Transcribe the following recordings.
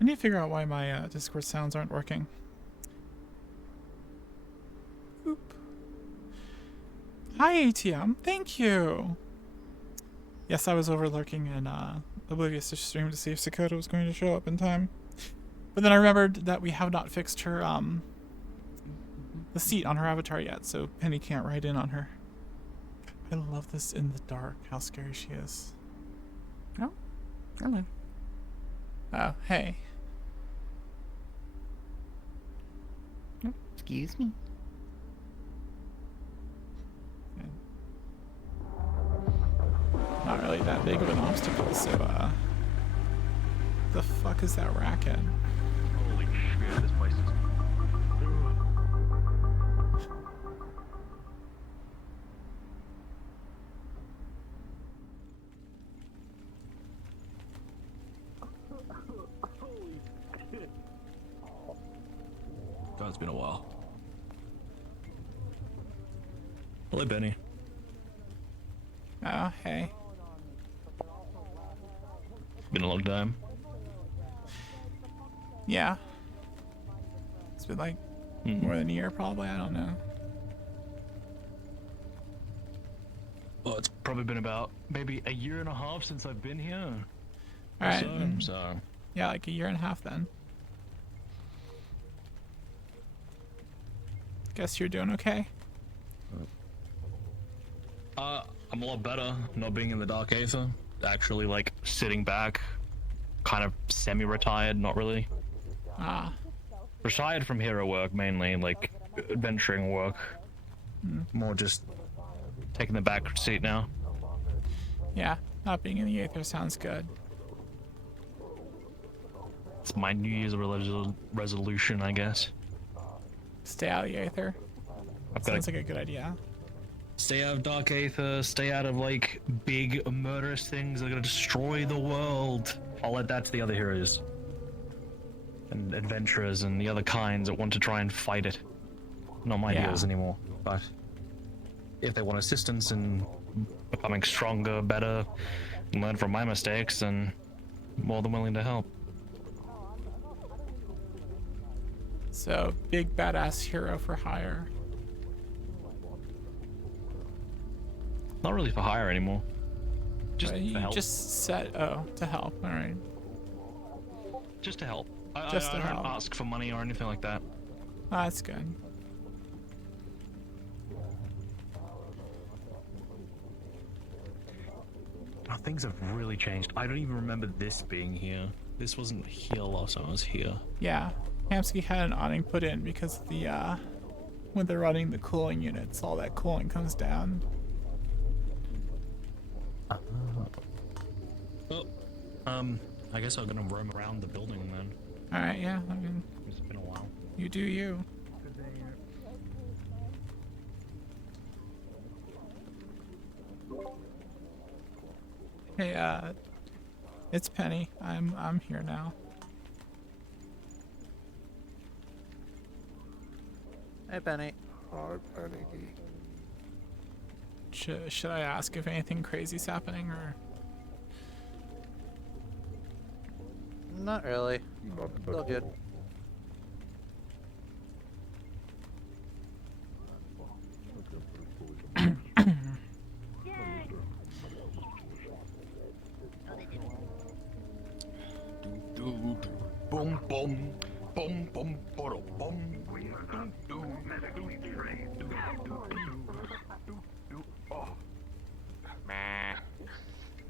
I need to figure out why my Discord sounds aren't working. Oop. Hi, ATM. Thank you. Yes, I was over lurking in Oblivious to stream to see if Sakota was going to show up in time. But then I remembered that we have not fixed her, the seat on her avatar yet, so Penny can't ride in on her. I love this in the dark, how scary she is. Oh, hello. Oh, hey. Oh, excuse me. Not really that big of an obstacle, so, the fuck is that racket? Holy shit, this place is... God, it's been a while. Hello, Benny. Oh, hey. Been a long time. Yeah. It's been like more than a year, probably. I don't know. Well, it's probably been about maybe a year and a half since I've been here. Alright. So Yeah, like a year and a half then. Guess you're doing okay? I'm a lot better not being in the Dark Aether. Actually, like, sitting back, kind of semi-retired, not really. Ah. Retired from hero work, mainly, like, adventuring work. More just taking the back seat now. Yeah, not being in the Aether sounds good. It's my New Year's resolution, I guess. Stay out of the Aether. Sounds like a good idea. Stay out of Dark Aether, stay out of, like, big murderous things that are gonna destroy the world. I'll let that to the other heroes. And adventurers and the other kinds that want to try and fight it. Not my deals anymore, but if they want assistance in becoming stronger, better, and learn from my mistakes, then more than willing to help. So, big badass hero for hire. Not really for hire anymore. Just But to you help. just said, oh, to help. All right. Just to help. I Just to don't help. ask for money or anything like that. Oh, that's good. Oh, things have really changed. I don't even remember this being here. This wasn't here last time I was here. Yeah, Hamsky had an awning put in because the when they're running the cooling units, all that cooling comes down. Well, I guess I'm gonna roam around the building then. All right, yeah. I mean, It's been a while. you do you. Hey, it's Penny. I'm here now. Hey, Benny. Should I ask if anything crazy's happening or? Not really. Still good. Boom, boom, boom, boom, boom, boom.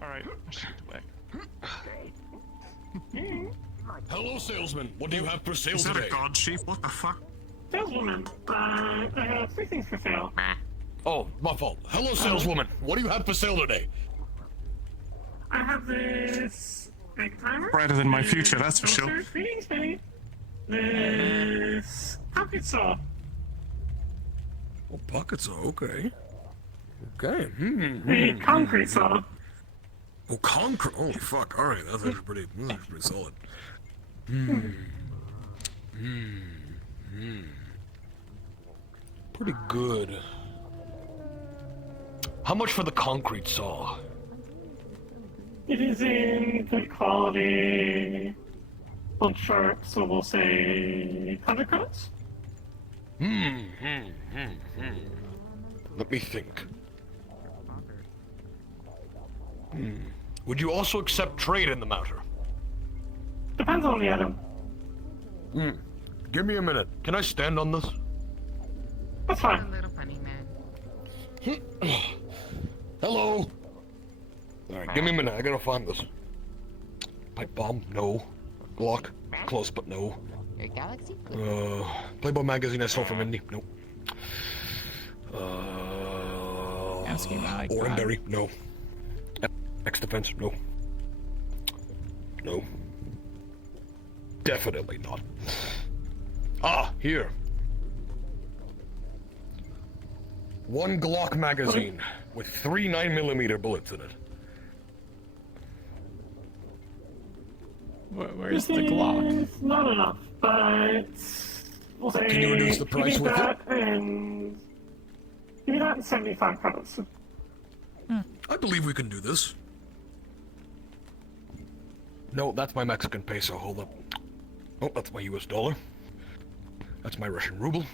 Alright, shift away. Hello, salesman. What do you have for sale Is that today? a god sheep? What the fuck? Saleswoman, I have three things for sale. Oh, my fault. Hello, saleswoman. What do you have for sale today? I have this big timer. Brighter than my future, that's for sure. Greetings, Benny. This pocket saw. Oh, pockets are okay. Okay. The concrete saw. Oh, concrete. Holy fuck. All right, that's actually pretty solid. Pretty good. How much for the concrete saw? It is in good quality. loan shark, so we'll say 100 credits. Let me think. Would you also accept trade in the matter? Depends on the item. Give me a minute. Can I stand on this? That's A fine. little funny, man. Hello. Alright, give me a minute. I gotta find this. Pipe bomb? No. Glock? Close, but no. Your galaxy? Good. Playboy magazine I stole from Indy? Nope. Asking my God. Oranberry? No. X Defense? No. No. Definitely not. Ah, here. One Glock magazine with 3 9mm bullets in it. Where's the Glock? It's not enough, but we'll say. Can you reduce the price with it? Give me that and 75 credits. I believe we can do this. No, that's my Mexican peso. Hold up. Oh, that's my US dollar. That's my Russian ruble.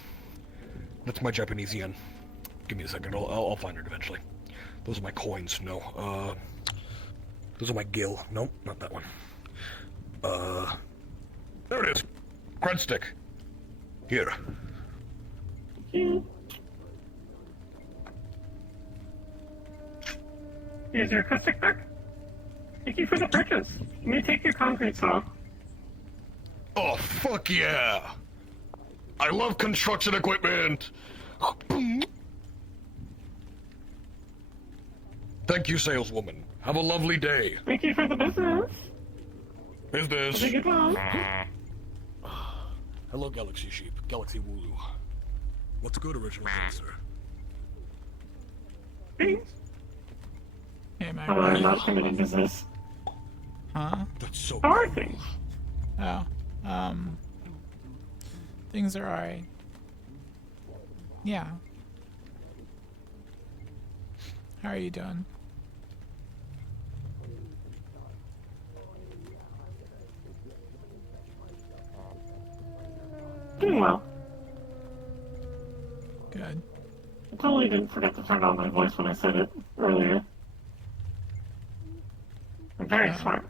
That's my Japanese yen. Give me a second. I'll find it eventually. Those are my coins. No. Those are my gil. Nope, not that one. There it is. Cred stick. Here. Here's your acoustic back. Thank you for the purchase. You may take your concrete saw. Oh, fuck yeah! I love construction equipment! Thank you, saleswoman. Have a lovely day. Thank you for the business. Is this? Have a good one. Hello, Galaxy Sheep. Galaxy Wooloo. What's good, original sir? Thanks. Hey, my I'm not committing business. Huh? That's so. How are things? Oh. Things are alright. Yeah. How are you doing? Doing well. Good. I totally didn't forget to turn on my voice when I said it earlier. I'm very smart.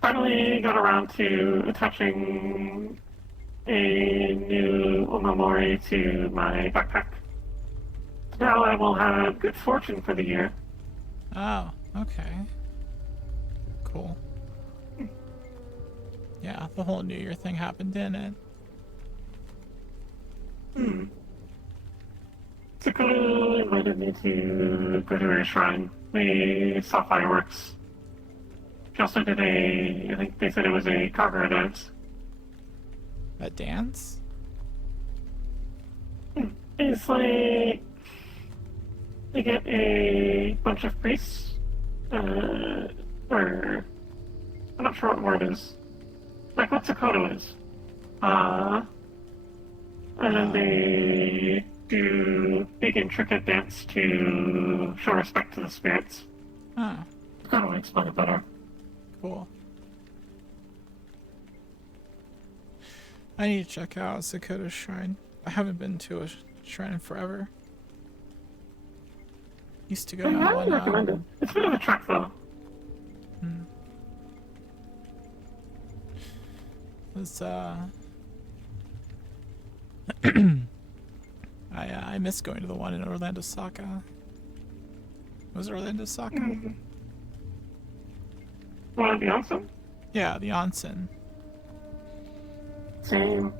Finally got around to attaching a new Omamori to my backpack. Now I will have good fortune for the year. Oh, okay. Cool. Yeah, the whole New Year thing happened, didn't it? Sakura invited me to go to her shrine. We saw fireworks. She also did I think they said it was a Kagura dance. A dance? It's like they get a bunch of priests, or I'm not sure what word is. Like what Sakoto is. And then they do big intricate dance to show respect to the spirits. Oh, How do I explain it better? cool. I need to check out Sakota's shrine. I haven't been to a shrine in forever. Used to go I to highly one. recommend it. It's a bit of a trek though. Was I miss going to the one in Orlando Saka. Was it Orlando Saka? Wanna be awesome? Yeah, the onsen. Same.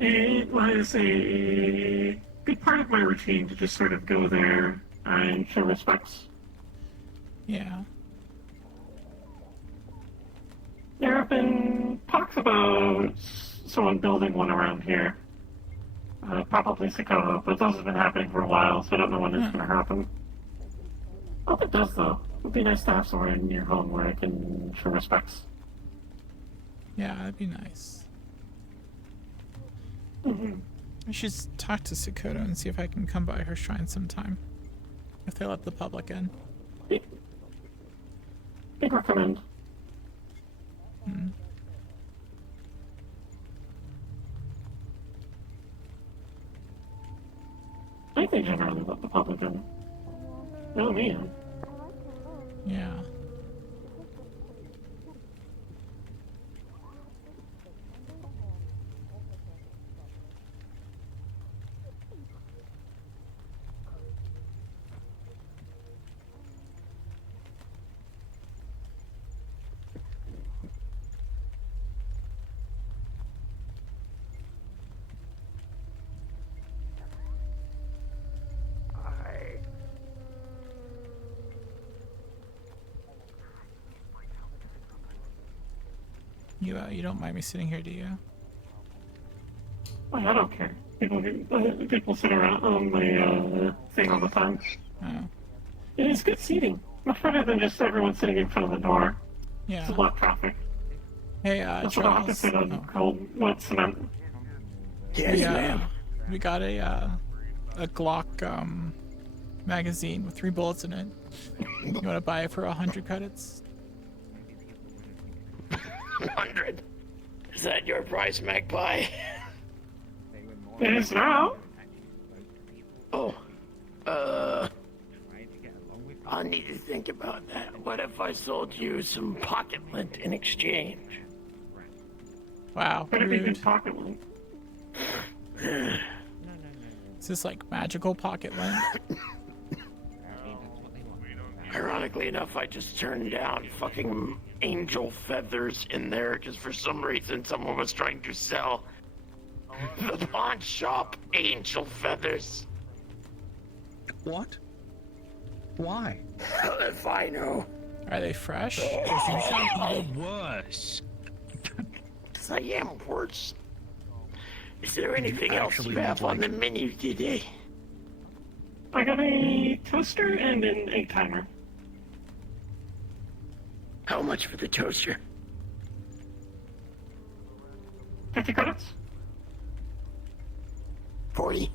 It was a big part of my routine to just sort of go there and show respects. Yeah. There have been talks about someone building one around here. Probably Sakota, but those have been happening for a while, so I don't know when it's going to happen. I hope it does, though. It would be nice to have somewhere near home where I can show respects. Yeah, that'd be nice. I should talk to Sakota and see if I can come by her shrine sometime. If they let the public in. recommend. Hmm. I think generally let the public in. No, me. Yeah. You don't mind me sitting here, do you? I don't care. People sit around on the thing all the time. Oh. It is good seating. Much better than just everyone sitting in front of the door. It's a Yeah. lot of traffic. Hey, That's what I have to Charles. sit on Oh. cold, wet cement. We got a Glock magazine with 3 bullets in it. You want to buy it for 100 credits? 100. Is that your price, Magpie? It is now. Oh, I'll need to think about that. What if I sold you some pocket lint in exchange? Wow, Better be rude. good pocket lint. Is this like magical pocket lint? Ironically enough, I just turned down fucking angel feathers in there because for some reason someone was trying to sell the pawn shop angel feathers. What? Why? Hell if I know. Are they fresh? You sound even worse. Because I am worse. Is there anything else actually you have look on the menu today? I got a toaster and an egg timer. How much for the toaster? 50 credits? 40.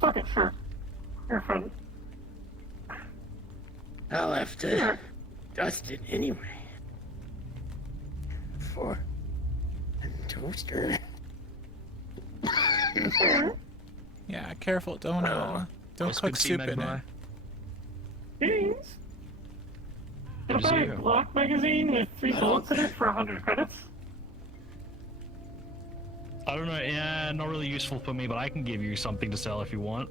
Fuck it, sure. You're fun. I'll have to dust it anyway. For a toaster. Yeah, careful. Don't Let's cook go see soup in Magpie. it. Thanks. Can I Good to buy see a you. Glock magazine with 3 bullets in it for 100 credits? I don't know. Yeah, not really useful for me, but I can give you something to sell if you want.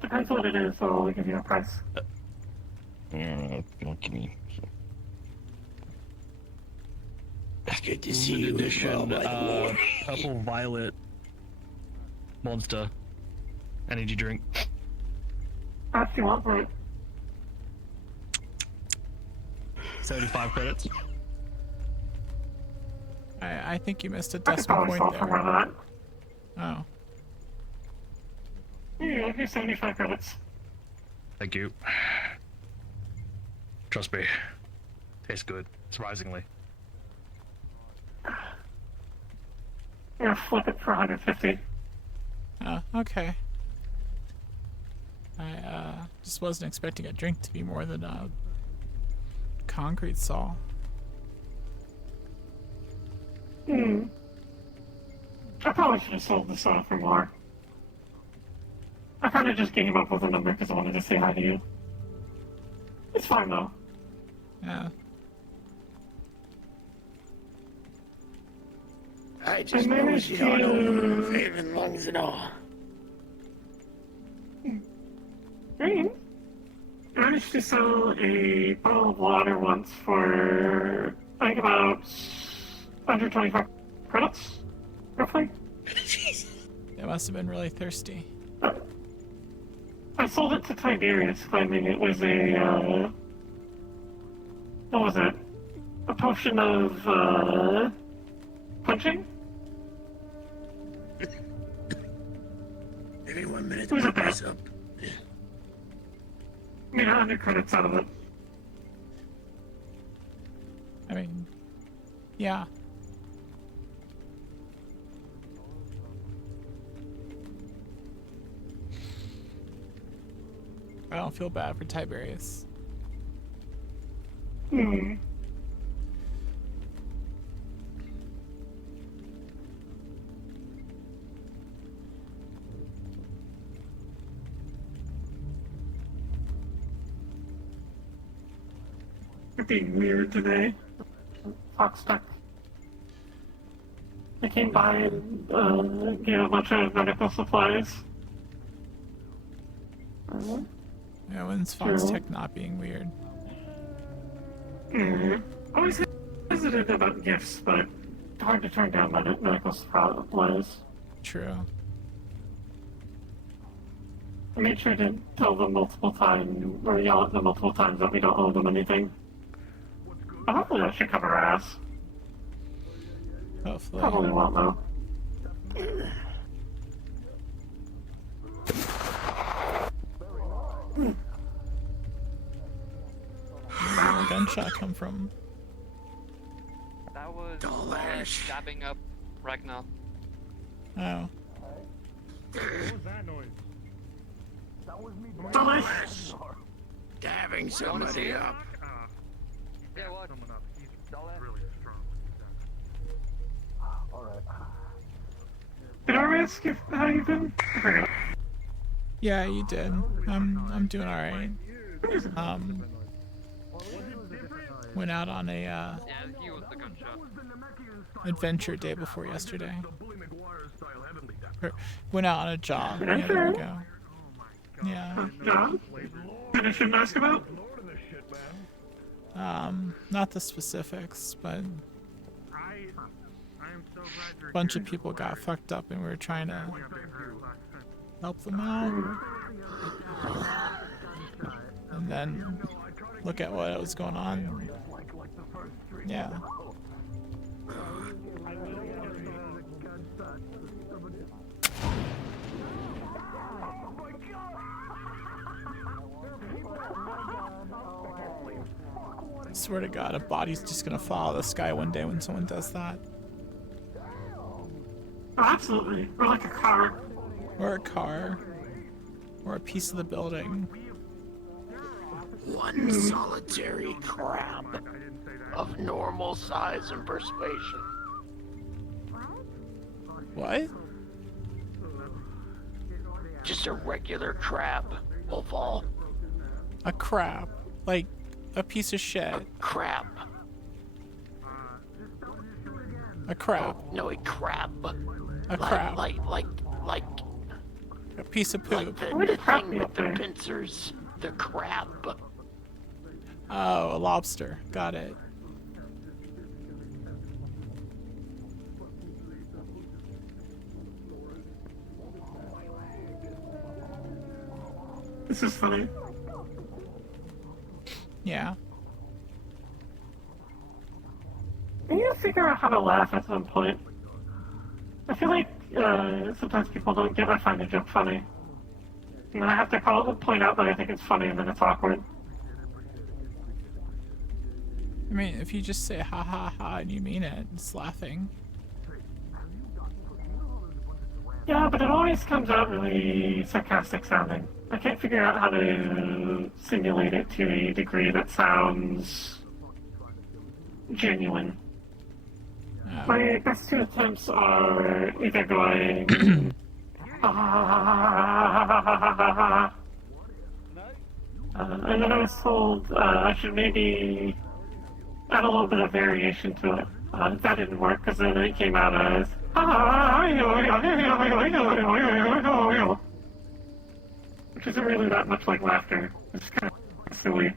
Depends what it is, so I'll give you a price. Give me. It's good to see Limited you as well, edition, by the way. purple violet monster energy drink. How much do you want for it? 75 credits. I think you missed a I could decimal probably point sell for more there. than that. Oh. Yeah, I'll give you 75 credits. Thank you. Trust me. Tastes good, surprisingly. I'm gonna flip it for 150. Oh, okay. I just wasn't expecting a drink to be more than a concrete saw. I probably should have sold this for more. I kind of just came up with a number because I wanted to say hi to you. It's fine though. Yeah. I just I know managed you don't know to- Raven lungs and all. Green. I managed to sell a bottle of water once for, I think, about 125 credits, roughly. They must have been really thirsty. I sold it to Tiberius, claiming it was a, what was it? A potion of, punching? Give me 1 minute Who's to it pick there? this up. I made 100 credits out of it. I mean, yeah. I don't feel bad for Tiberius. Hmm. You're being weird today. Clock stuck. I came by and gave a bunch of medical supplies. Yeah, when's Fox Tech not being weird? Always hesitant about gifts, but hard to turn down medical supplies. True. I made sure to tell them multiple times, or yell at them multiple times that we don't owe them anything. But hopefully that should cover our ass. Hopefully. Probably won't though. Where did the gunshot come from? That was stabbing up Ragnar. Oh. Dabbing somebody up. Yeah, what? Did I ask if how you been? I forgot. Yeah, you did. I'm doing all right. Went out on a Yeah, he was the gunshot. adventure day before yesterday. Went out on a jog. Yeah, there we go. Yeah. John? That I shouldn't ask about? Not the specifics, but a bunch of people got fucked up and we were trying to help them out. And then look at what was going on. Yeah. I swear to God, a body's just gonna fall out of the sky one day when someone does that. Oh, absolutely. Or like a car. Or a car. Or a piece of the building. One solitary crab of normal size and persuasion. What? Just a regular crab will fall. A crab. Like a piece of shit. Crab. A crab. No, a crab. A crab. Like A piece of poop. the thing with the pincers. The crab. Oh, a lobster. Got it. This is funny. Yeah. I need to figure out how to laugh at some point. I feel like sometimes people don't get I find a joke funny. And then I have to point out that I think it's funny and then it's awkward. I mean, if you just say ha ha ha and you mean it, it's laughing. Yeah, but it always comes out really sarcastic sounding. I can't figure out how to simulate it to a degree that sounds genuine. My best two attempts are either going and then I was told I should maybe add a little bit of variation to it. That didn't work because then it came out as which isn't really that much like laughter. It's kind of silly.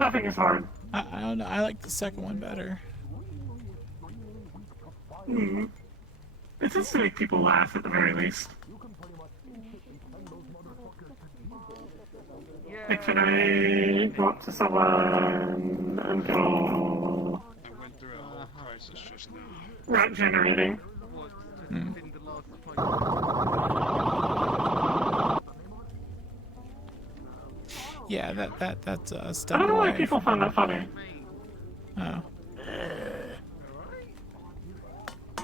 Nothing is hard. I don't know. I like the second one better. It's just to make people laugh at the very least. Like, can I go up to someone and go rat generating? Yeah, that's a step I don't know why away. people find that funny. Oh.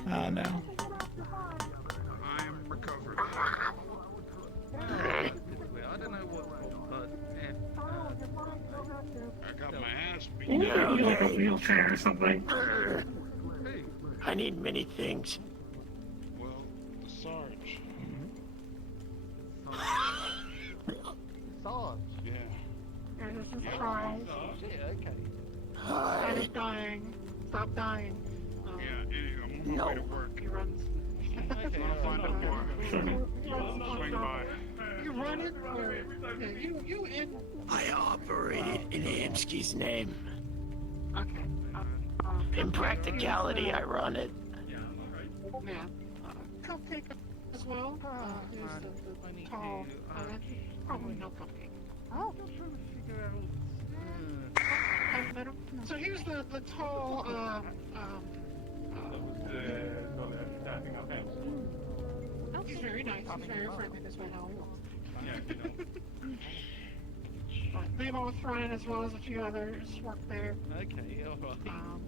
Oh no. I am recovered. I don't know what, but You need like a wheelchair or something. I need many things. Well, Sarge. Sarge. Yeah. Yeah, this is Charles. Shit, okay. I was dying. Stop dying. Yeah, anyway, I'm on my way to work. He runs. Okay, I'll find out more. I'll Swing by. You run it? Or, yeah, you in. I operated in Amsky's name. Okay. In practicality, I run it. Yeah. Cupcake as well. There's the tall. Probably no cupcake. Oh. I'm trying to figure out. I met him. So he was the tall. He's very nice. He's very friendly as well. They've all thrown in as well as a few others work there. Okay, alright.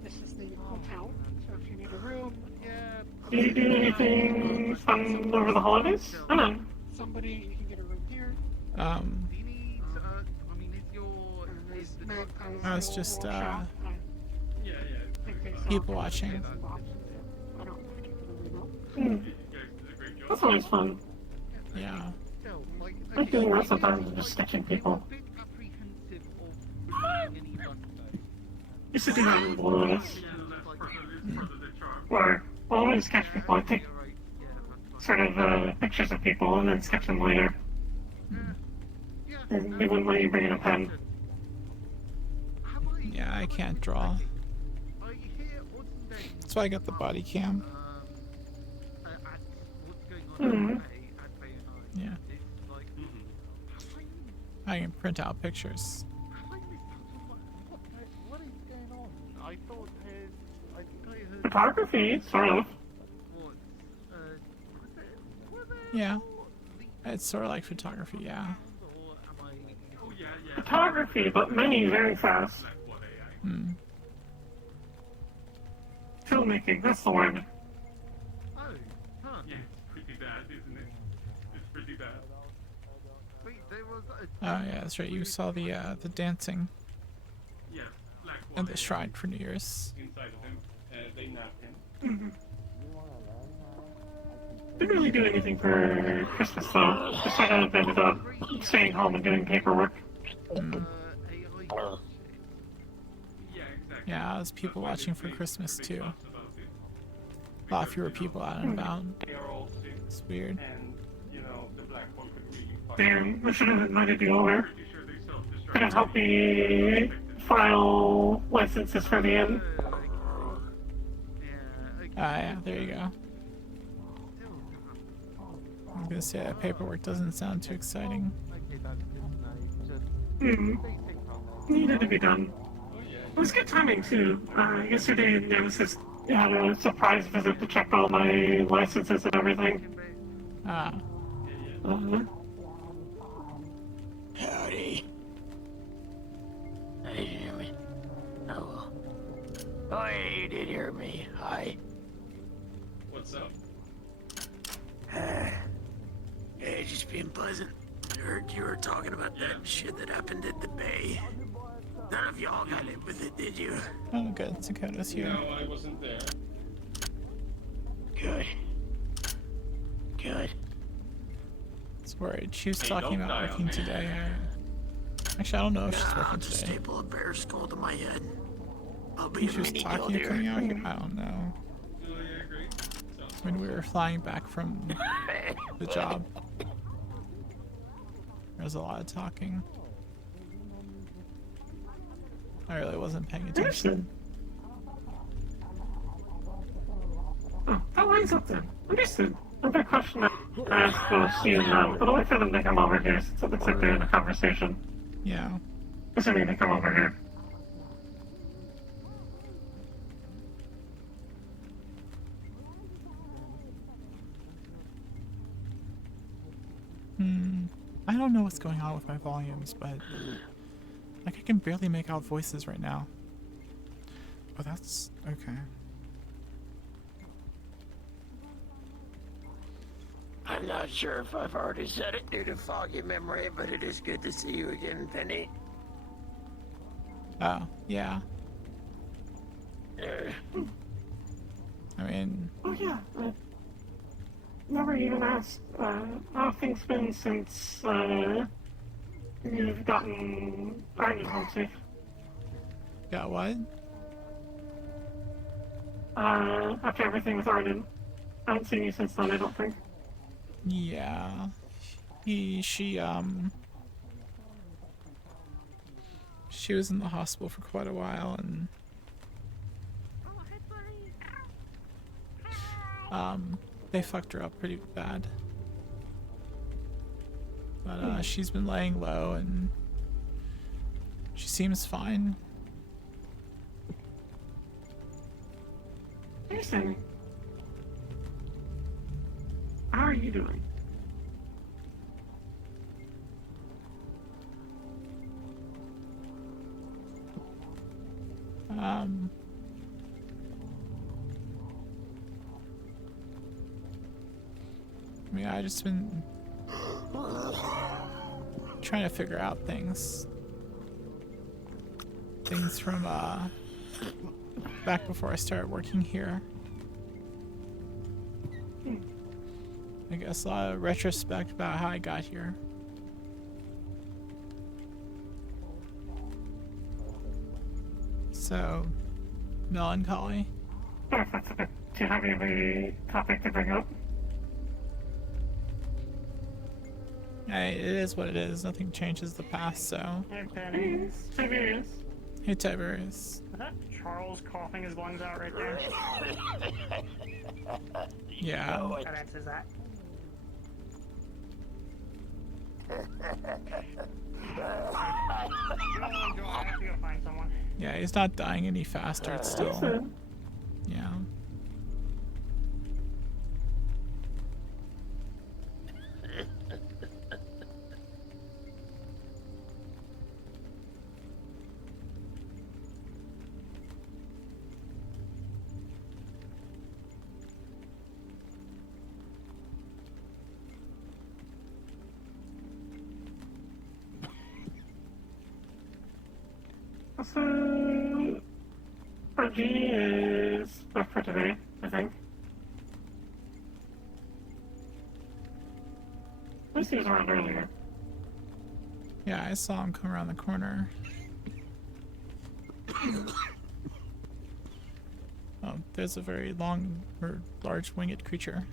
This is the hotel, so if you need a room, Yeah. do you do anything fun over the holidays? I don't know. Somebody, you can get a room here. Do you need, I mean, is your... Is the... I was just, shop. people watching. I don't particularly know. That's always fun. Yeah. Still, like, I'm doing that sometimes and just sketching people. a bit apprehensive of any like, Used to do that in Blues, where I'll always sketch people. I take sort of pictures of people and then sketch them later. And they wouldn't let you bring in a pen. Yeah, I can't draw. That's why I got the body cam. Mm-hmm. Yeah. I can print out pictures. what is going on? I thought I think I heard Photography, sort of. what, was it, Yeah. It's sort of like photography, yeah. or am I... Photography, but many very fast. Hmm. Filmmaking, that's the word. Oh, huh. Yeah, it's pretty bad, isn't it? It's pretty bad. Wait, there was a... Oh yeah, that's right. You saw the dancing Yeah, black at the shrine for New Year's. inside of him. They napped him. Didn't really do anything for Christmas though. Just sort of ended up staying home and doing paperwork. Mm. Yeah, exactly. Yeah, there's people watching for Christmas too. About it. A lot fewer people out and about. They are all sick, It's weird. and you know the black one could really fuck. Damn, I should have invited you over. Pretty sure they self-destruct. Could have helped me file licenses for the inn. Ah, yeah, there you go. I was gonna say that paperwork doesn't sound too exciting. Okay, that's good to know. Just Hmm. stay safe out Needed to be done. It was good timing too. Yesterday, Nemesis had a surprise visit to check all my licenses and everything. Ah, Howdy. I didn't hear me. Oh well. Oh, yeah, you did hear me. Hi. What's up? Yeah, just being pleasant. I heard you were talking about that shit that happened at the bay. None of y'all got in with it, did you? oh good, Dakota's here. No, I wasn't there. Good. Good. I was worried. She was Hey, talking don't about die on working me. today. Actually, I don't know if she's Nah, I'll working just today. staple a bear skull to my head. I'll I be think a she was mini talking of coming out here. I don't know. Oh yeah, great. Sounds When we were flying back from the job, there was a lot of talking. I really wasn't paying attention. Oh, that line's up there. Understood. Another question I asked was seeing but I'll wait for them to come over here since it looks like they're in a conversation. Yeah. Assuming they come over here. I don't know what's going on with my volumes, but like I can barely make out voices right now. Oh, that's okay. I'm not sure if I've already said it due to foggy memory, but it is good to see you again, Penny. Oh, yeah. I mean, Oh yeah. Never even asked. How have things been since you've gotten Arden home safe? got what? After everything with Arden. I haven't seen you since then, I don't think. Yeah. She was in the hospital for quite a while, and they fucked her up pretty bad. But she's been laying low, and she seems fine. Jason, how are you doing? I mean, I just been trying to figure out things from back before I started working here. I guess a lot of retrospect about how I got here. So, melancholy. If that's a bit too heavy of a topic to bring up. Hey, it is what it is. Nothing changes the past, so. Hey, Penny. Tiberius. Hey, Tiberius. Is that Charles coughing his lungs out right there? Yeah. That answers that. Do I have to go find someone? Yeah, he's not dying any faster. It's still. Yeah. So, RG is left for today, I think. At least he was around earlier. Yeah, I saw him come around the corner. Oh, there's a very long or large winged creature.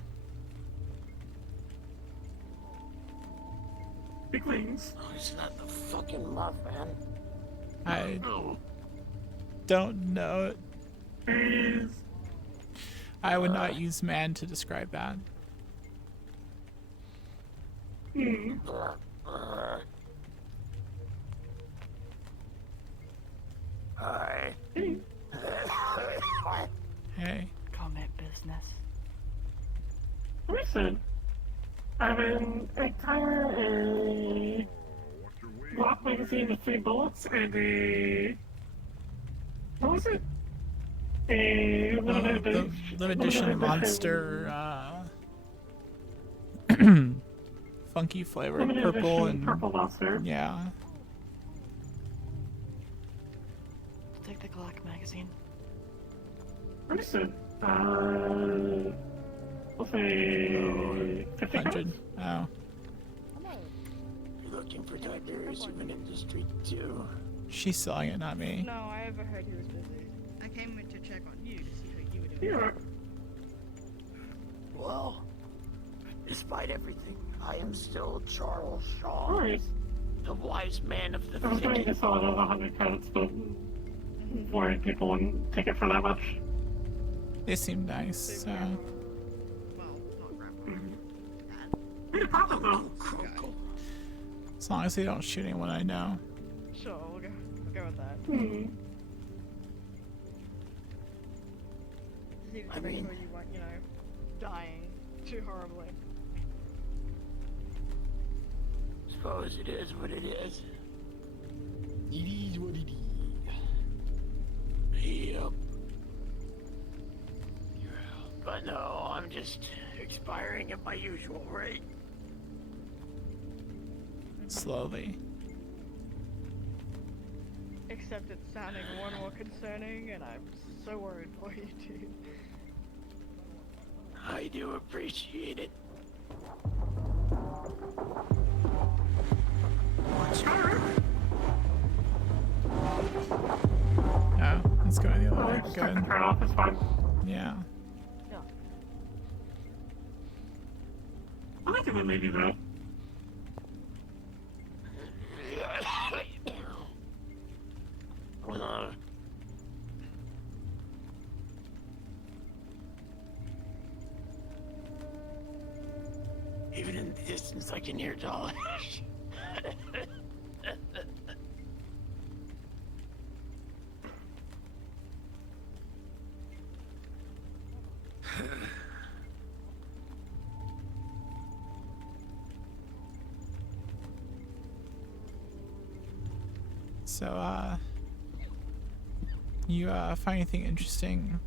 Big wings. Oh, it's not the fucking Mothman. I don't know. I would not use man to describe that. Hi. Hey. Comet business. Listen, I'm in a tire, a block magazine with 3 bullets, and a... What was it? A limited Edition monster, funky flavor, limited purple edition and purple monster. yeah. I'll take the Glock magazine. Understood. We'll say 100. Oh. You're looking for Tiberius, you've been in the street too. She's selling it, not me. No, I overheard he was busy. I came in to check on you to see how you were doing. Yeah. Well, despite everything, I am still Charles Shaw, Alright. the wise man of the I was going thicket. to sell it as 100 credits, but worried people wouldn't take it for that much. They seem nice, so. Well, not grandma. Made a profit though. As long as they don't shoot anyone I know. Sure, we'll go with that. Just needed to make sure you weren't, dying too horribly. Suppose it is what it is. It is what it is. Yep. But no, I'm just expiring at my usual rate. Slowly. Except it's sounding more and more concerning, and I'm so worried for you, dude. I do appreciate it. Oh, let's go the other way. Just took the Good. turn off, it's fine. Yeah. I think it would maybe that. Even in the distance, I can hear dollars. So, you find anything interesting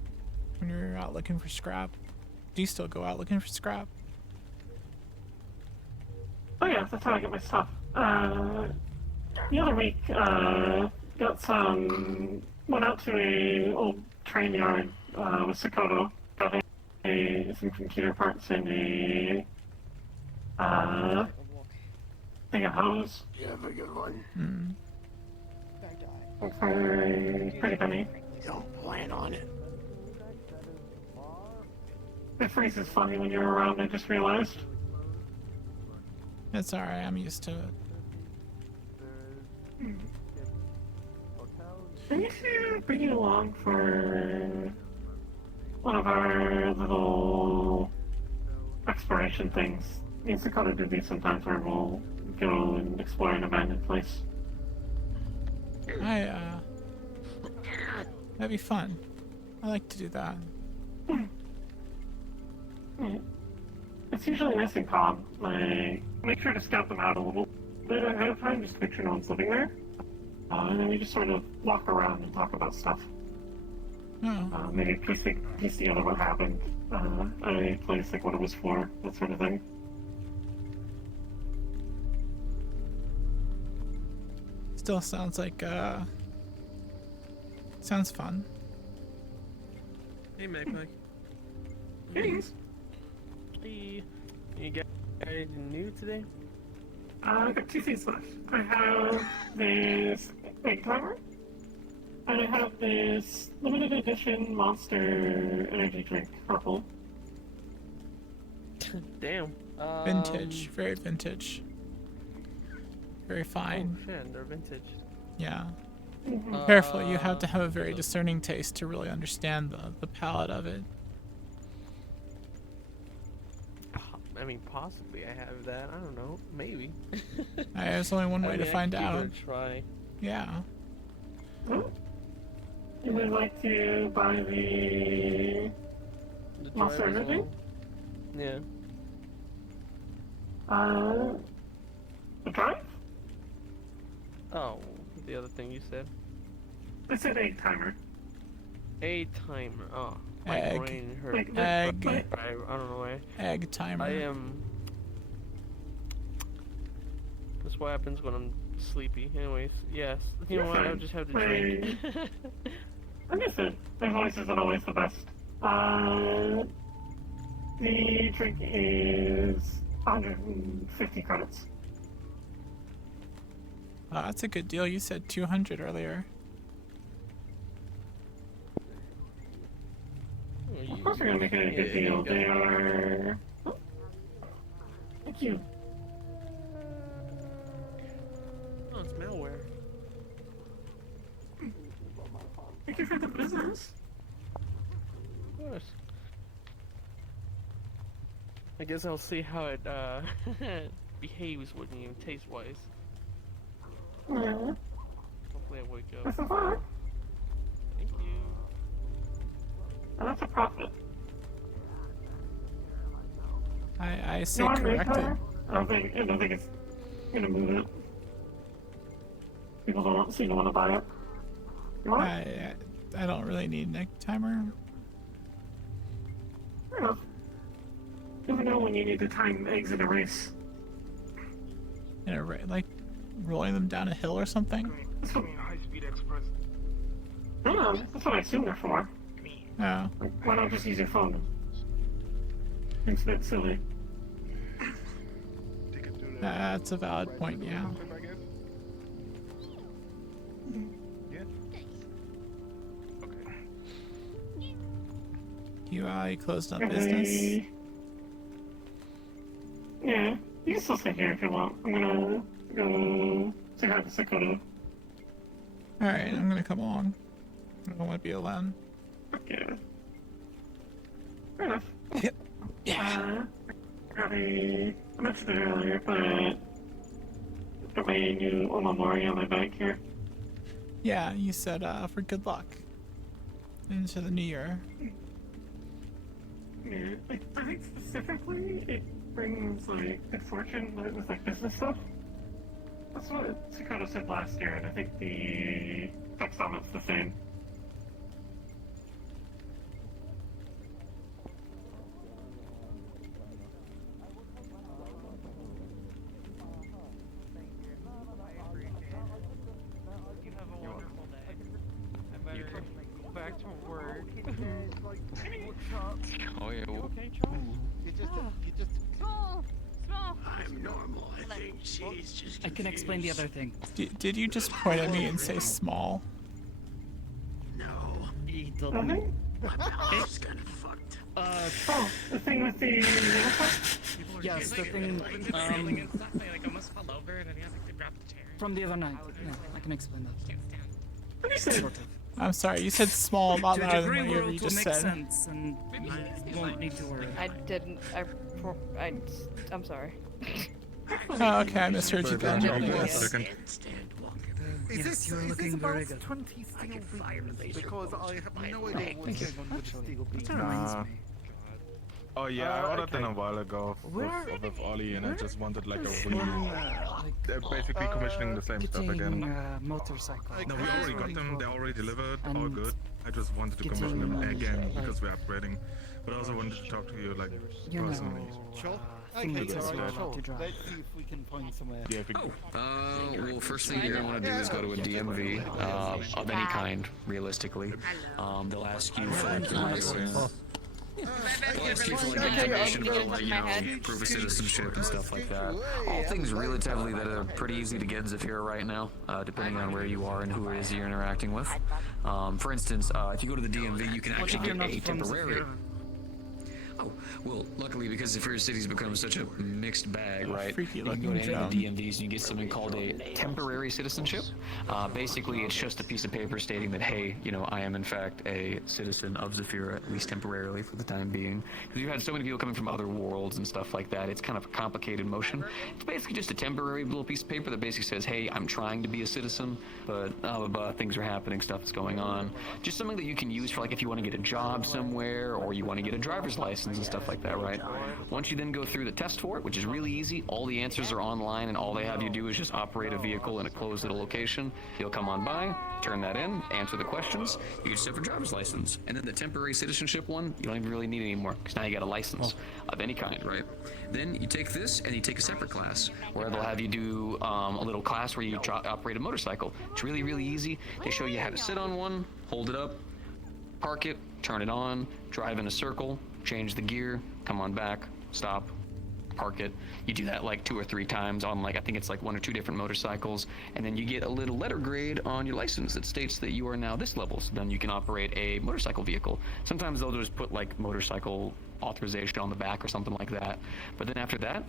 when you're out looking for scrap? Do you still go out looking for scrap? Oh yeah, that's how I get my stuff. The other week, got went out to a old train yard, with Sakoto, got some computer parts and thing of hose. You have a good one. Hmm. For a pretty penny. Don't plan on it. The freeze is funny when you're around, I just realized. It's alright, I'm used to it. I need to bring you along for one of our little exploration things. Me and Sakota do these sometimes where we'll go and explore an abandoned place. That'd be fun. I like to do that. It's usually nice and calm. Like, make sure to scout them out a little bit ahead of time, just to make sure no one's living there. And then we just sort of walk around and talk about stuff. Oh. Maybe piece together what happened at a place, like what it was for, that sort of thing. Still sounds like, sounds fun. Hey, Magpie. Thanks. Hey. You got anything new today? I got 2 things left. I have this egg timer, and I have this limited edition Monster energy drink, purple. Damn. Vintage. Very vintage. Very fine. Oh shit, they're vintage. Yeah. Careful, you have to have a very discerning taste to really understand the palate of it. I mean, possibly I have that. I don't know. Maybe. There's only one way to find I out. could give it a try. Yeah. You would like to buy the Monster drive as energy? well? Yeah. The drive? Oh, the other thing you said. I said egg timer. A timer. Oh, my Egg. brain hurt. Egg. I don't know why. Egg timer. I am. That's what happens when I'm sleepy. Anyways, yes. You know what? I'll just have to drink. I guess it. My voice isn't always the best. The drink is 150 credits. That's a good deal. You said 200 earlier. Of course we're gonna make it a good deal. They are... Oh. Thank you. Oh, it's malware. Thank you for the business. Of course. I guess I'll see how it behaves with you taste-wise. Yeah. Hopefully I wake up. That's a fun. Thank you. And that's a profit. I say You want to make corrected. that? I don't think it's gonna move it. People don't seem to want to buy it. You want it? I don't really need an egg timer. Fair enough. You never know when you need to time eggs in a race. In a like, rolling them down a hill or something? This will be a high-speed express. I don't know, that's what I assume they're for. Yeah. Like, why not just use your phone? It's a bit silly. That's a valid point, yeah. You closed up business? Yeah, you can still stay here if you want. I'm gonna go say hi to Sakota. Alright, I'm gonna come along. I don't want to be alone. Yeah. Fair enough. Yeah. I mentioned it earlier, but got my new Omamori on my bike here. Yeah, you said for good luck into the new year. Yeah, like, I think specifically it brings like good fortune with like business stuff. That's what Sakota said last year, and I think the text on it's the same. You have a wonderful day. I better go back to work. Oh yeah. Okay, Charles? You just. Small. I'm normal. I think she's just. I can explain the other thing. Did you just point at me and say small? No. He told Okay. me. My balance got fucked. Oh, the thing with the Yes, the thing. Like almost fell over and then he had like to drop the chair. From the other night. Yeah, I can explain that. Sort of. I'm sorry, you said small, not To a louder than degree what where you it will just make said. sense, and you won't need to worry. I didn't. I'm sorry. Oh, okay, I misheard you then. Yes, you're looking very good. 20 steel beams? Because I have no idea Thank what's you. going on with steel beams. That reminds me. Oh yeah, I ordered them a while ago Where- with Ollie, and I just wanted like a Where's really, Like, they're basically commissioning the same stuff getting again. motorcycle. No, we already got them. They already delivered. All And good. I just wanted to commission them again because we're upgrading. But I also wanted to talk to you like You know, personally. Sure. things Okay, as alright, well sure. to drive. Let's see if we can find somewhere. Yeah, if we, Well, first thing you're gonna want to do is go to a DMV of any kind, realistically. They'll ask you for like your They'll ask you for like information about like, you know, proof of citizenship and stuff like that. All things relatively that are pretty easy to get in Zafira right now, depending on where you are and who it is you're interacting with. For instance, if you go to the DMV, you can actually get a temporary. Oh, well, luckily because Zafira City's become such a mixed bag, right? You can go to any of the DMVs and you get something called a temporary citizenship. Basically, it's just a piece of paper stating that, hey, you know, I am in fact a citizen of Zafira, at least temporarily for the time being. Because you've had so many people coming from other worlds and stuff like that. It's kind of a complicated motion. It's basically just a temporary little piece of paper that basically says, hey, I'm trying to be a citizen, but things are happening, stuff is going on. Just something that you can use for like if you want to get a job somewhere or you want to get a driver's license and stuff like that, right? Once you then go through the test for it, which is really easy, all the answers are online and all they have you do is just operate a vehicle in a closed little location. You'll come on by, turn that in, answer the questions, you get yourself a driver's license. And then the temporary citizenship one, you don't even really need anymore because now you got a license of any kind, right? Then you take this and you take a separate class where they'll have you do a little class where you operate a motorcycle. It's really, really easy. They show you how to sit on one, hold it up, park it, turn it on, drive in a circle, change the gear, come on back, stop, park it. You do that like 2 or 3 times on like, I think it's like 1 or 2 different motorcycles, and then you get a little letter grade on your license that states that you are now this level, so then you can operate a motorcycle vehicle. Sometimes they'll just put like motorcycle authorization on the back or something like that. But then after that,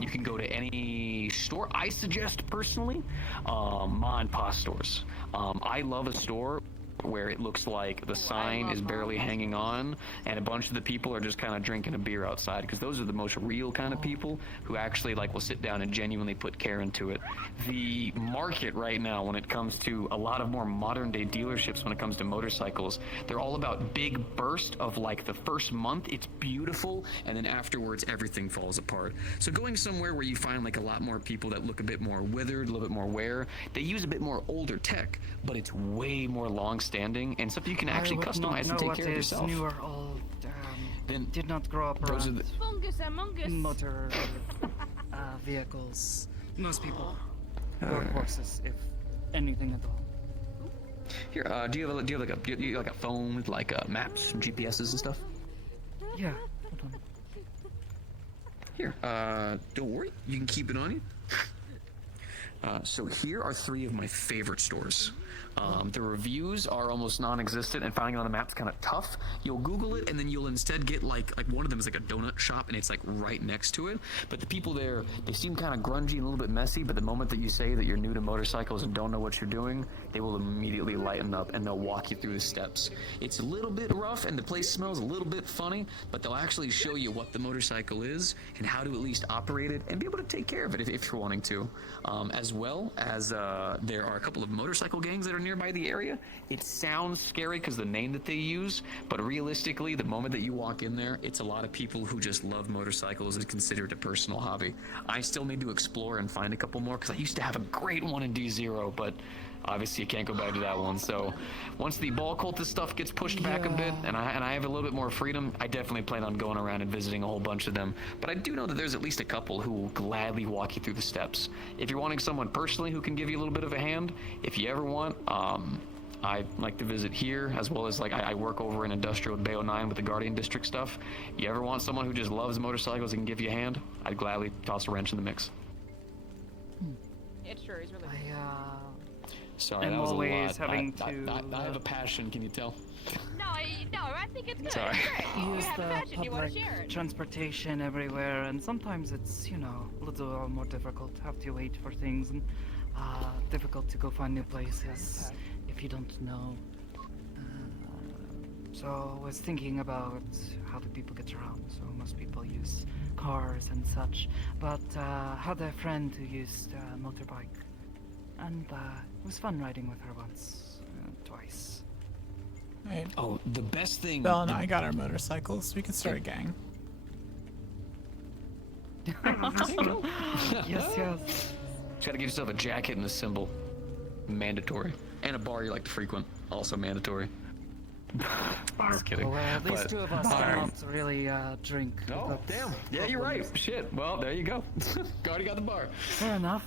you can go to any store. I suggest personally, Ma and Pa stores. I love a store where it looks like the sign is barely hanging on and a bunch of the people are just kind of drinking a beer outside, because those are the most real kind of people who actually like will sit down and genuinely put care into it. The market right now when it comes to a lot of more modern day dealerships when it comes to motorcycles, they're all about big burst of like the first month it's beautiful and then afterwards everything falls apart. So going somewhere where you find like a lot more people that look a bit more withered, a little bit more wear, they use a bit more older tech, but it's way more long standing and stuff you can actually customize and take care of yourself. Newer, old, then did not grow up those around are the motor vehicles. Most people. workforces, if anything at all. Here, do you have like a phone with like maps and GPSs and stuff? Yeah. Hold on. Here, don't worry, you can keep it on you. So here are 3 of my favorite stores. The reviews are almost non-existent, and finding it on the map's kind of tough. You'll Google it, and then you'll instead get like one of them is like a donut shop, and it's like right next to it. But the people there, they seem kind of grungy and a little bit messy. But the moment that you say that you're new to motorcycles and don't know what you're doing, they will immediately lighten up and they'll walk you through the steps. It's a little bit rough, and the place smells a little bit funny, but they'll actually show you what the motorcycle is and how to at least operate it and be able to take care of it if you're wanting to. As well as there are a couple of motorcycle gangs that are nearby the area. It sounds scary because the name that they use, but realistically, the moment that you walk in there, it's a lot of people who just love motorcycles and consider it a personal hobby. I still need to explore and find a couple more because I used to have a great one in D0, but obviously you can't go back to that one. So once the ball cultist stuff gets pushed back a bit and I have a little bit more freedom, I definitely plan on going around and visiting a whole bunch of them. But I do know that there's at least a couple who will gladly walk you through the steps. If you're wanting someone personally who can give you a little bit of a hand, if you ever want, I like to visit here, as well as like I work over in industrial with Bay 09 with the Guardian District stuff. You ever want someone who just loves motorcycles and can give you a hand, I'd gladly toss a wrench in the mix. It sure is really. Sorry, I'm that was a always lot. having I have a passion, can you tell? No, I think it's good. Sorry. It's great. You Use have a the passion, you want to public share it. transportation everywhere, and sometimes it's, a little more difficult. Have to wait for things, and difficult to go find new places if you don't know. So I was thinking about how do people get around. So most people use cars and such, but had a friend who used a motorbike, and it was fun riding with her once, twice. Right. Oh, the best thing. Belle and I got our motorcycles. We can start a gang. Yes, yes. Just gotta give yourself a jacket and a symbol. Mandatory. And a bar you like to frequent. Also mandatory. Just kidding. Well, these But- two of us don't really drink. Oh, That's damn. Yeah, you're right. Shit. Well, there you go. Already got the bar. Fair enough.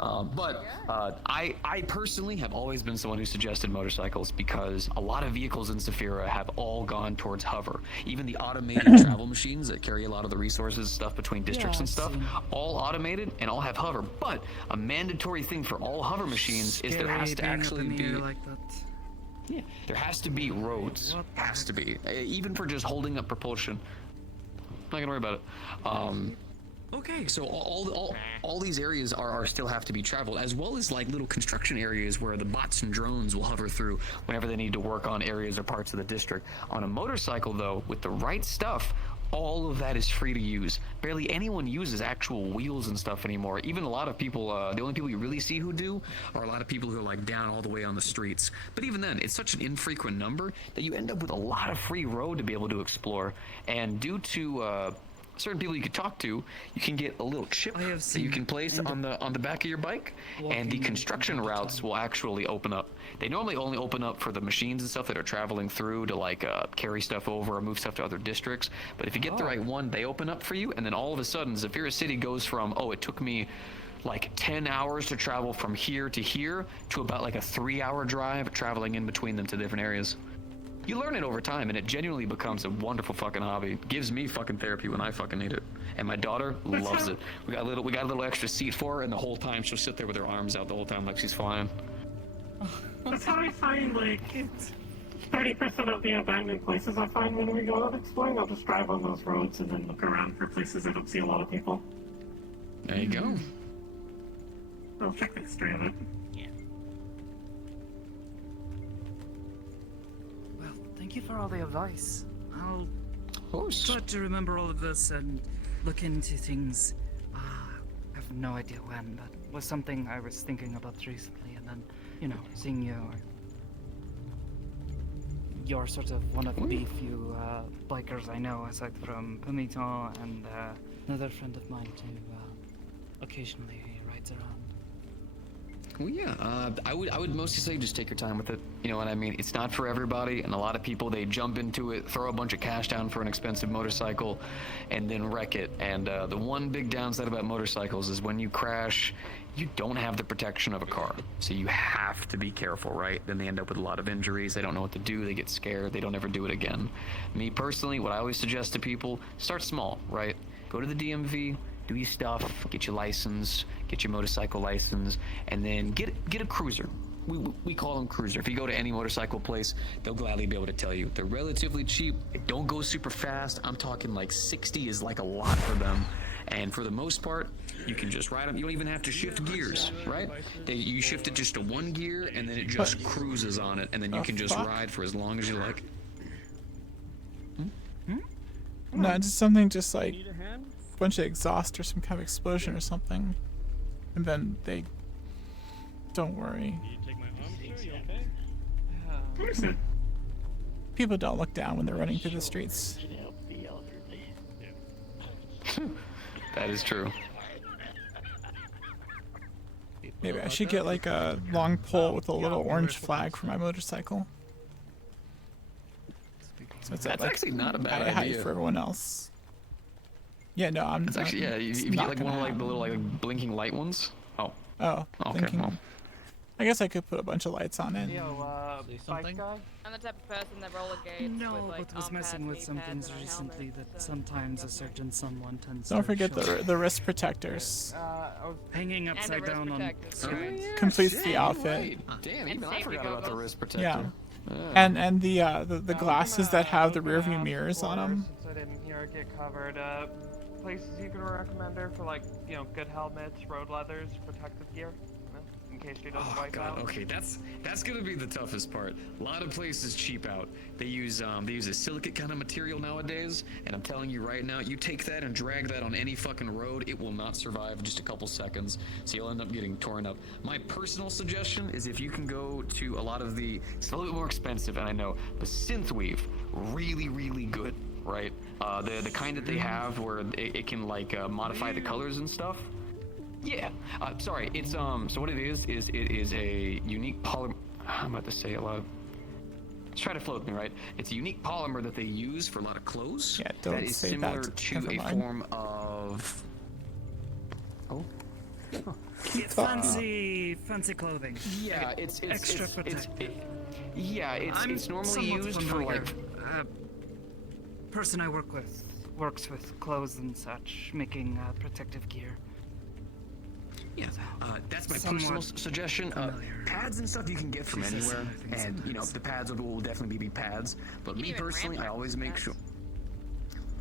I personally have always been someone who suggested motorcycles because a lot of vehicles in Saphira have all gone towards hover. Even the automated travel machines that carry a lot of the resources and stuff between districts and stuff, all automated and all have hover. But a mandatory thing for all hover machines is there has to actually be like that. Yeah, there has to be roads. Has to be, even for just holding up propulsion. Not gonna worry about it. Okay, so all these areas are still have to be traveled, as well as like little construction areas where the bots and drones will hover through whenever they need to work on areas or parts of the district. On a motorcycle, though, with the right stuff, all of that is free to use. Barely anyone uses actual wheels and stuff anymore. Even a lot of people, the only people you really see who do are a lot of people who are like down all the way on the streets. But even then, it's such an infrequent number that you end up with a lot of free road to be able to explore. And due to certain people you can talk to, you can get a little chip that you can place on the back of your bike, and the construction routes will actually open up. They normally only open up for the machines and stuff that are traveling through to like carry stuff over or move stuff to other districts. But if you get the right one, they open up for you, and then all of a sudden, Zafira City goes from, oh, it took me like 10 hours to travel from here to about like a 3-hour drive traveling in between them to different areas. You learn it over time, and it genuinely becomes a wonderful fucking hobby. It gives me fucking therapy when I fucking need it, and my daughter loves it. We got a little extra seat for her, and the whole time she'll sit there with her arms out the whole time like she's flying. That's how I find, like, 30% of the abandoned places I find when we go out exploring. I'll just drive on those roads and then look around for places that don't see a lot of people. There you go. I'll check the history of it. Thank you for all the advice. I'll try to remember all of this and look into things. I have no idea when, but it was something I was thinking about recently, and then, seeing you're sort of one of the few bikers I know, aside from Pumito and another friend of mine who occasionally rides around. Well, yeah, I would mostly say just take your time with it. You know what I mean? It's not for everybody, and a lot of people, they jump into it, throw a bunch of cash down for an expensive motorcycle, and then wreck it. And the one big downside about motorcycles is when you crash, you don't have the protection of a car. So you have to be careful, right? Then they end up with a lot of injuries. They don't know what to do. They get scared. They don't ever do it again. Me personally, what I always suggest to people, start small, right? Go to the DMV, do your stuff, get your license, get your motorcycle license, and then get a cruiser. We call them cruiser. If you go to any motorcycle place, they'll gladly be able to tell you. They're relatively cheap. They don't go super fast. I'm talking like 60 is like a lot for them. And for the most part, you can just ride them. You don't even have to shift gears, right? You shift it just to one gear, and then it just cruises on it, and then you can just ride for as long as you like. No, just something just like a bunch of exhaust or some kind of explosion or something. And then they... Don't worry. People don't look down when they're running through the streets. That is true. Maybe I should get like a long pole with a little orange flag for my motorcycle. So it's That's like actually not a bad eye height idea. for everyone else. Yeah, no, I'm. It's actually, yeah, you get like one of like the little like blinking light ones. Oh. Oh. Okay. Blinking. Well. I guess I could put a bunch of lights on it. Bike guy? I'm the type of person that rollerblades No, with like but was arm messing pads, with knee some pads, things and a recently helmet, that so- sometimes a certain someone tends to Don't forget show. the wrist protectors. I was hanging And the upside wrist down on. protectors, right. Completes the outfit. Damn, And even I safety forgot about the goggles. wrist protector. Yeah. And the glasses that have the rear view mirrors on them. Since I didn't hear it get covered, places you can recommend her for, like, you know, good helmets, road leathers, protective gear, you know, in case she doesn't Oh wipe god, out. okay, that's gonna be the toughest part. A lot of places cheap out. They use a silicate kind of material nowadays, and I'm telling you right now, you take that and drag that on any fucking road, it will not survive just a couple seconds. So you'll end up getting torn up. My personal suggestion is if you can go to a lot of it's a little bit more expensive, and I know, but synthweave, really, really good, right? The kind that they have where it can like modify the colors and stuff. Yeah, sorry, it's so what it is it is a unique polymer. I'm about to say it loud. Try to float me, right? It's a unique polymer that they use for a lot of clothes. Yeah, don't that is say similar that. to Never a mind. form of. Oh. Fancy clothing. Yeah, it's extra it's protective. it's normally somewhat used for familiar. like. Person I work with works with clothes and such, making protective gear. Yeah, that's my Somewhat personal suggestion. Pads and stuff you can get from Jesus, anywhere, I think and so. you know the pads will definitely be pads. But me even personally, I ramp always make pads. sure.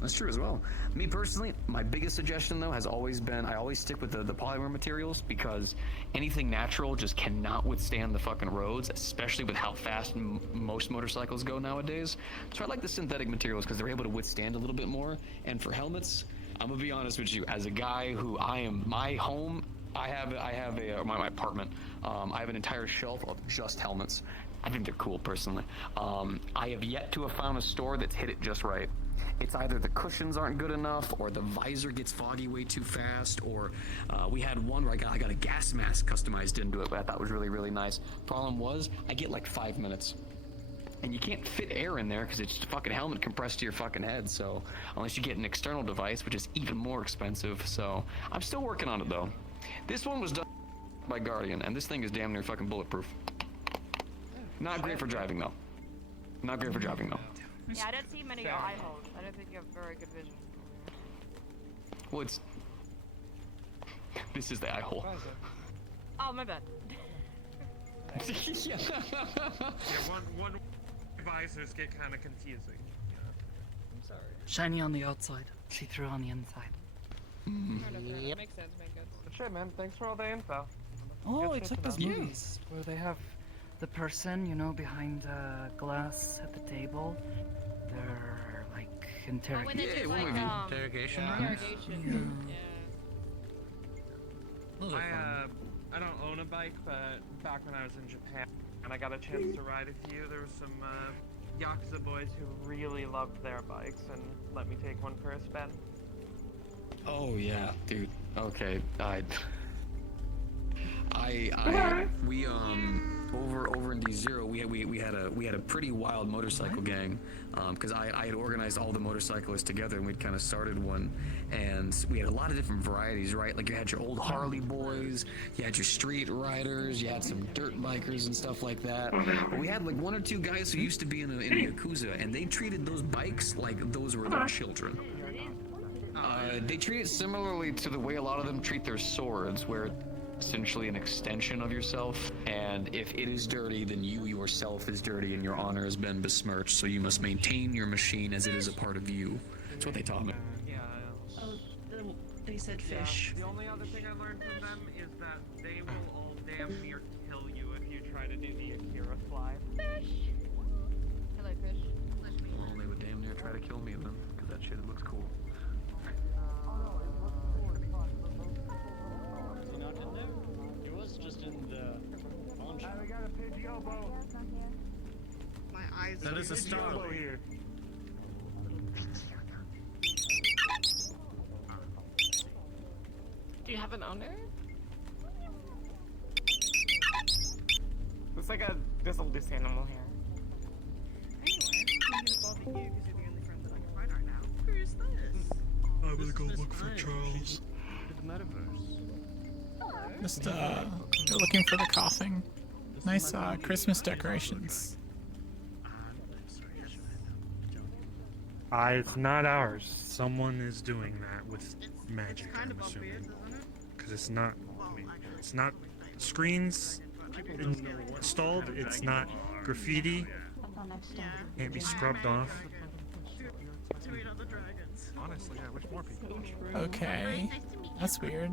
That's true as well. Me personally, my biggest suggestion though has always been I always stick with the polymer materials because anything natural just cannot withstand the fucking roads, especially with how fast most motorcycles go nowadays. So I like the synthetic materials because they're able to withstand a little bit more. And for helmets, I'm gonna be honest with you, as a guy who my home. I have my apartment. I have an entire shelf of just helmets. I think they're cool personally. I have yet to have found a store that's hit it just right. It's either the cushions aren't good enough, or the visor gets foggy way too fast, or we had one where I got a gas mask customized into it, but I thought was really, really nice. Problem was, I get like 5 minutes. And you can't fit air in there because it's just a fucking helmet compressed to your fucking head, so unless you get an external device, which is even more expensive, so I'm still working on it though. This one was done by Guardian, and this thing is damn near fucking bulletproof. Not great for driving though. Not great for driving though. Yeah, I don't see many eye holes. I don't think you have very good vision. Well, it's... This is the eye hole. Oh, my bad. Yeah, one visors get kind of confusing. I'm sorry. Shiny on the outside, see-through on the inside. Yep. Makes sense, makes sense. But shit, man, thanks for all the info. Oh, Good it's shit like to those know. movies where they have the person, you know, behind glass at the table. They're like Oh, when they interrogating. do, like, Interrogation yeah. rooms? Interrogation. Those are fun. I don't own a bike, but back when I was in Japan and I got a chance to ride a few, there were some Yakuza boys who really loved their bikes and let me take one for a spin. Oh yeah, dude. Okay, We over in D0 we had a pretty wild motorcycle gang, because I had organized all the motorcyclists together and we'd kind of started one, and we had a lot of different varieties, right? Like you had your old Harley boys, you had your street riders, you had some dirt bikers and stuff like that. But we had like one or two guys who used to be in the Yakuza, and they treated those bikes like those were their children. They treat it similarly to the way a lot of them treat their swords, where essentially an extension of yourself, and if it is dirty, then you yourself is dirty and your honor has been besmirched, so you must maintain your machine as it is a part of you. That's what they taught me. Oh, they said fish. The only other thing I learned from them is that they will all damn near kill you if you try to do the Akira slide. Fish! Hello, fish. Well, they would damn near try to kill me then, because that shit looks cool. Is he not in there? He was just in the pawn shop. I got a Pidgeotto. My eyes. That is a star. Here. Do you have an owner? Looks like this oldest animal here. Anyway, I'm gonna bother you because you're the only friend that I can find right now. Who's this? I'm gonna go look for Charles. The Metaverse. Just go looking for the coughing. Nice Christmas decorations. It's not ours. Someone is doing that with magic, I'm assuming. Because it's not, I mean, it's not screens installed, it's not graffiti, can't be scrubbed off. Honestly, I wish more people. Okay, that's weird.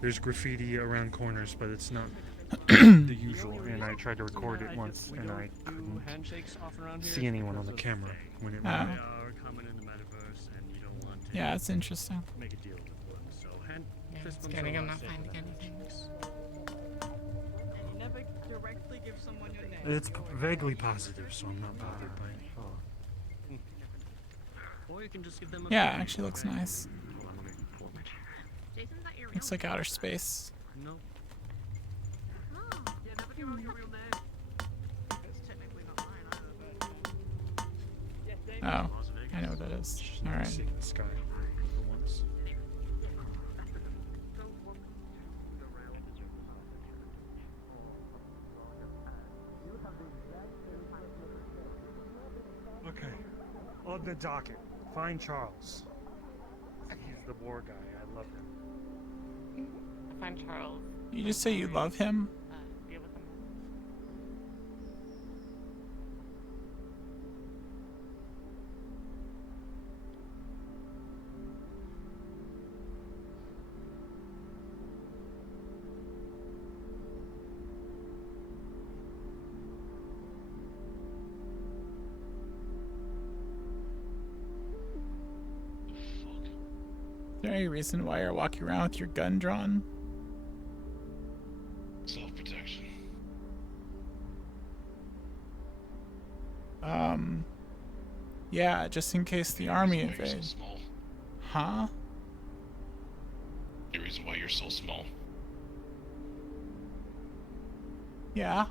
There's graffiti around corners, but it's not the usual, and I tried to record it once, and I couldn't see anyone on the camera when it went. Yeah, that's interesting. Make a deal with them. So, It's getting, I'm not finding anything. And you never directly give someone your name. It's vaguely positive, so I'm not bothered by it. Or you can just give them a Yeah, actually looks nice. Jason's not your real Looks like outer space. No. Yeah, never give out your real name. It's technically not mine either, but... Oh, I know what that is. Alright. Seeing the sky for once. Okay, on the docket, find Charles. He's the war guy, I love him. Find Charles. You just say you love him? Deal with him. Is there any reason why you're walking around with your gun drawn? Self-protection. Yeah, just in case the army Why you're so invades. small. Huh? The reason why you're so small. Yeah.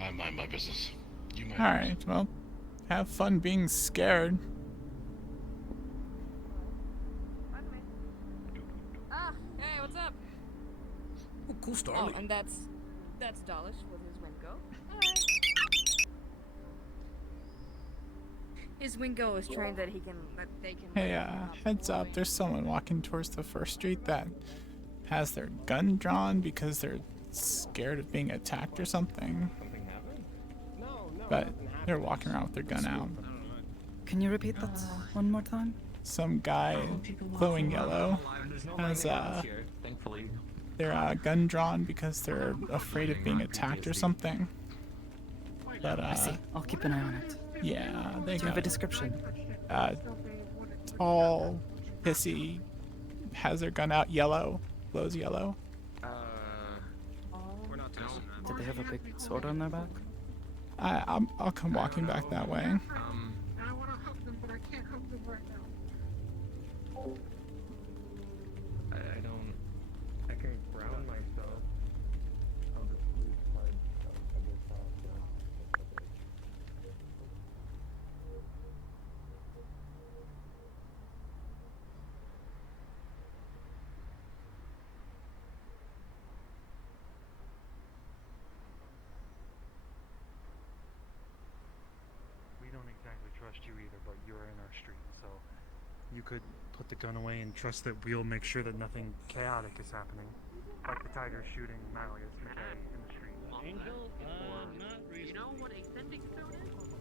I mind my business. You mind. Alright, well, have fun being scared. Ah, hey, what's up? Oh, cool Oh, Starling. and that's Dalish with his Wingo. His Wingo is trained that they can. Hey, heads up, there's someone walking towards the first street that has their gun drawn because they're scared of being attacked or something. Something happened? No, But they're walking around with their gun out. Can you repeat that one more time? Some guy, glowing yellow, has Thankfully. their gun drawn because they're afraid of being attacked or something. But I see. I'll keep an eye on it. yeah, they Do you got have a description? tall, hissy, has their gun out, yellow, glows yellow. We're not testing that. Did they have a big sword on their back? I'll come walking back that way. I want to help them, but I can't help them right now. I don't. I can ground myself. I'll just lose part of this off. We don't exactly trust you either, but you're in our street, so you could put the gun away and trust that we'll make sure that nothing chaotic is happening. Like the tiger shooting Malleus McKay in the street. Angel? Not really. You know what a sending stone is?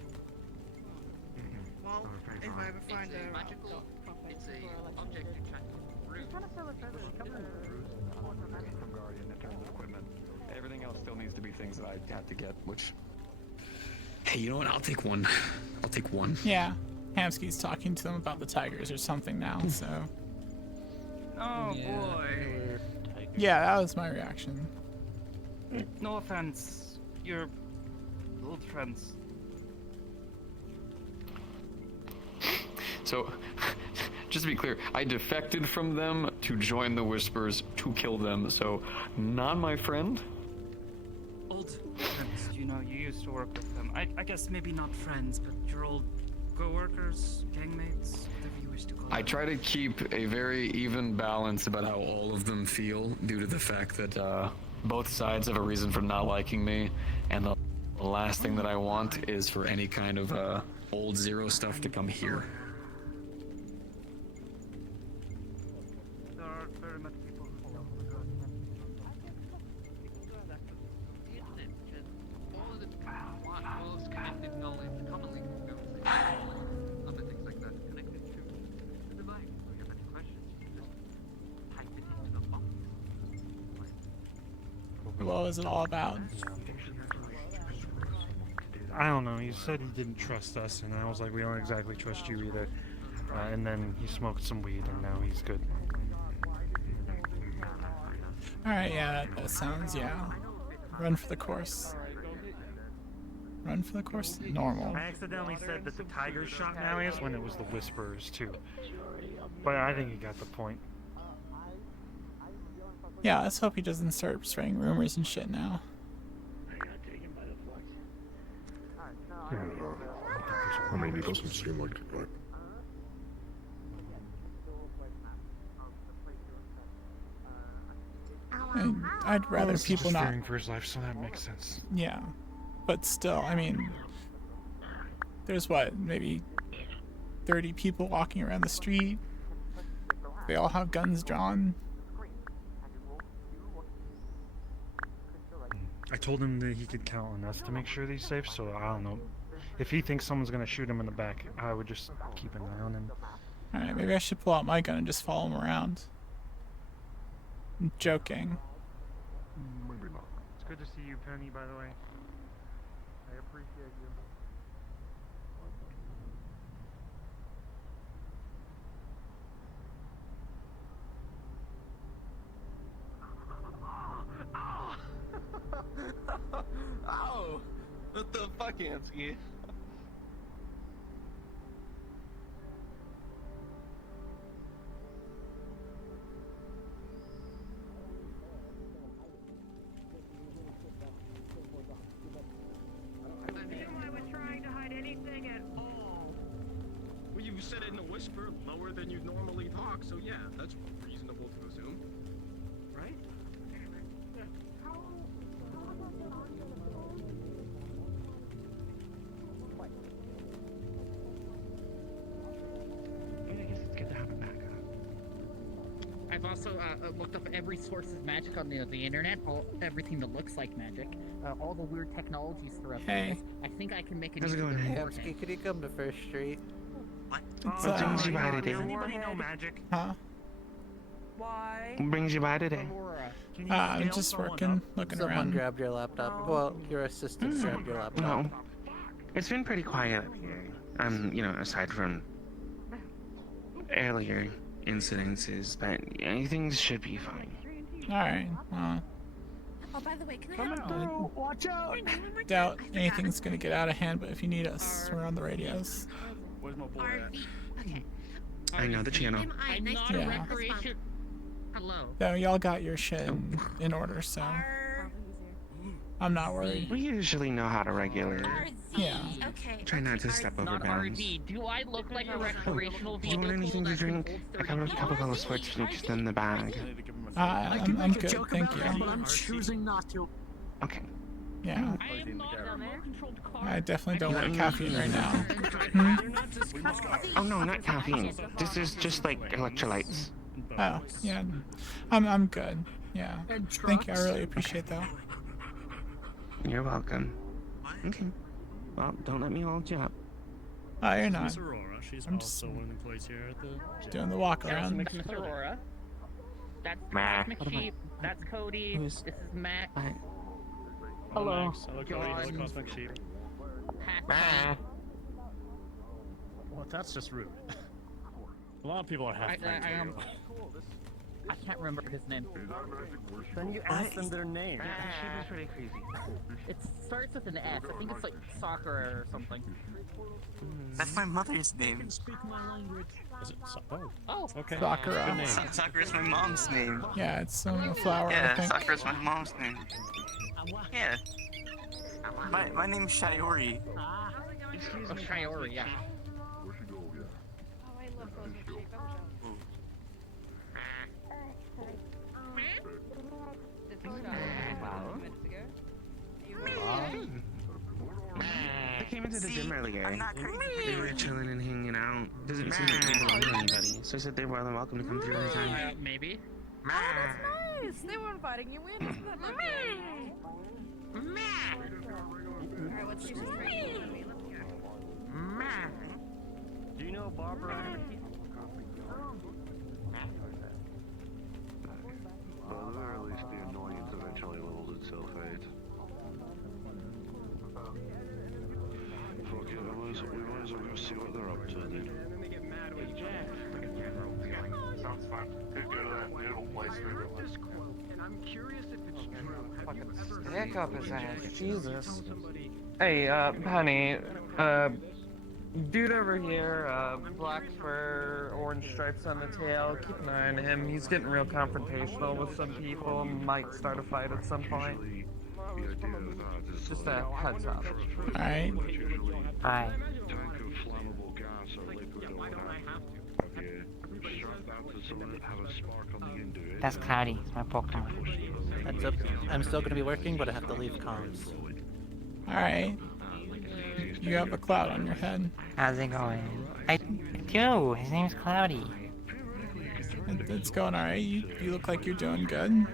Well, if I ever find It's a magical. It's a object you can root. Some Guardian in terms of equipment. Everything else still needs to be things that I have to get, which... Hey, you know what? I'll take one. I'll take one. Yeah. Hamsky's talking to them about the tigers or something now, so... Oh boy. Yeah, that was my reaction. No offense. You're old friends. So, just to be clear, I defected from them to join the Whispers to kill them, so not my friend. Old friends, you know, you used to work with them. I guess maybe not friends, but your old co-workers, gangmates, whatever you wish to call I them. try to keep a very even balance about how all of them feel, due to the fact that both sides have a reason for not liking me, and the last thing that I want is for any kind of old Zero stuff to come here. There are very much people who don't regard All of the most connected knowledge, commonly known as other things like that, connected to the device. So you have any questions, you just type it into the box. What was it all about? I don't know. He said he didn't trust us, and I was like, we don't exactly trust you either. And then he smoked some weed, and now he's good. Alright, yeah, that sounds, yeah. Run for the course. Run for the course? Normal. I accidentally said that the tigers shot Malleus when it was the Whisperers, too. But I think he got the point. Yeah, let's hope he doesn't start spreading rumors and shit now. I mean, he doesn't seem like I'd rather He's people just not. fearing for his life, so that makes sense. Yeah, but still, I mean, there's what, maybe 30 people walking around the street. They all have guns drawn. I told him that he could count on us to make sure that he's safe, so I don't know. If he thinks someone's gonna shoot him in the back, I would just keep an eye on him. Alright, maybe I should pull out my gun and just follow him around. I'm joking. Maybe not. It's good to see you, Penny, by the way. I appreciate you. Oh! What the fuck, Ansky? I was trying to hide anything at all. Well, you said it in a whisper, lower than you normally talk, so yeah, that's reasonable to assume. Right? I guess it's good to have it back up. I've also looked up every source of magic on the internet, everything that looks like magic, all the weird technologies throughout the Hey. place. I think I can make it How's it going? Hamsky, could you come to First Street? What's What up? brings you by today? Does anybody know magic? Huh? Why? What brings you by today? I'm just working, looking Someone around. grabbed your laptop. Well, your assistant grabbed your laptop. Well, it's been pretty quiet up here. You know, aside from earlier incidences, but things should be fine. Alright, well, Oh, by the way, can I Coming have through. Watch out! doubt anything's gonna get out of hand, but if you need us, we're on the radios. Where's my boy RV? Okay. I know the channel. I'm not Yeah. a recreation. Hello. No, y'all got your shit in order, so I'm not worried. We usually know how to regulate. Yeah. Okay. Try not to step over Not bounds. RV. Do I look like a recreational Do you vehicle? want anything to drink? I got a couple of sweats just in the bag. I'm good, thank you. But I'm choosing not to. Okay. Yeah. I am not a remote-controlled car. I definitely don't want caffeine right now. Oh no, not caffeine. This is just like electrolytes. Oh, yeah. I'm good. Yeah. Thank you. I really appreciate that. You're welcome. Okay. Well, don't let me hold you up. Oh, you're not. Miss Aurora, she's I'm just also one of the employees here at the doing the walk That's around. Miss Aurora. That's Meh. McSheep. That's Cody. This is Matt. Hello. Hello. Hello, Cody. Hello, Cosmic Sheep. Well, that's just rude. A lot of people are half friends with you. I can't remember his name. Then you ask them their name. Sheep is pretty crazy. It starts with an S. I think it's like soccer or something. That's my mother's name. Is it Oh, okay. Sakura. Good name. Sakura is my mom's name. Yeah, it's a flower, I Yeah, think. Sakura is my mom's name. Yeah. My name's Shiori. Oh, Shiori, yeah. I came into the gym earlier. They were chilling and hanging out. Doesn't seem like they belong to anybody. So I said they're more than welcome to come through anytime. Maybe. Oh, that's nice. They were inviting you in. Isn't that lovely? Alright, what's your strength? Do you know Barbara? Well, at the very least, the annoyance eventually levels itself out. Fuck it, we might as well go see what they're up to then. Sounds fun. Could go to that noodle place regardless. And I'm curious if it's true. Have you ever Stick up his ass. Jesus. somebody Hey, Penny, dude over here, black fur, orange stripes on the tail, keep an eye on him. He's getting real confrontational with some people, might start a fight at some point. Just a heads up. Alright. Hi. Tank of flammable gas or liquid or whatever. Okay. Strap that to someone that have a spark on the end of it. That's Cloudy, it's my Pokemon. Heads up, I'm still gonna be working, but I have to leave comms. Alright. You have a cloud on your head. How's it going? I do. His name's Cloudy. It's going alright. You look like you're doing good.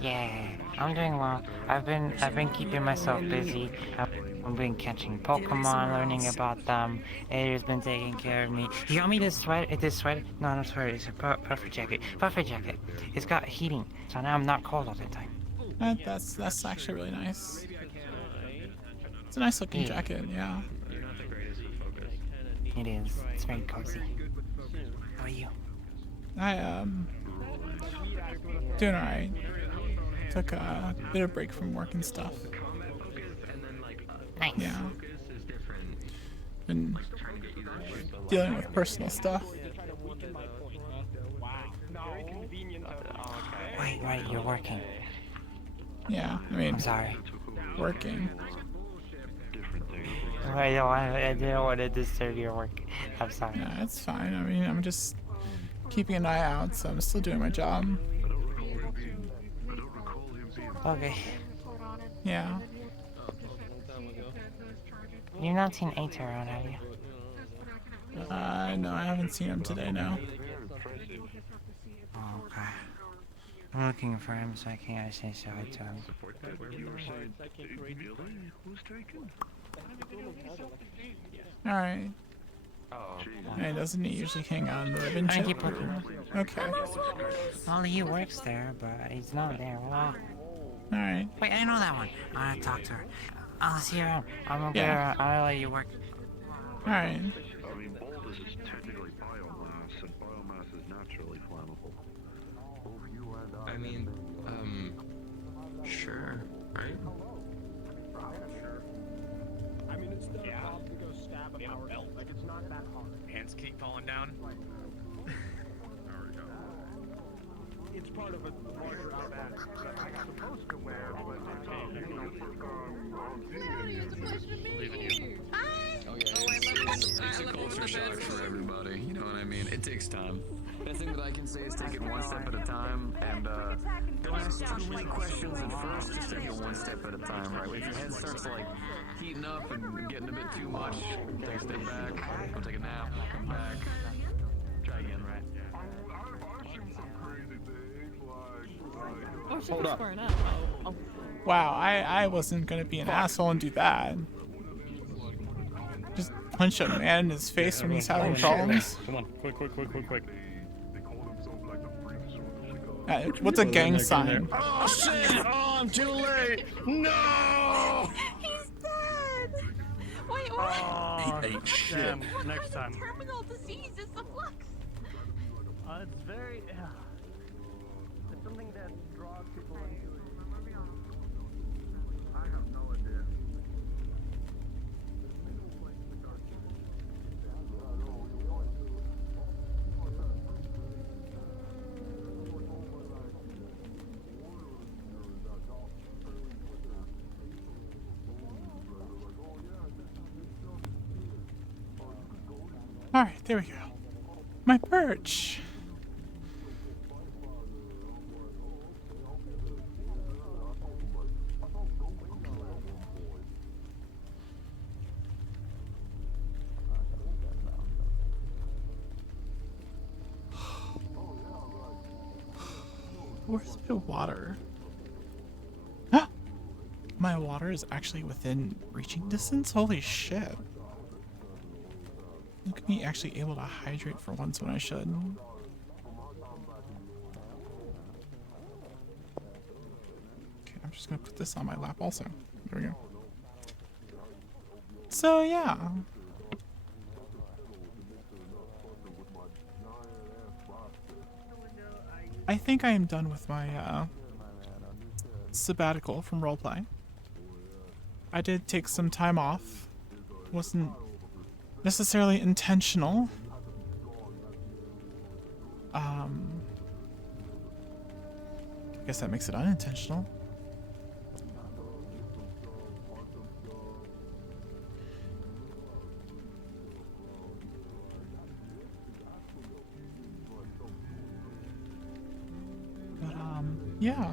Yeah, I'm doing well. I've been keeping myself busy. I've been catching Pokemon, learning about them. Ader's been taking care of me. You got me this sweater? No, not sweater. It's a puffer jacket. Puffer jacket. It's got heating, so now I'm not cold all the time. That's actually really nice. It's a nice looking jacket, yeah. It is. It's very cozy. How are you? I doing alright. Took a bit of break from work and stuff. Nice. Yeah. Been dealing with personal stuff. Right, you're working. Yeah, I mean, I'm sorry. Working. I didn't want to disturb your work. I'm sorry. Yeah, it's fine. I mean, I'm just keeping an eye out, so I'm still doing my job. Okay. Yeah. You've not seen Ater around, have you? No, I haven't seen him today, no. Oh, okay. I'm looking for him, so I can't say so I to him. Alright. And doesn't he usually hang out in the ribbon I chip? keep looking. Okay. Well, he works there, but he's not there. Well, Alright. wait, I know that one. I want to talk to her. I'll see her around. I'm gonna get Yeah. her. I'll let you work. Alright. I mean, boulders is technically biomass, and biomass is naturally flammable. I mean, sure, right? I mean, it's not a problem to go stab a power belt. Like, it's not that hard. Hands, can keep falling down. It's part of a larger outfit that I'm supposed to wear, but Leaving you. Oh yeah, it's a culture shock for everybody. You know what I mean? It takes time. The thing that I can say is take it one step at a time, and don't ask too many questions at first. Just take it one step at a time, right? If your head starts like heating up and getting a bit too much, take a step back, go take a nap, come back, try again, right? Hold up. Wow, I wasn't gonna be an asshole and do that. Just punch a man in his face when he's having problems. Come on, quick. What's a gang sign? Oh shit! Oh, I'm too late! No! He's dead! Wait, what? Oh, He ate shit. damn. What Next kind time. of terminal disease is the flux? It's very. It's something that draws people into it. I have no idea. Alright, there we go. My perch! Where's my water? My water is actually within reaching distance? Holy shit. Look at me actually able to hydrate for once when I should. Okay, I'm just gonna put this on my lap also. There we go. So yeah. I think I am done with my sabbatical from roleplay. I did take some time off. Wasn't necessarily intentional. I guess that makes it unintentional. But yeah.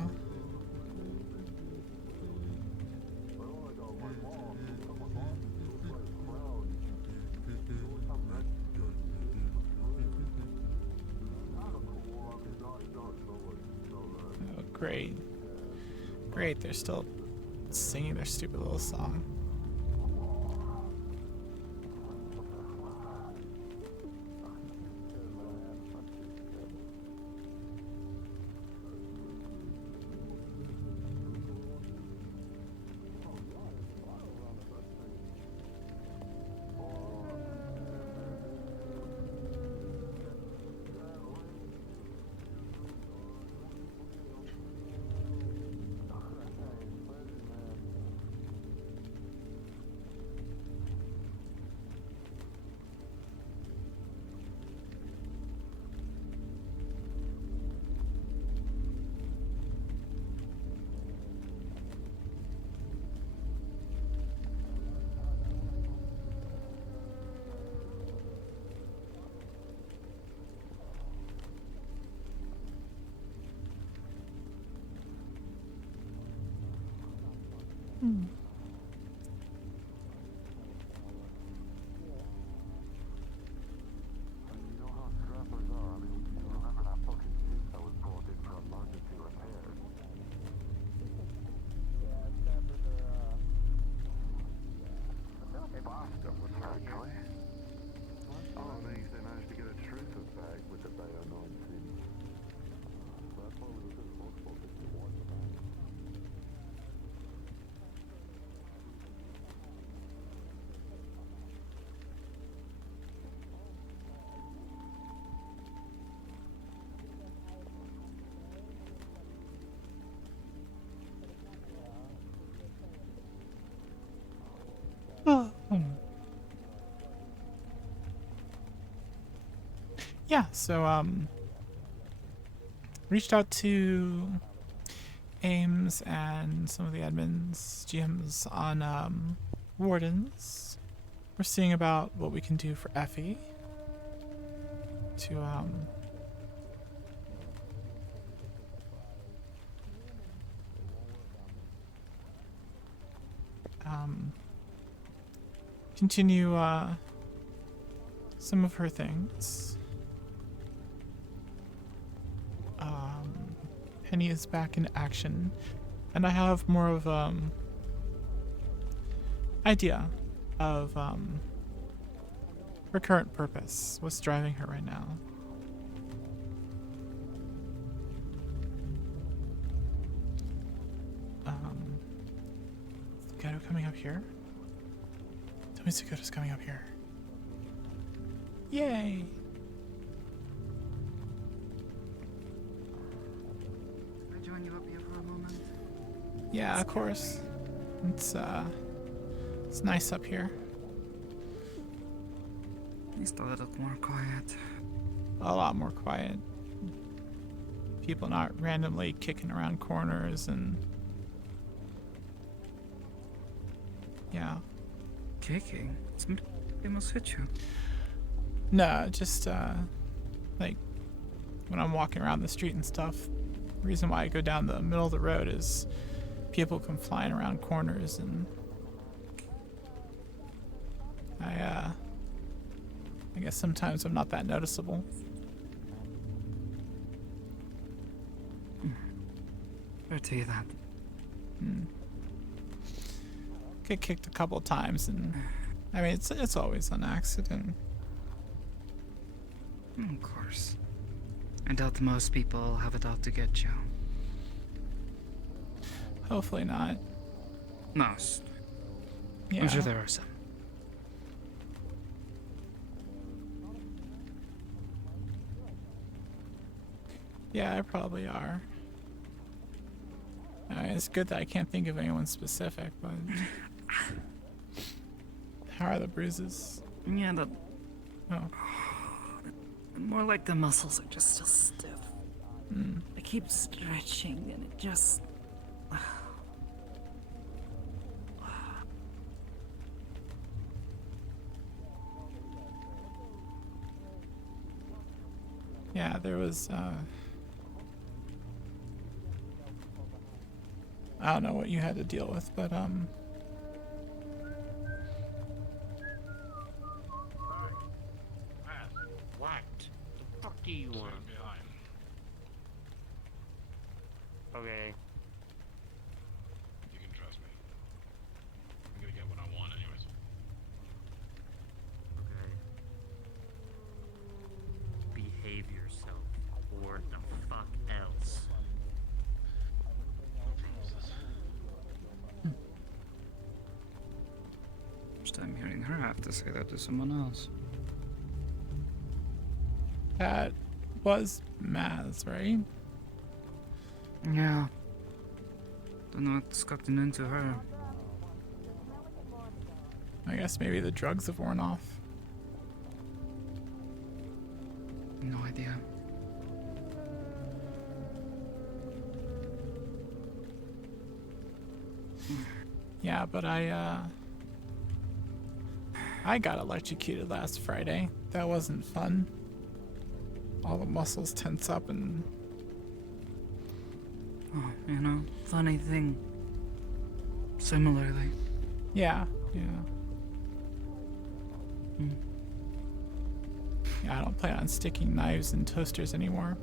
Oh, great. Great, they're still singing their stupid little song. Hmm. yeah, so reached out to Ames and some of the admins, GMs on Wardens. We're seeing about what we can do for Effie to continue some of her things. Penny is back in action, and I have more of idea of her current purpose, what's driving her right now. Is Gato coming up here? Tell me Sakuta's coming up here. Yay! Can I join you up here for a moment? Yeah, of course. It's nice up here. Just a little more quiet. A lot more quiet. People not randomly kicking around corners and yeah. Kicking? Somebody must hit you. No, just like when I'm walking around the street and stuff. The reason why I go down the middle of the road is people come flying around corners, and I guess sometimes I'm not that noticeable. Fair to you that. Get kicked a couple of times, and I mean it's always an accident. Of course. I doubt most people have it out to get you. Hopefully not. Most. Yeah. I'm sure there are some. Yeah, I probably are. It's good that I can't think of anyone specific, but how are the bruises? Yeah, the... Oh. More like the muscles are just still stiff. I keep stretching and it just... Yeah, there was, I don't know what you had to deal with, but, What? The fuck do you want? Okay. You can trust me. I'm gonna get what I want anyways. Okay. Behave yourself, or the fuck else. First time hearing her have to say that to someone else. that was Maz, right? Yeah. Don't know what's gotten into her. I guess maybe the drugs have worn off. No idea. Yeah, but I got electrocuted last Friday. That wasn't fun. All the muscles tense up and... Oh, you know, funny thing. Similarly. Yeah, yeah. Yeah, I don't plan on sticking knives in toasters anymore.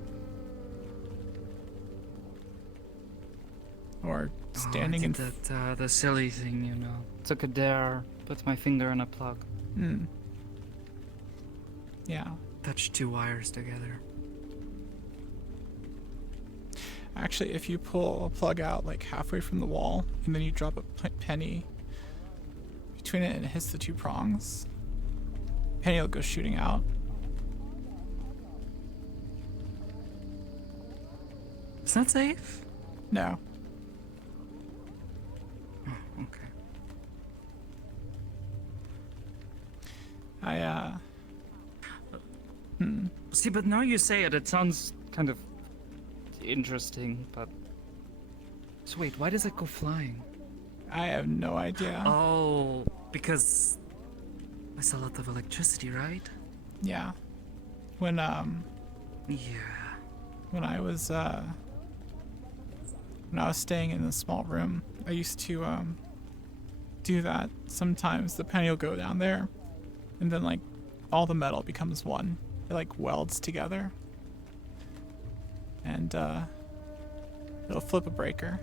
Or standing in... that, the silly thing, you know. Took a dare, put my finger in a plug. Yeah. Touched two wires together. Actually, if you pull a plug out like halfway from the wall, and then you drop a penny between it and it hits the two prongs, penny will go shooting out. Is that safe? No. Oh, okay. See, but now you say it, it sounds kind of interesting, but... So wait, why does it go flying? I have no idea. Oh, because there's a lot of electricity, right? Yeah. When Yeah. when I was staying in a small room, I used to do that. Sometimes the penny will go down there, and then like all the metal becomes one. It like welds together, and it'll flip a breaker.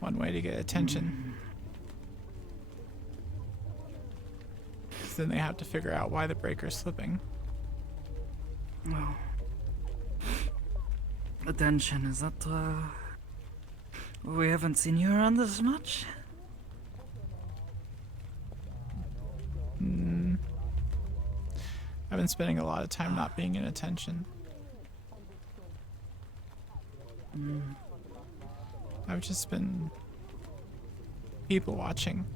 One way to get attention. So then they have to figure out why the breaker's slipping. Well, attention, is that, we haven't seen you around this much? I've been spending a lot of time not being in attention. I've just been people watching.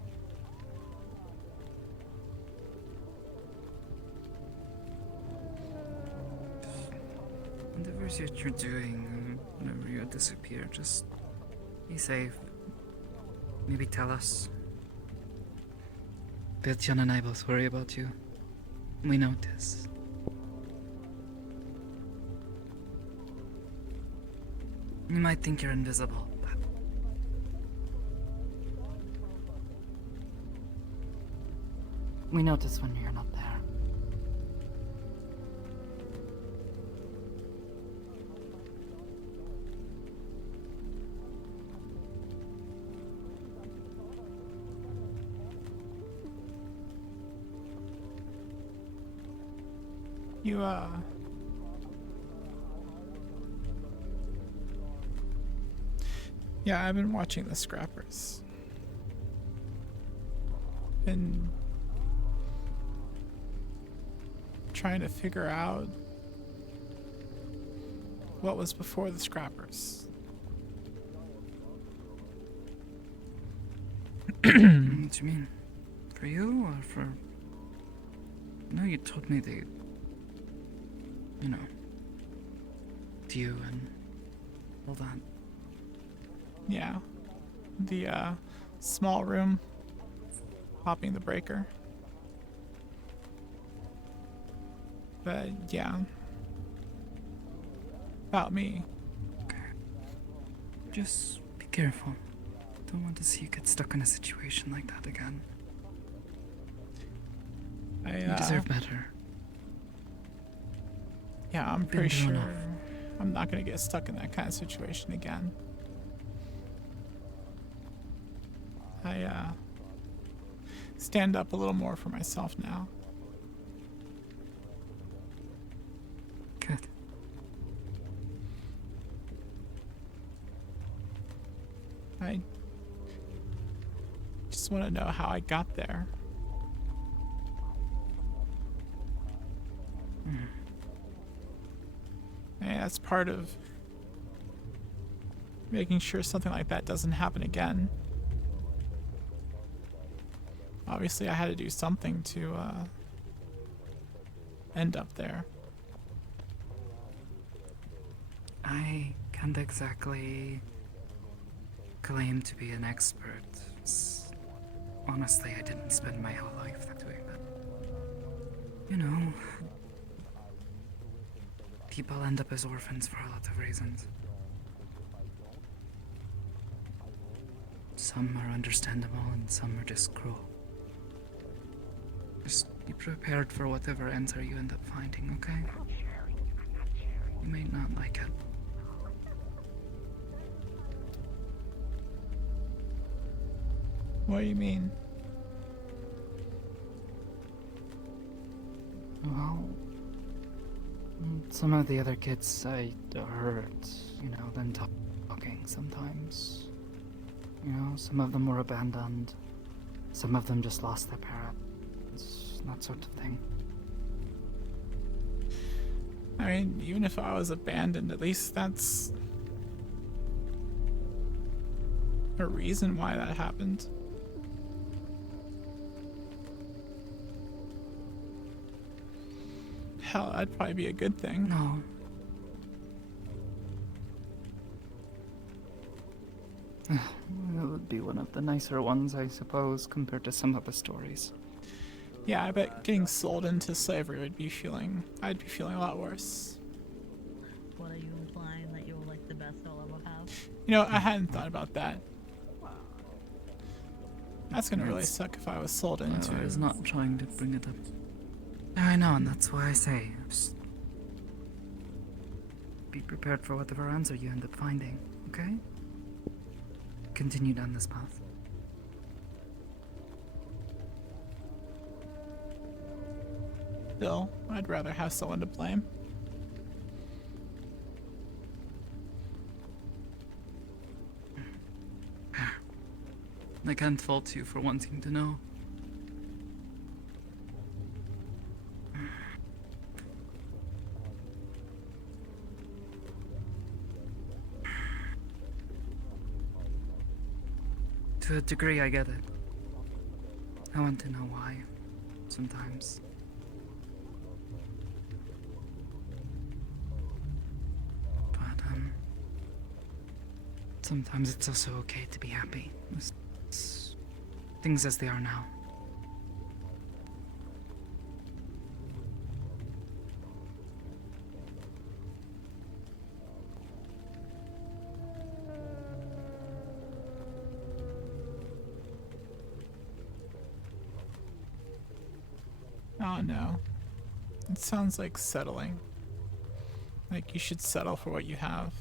Whatever you're doing, whenever you disappear, just be safe. Maybe tell us. Betjan and I both worry about you. We notice. You might think you're invisible, but... we notice when you're not there. You, yeah, I've been watching the Scrappers. Been trying to figure out what was before the Scrappers. What do you mean? For you or for... No, you told me they... You know... you and... all that. Yeah. The, small room. Popping the breaker. But, yeah. About me. Just be careful. Don't want to see you get stuck in a situation like that again. You deserve better. Yeah, I'm Been pretty through sure enough. I'm not gonna get stuck in that kind of situation again. I stand up a little more for myself now. Good. I just want to know how I got there. And that's part of making sure something like that doesn't happen again. Obviously, I had to do something to end up there. I can't exactly claim to be an expert. Honestly, I didn't spend my whole life doing that. You know, people end up as orphans for a lot of reasons. Some are understandable and some are just cruel. Just be prepared for whatever answer you end up finding, okay? You may not like it. What do you mean? Well, some of the other kids I heard, you know, them talking sometimes. You know, some of them were abandoned. Some of them just lost their parents. That sort of thing. I mean, even if I was abandoned, at least that's a reason why that happened. Hell, that'd probably be a good thing. No. It would be one of the nicer ones, I suppose, compared to some of the stories. Yeah, I bet getting sold into slavery I'd be feeling a lot worse. What are you implying, that you're like the best I'll ever have? You know, I hadn't thought about that. That's gonna really suck if I was sold into. I was not trying to bring it up. I know, and that's why I say, just be prepared for whatever answer you end up finding, okay? Continue down this path. Still, I'd rather have someone to blame. I can't fault you for wanting to know. To a degree, I get it. I want to know why, sometimes. But, sometimes it's also okay to be happy. Things as they are now. Oh no. It sounds like settling. Like you should settle for what you have.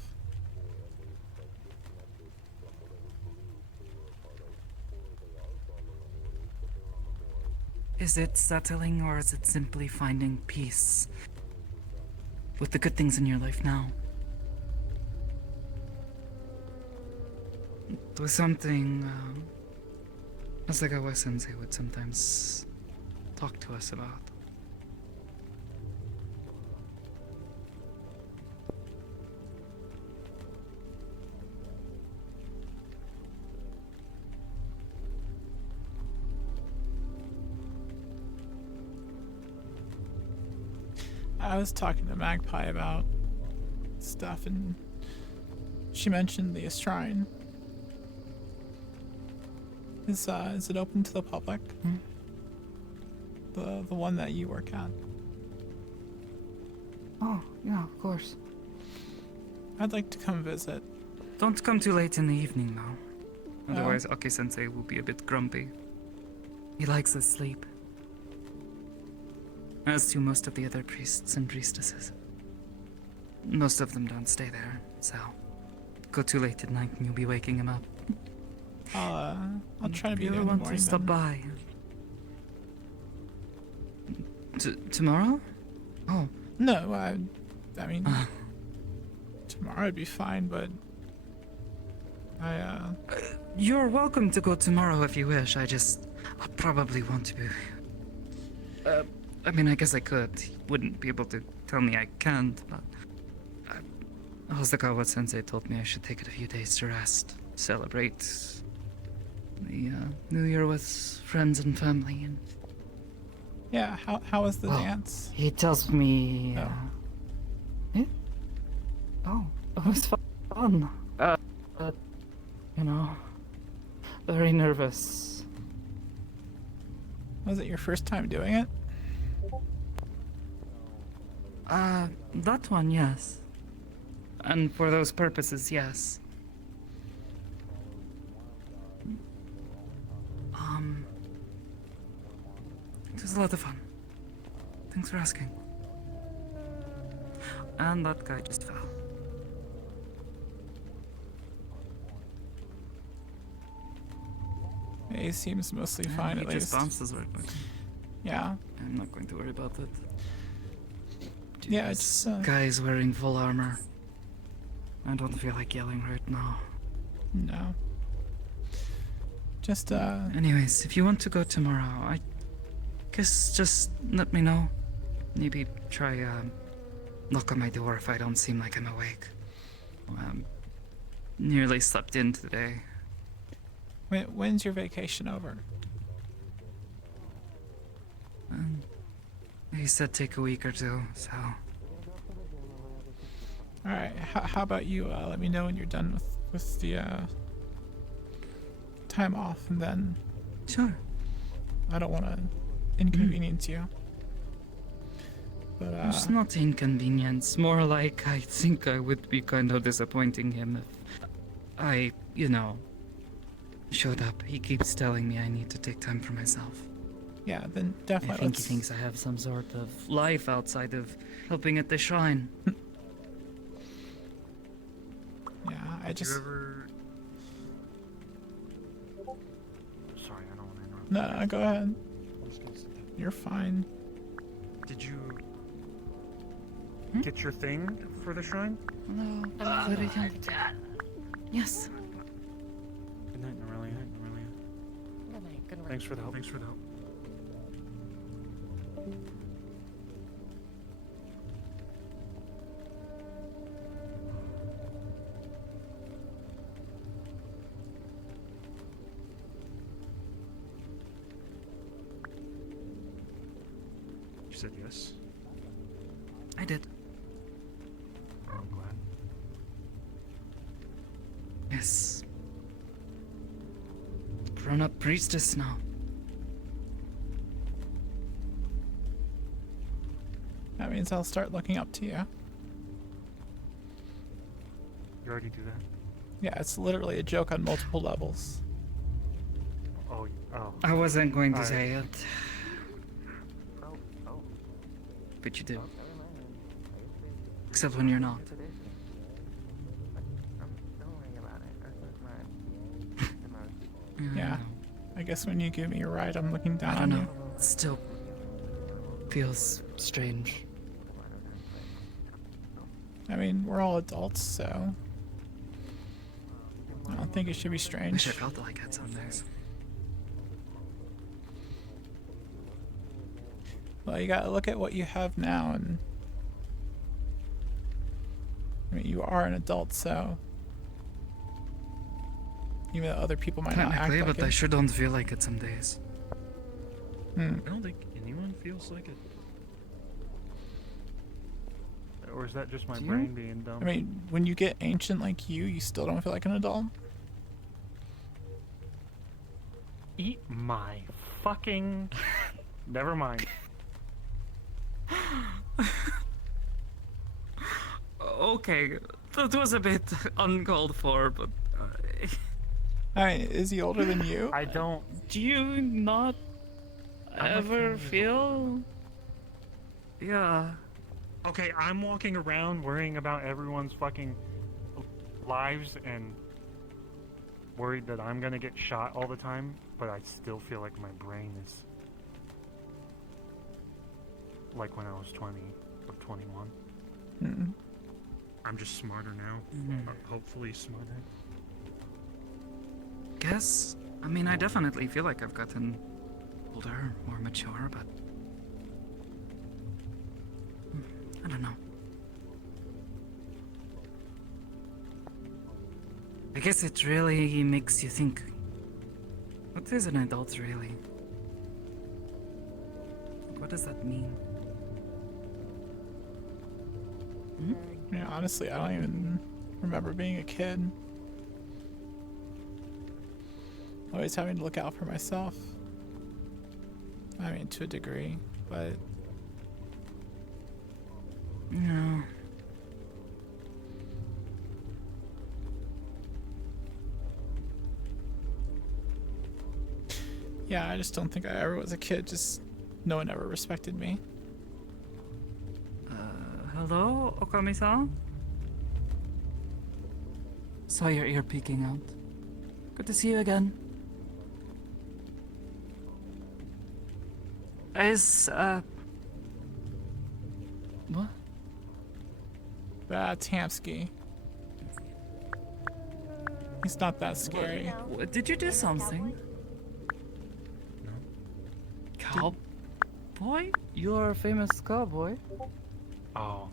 Is it settling, or is it simply finding peace with the good things in your life now? It was something Asagawa Sensei would sometimes talk to us about. I was talking to Magpie about stuff, and she mentioned the shrine. Is it open to the public? The one that you work at? Oh, yeah, of course. I'd like to come visit. Don't come too late in the evening, though. Otherwise, Ake-sensei will be a bit grumpy. He likes his sleep. As do most of the other priests and priestesses. Most of them don't stay there, so go too late at night and you'll be waking him up. I'll try to be there in the want morning to stop then. by? Tomorrow? Oh. No, I mean, tomorrow would be fine, but You're welcome to go tomorrow if you wish. I probably want to be... I mean, I guess I could. He wouldn't be able to tell me I can't, but... Hosokawa-sensei told me I should take it a few days to rest, celebrate the New Year with friends and family, and... Yeah, how was the dance? He tells me... Yeah? Oh, it was fun. You know, very nervous. Was it your first time doing it? That one, yes. And for those purposes, yes. It was a lot of fun. Thanks for asking. And that guy just fell. He seems mostly fine, he at just least. bounces right back. Yeah. I'm not going to worry about that. Yeah, it's Guy's wearing full armor. I don't feel like yelling right now. No. Just Anyways, if you want to go tomorrow, I guess just let me know. Maybe try knock on my door if I don't seem like I'm awake. Nearly slept in today. When's your vacation over? He said take a week or two, so. Alright, how about you let me know when you're done with the time off, and then... Sure. I don't want to inconvenience you. But, It's not inconvenience, more like I think I would be kind of disappointing him if I, showed up. He keeps telling me I need to take time for myself. Yeah, then definitely I think he thinks I have some sort of life outside of helping at the shrine. Yeah, I just... Sorry, I don't want to interrupt. No, go ahead. You're fine. Did you get your thing for the shrine? No, very young. Yes. Good night, Norelia. Good night, good night. Thanks for the help. You said yes? I did. I'm glad. Yes. Grown-up priestess now. That means I'll start looking up to you. You already do that? Yeah, it's literally a joke on multiple levels. Oh. I wasn't going to Alright. say it. But you do. Except when you're not. Yeah. I guess when you give me a ride, I'm looking down I don't on know. you. It still feels strange. I mean, we're all adults, so... I don't think it should be strange. Wish I felt like it some days. Well, you gotta look at what you have now, and... I mean, you are an adult, so... Even though other people might not act Technically, like but I it. sure don't feel like it some days. I don't think anyone feels like it. Or is that just my Do you? brain being dumb? I mean, when you get ancient like you still don't feel like an adult? Eat my fucking... Never mind. Okay, that was a bit uncalled for, but... Is he older than you? I don't... Do you not I'm like 10 ever years feel... Yeah. Okay, I'm walking around worrying about everyone's fucking lives and worried that I'm gonna get shot all the time, but I still feel like my brain is like when I was 20 or 21. I'm just smarter now. Hopefully smarter. Guess. I mean, I definitely feel like I've gotten older, more mature, but... I don't know. I guess it really makes you think. What is an adult, really? What does that mean? Yeah, honestly, I don't even remember being a kid. Always having to look out for myself. I mean, to a degree, but... No. Yeah, I just don't think I ever was a kid, just no one ever respected me. Hello, Okami-san? Saw your ear peeking out. Good to see you again. What? That's Hamsky. He's not that scary. What, did you do something? No. Cowboy? You're a famous cowboy. Oh.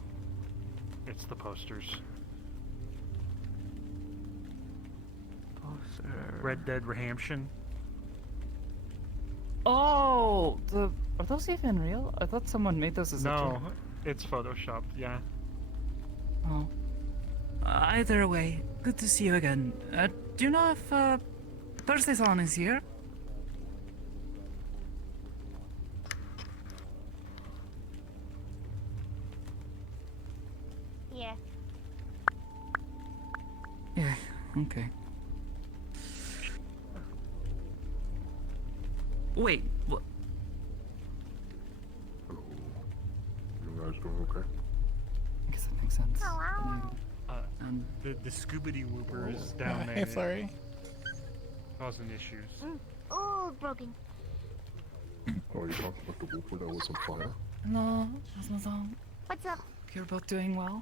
It's the posters. Red Dead Redemption. Oh, are those even real? I thought someone made those as a No, joke. it's photoshopped. Yeah. Oh. Either way, good to see you again. Do you know if Thursday-san is here? Yeah. Yeah. Okay. Wait. What? You guys doing okay? I guess that makes sense. The Scoobity Whooper is down there. Hey, Flurry. Causing issues. Oh, broken. Oh, you talking about the whooper that was on fire? Hello, Hasna-san. What's up? You're both doing well?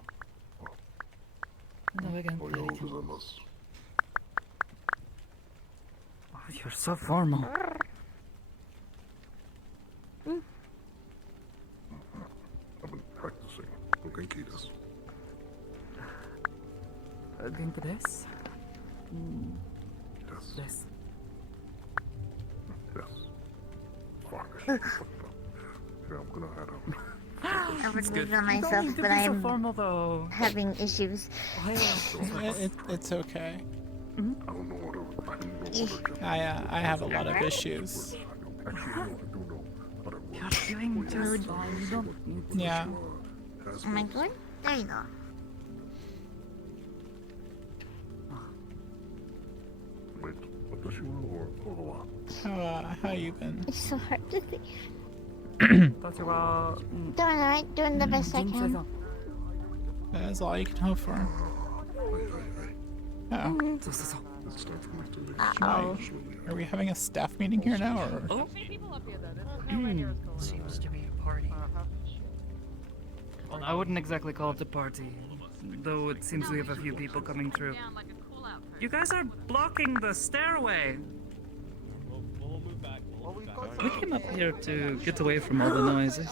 Hello again. Oh, yo, gozaimasu. Oh, you're so formal. I've been practicing. Okay, Kitas. Genki desu. Yes. Yes. Yes. Fuck. Yeah, I'm gonna head out. I would It's leave good. on You don't myself, need to but be so I'm formal, though. having issues. It's okay. I don't know what to I have a lot of issues. You're doing just fine. You don't need to. Yeah. Am I good? There you go. Wait, what does you or what? How you been? It's so hard to think. Doing Doing alright, doing the best I can. That's all you can hope for. Oh. It's time for me to leave. Uh-oh. Are we having a staff meeting here now, or? Oh. Seems to be a party. I wouldn't exactly call it a party, though it seems we have a few people coming through. You guys are blocking the stairway. We'll move back. We came up here to get away from all the noises.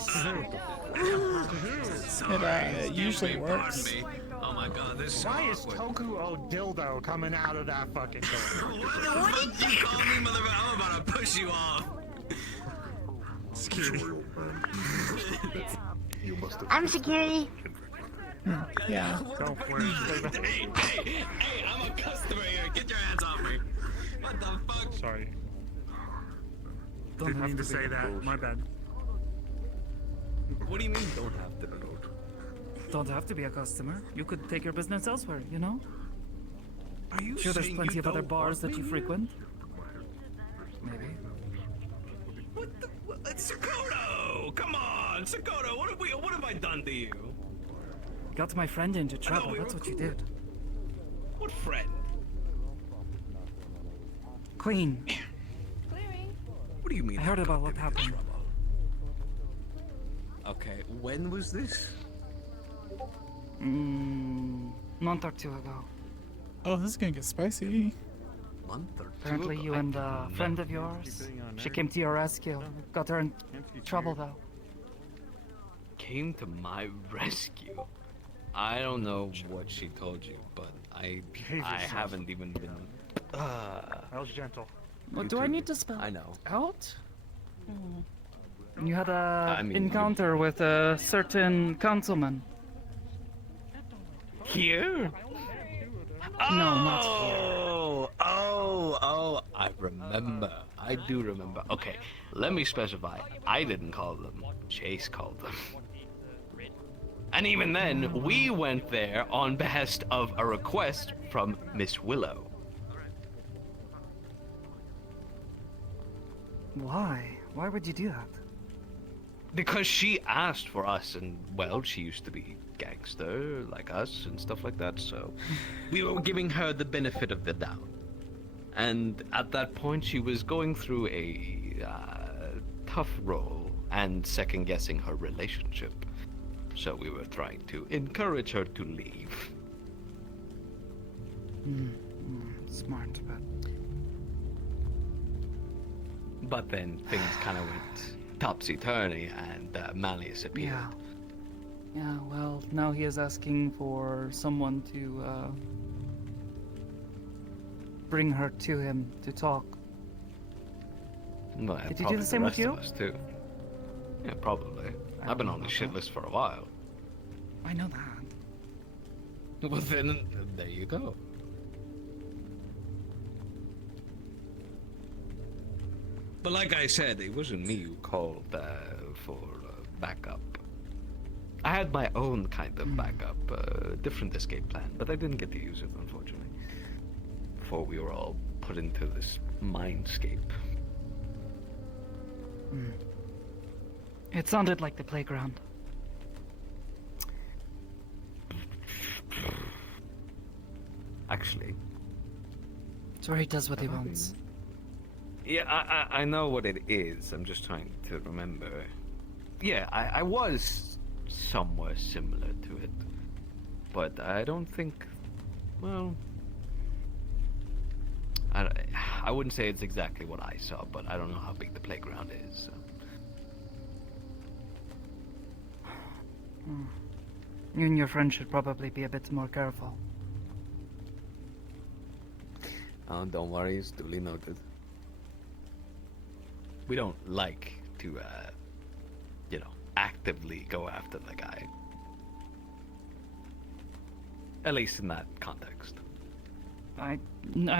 It usually works. Oh my god, this is Why is Toku Dildo coming out of that fucking door? What did you call me, motherfucker? I'm about to push you off. I'm security. Yeah. Hey, I'm a customer here. Get your hands off me. What the fuck? Sorry. Don't Didn't have mean to to say be. that. My bad. What do you mean don't have to? Don't have to be a customer. You could take your business elsewhere, you know? Are you Sure, there's saying plenty you of other don't bars want that you me frequent. Maybe. What the? Sakoto! Come on, Sakoto! What have I done to you? Got my friend into trouble. we That's were what you did. What friend? Clean. What do you mean? I heard about what happened. Okay, when was this? Month or two ago. Oh, this is gonna get spicy. Month or two? Apparently you and a friend of yours. She came to your rescue. Got her in trouble though. Came to my rescue. I don't know what she told you, but I haven't even been. That was gentle. What do I need to spell I know. out? You had a I mean, encounter with a certain councilman. Here? No, not here. Oh, I remember. I do remember. Okay, let me specify. I didn't call them. Chase called them. And even then, we went there on behest of a request from Miss Willow. Why? Why would you do that? Because she asked for us, and well, she used to be gangster like us and stuff like that, so we were giving her the benefit of the doubt. And at that point, she was going through a tough role and second guessing her relationship. So we were trying to encourage her to leave. Smart, But then things kind of went topsy-turvy, and Malleus appeared. Yeah, well, now he is asking for someone to bring her to him to talk. Well, Did he do probably the same with rest you? of us too. Yeah, probably. I I've been don't on know the shit about list for a while. I know that. Well, then, there you go. But like I said, it wasn't me who called for backup. I had my own kind of backup, different escape plan, but I didn't get to use it, unfortunately. Before we were all put into this mindscape. It sounded like the playground. Actually. It's where he does what he wants. Yeah, I know what it is. I'm just trying to remember. Yeah, I was somewhere similar to it. But I don't think... Well... I wouldn't say it's exactly what I saw, but I don't know how big the playground is. So. You and your friend should probably be a bit more careful. Oh, don't worry, it's duly noted. We don't like to, you know, actively go after the guy. At least in that context. I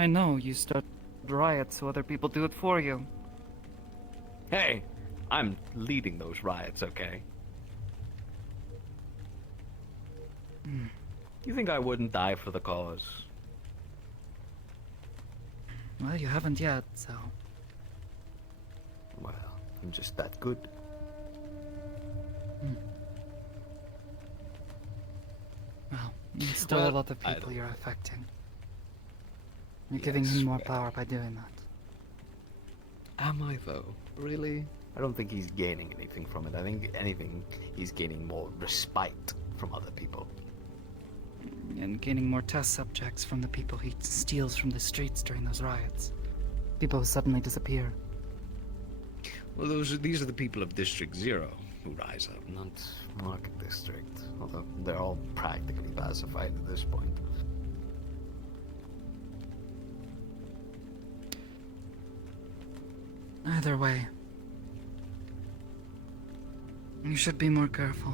know you start riots so other people do it for you. Hey, I'm leading those riots, okay? You think I wouldn't die for the cause? Well, you haven't yet, so... Well, I'm just that good. Well, there's still a lot of people you're affecting. You're giving him more power by doing that. Am I, though? Really? I don't think he's gaining anything from it. I think, anything, he's gaining more respite from other people. And gaining more test subjects from the people he steals from the streets during those riots. People who suddenly disappear. Well, these are the people of District 0 who rise up, not Market District. Although they're all practically pacified at this point. Either way, you should be more careful.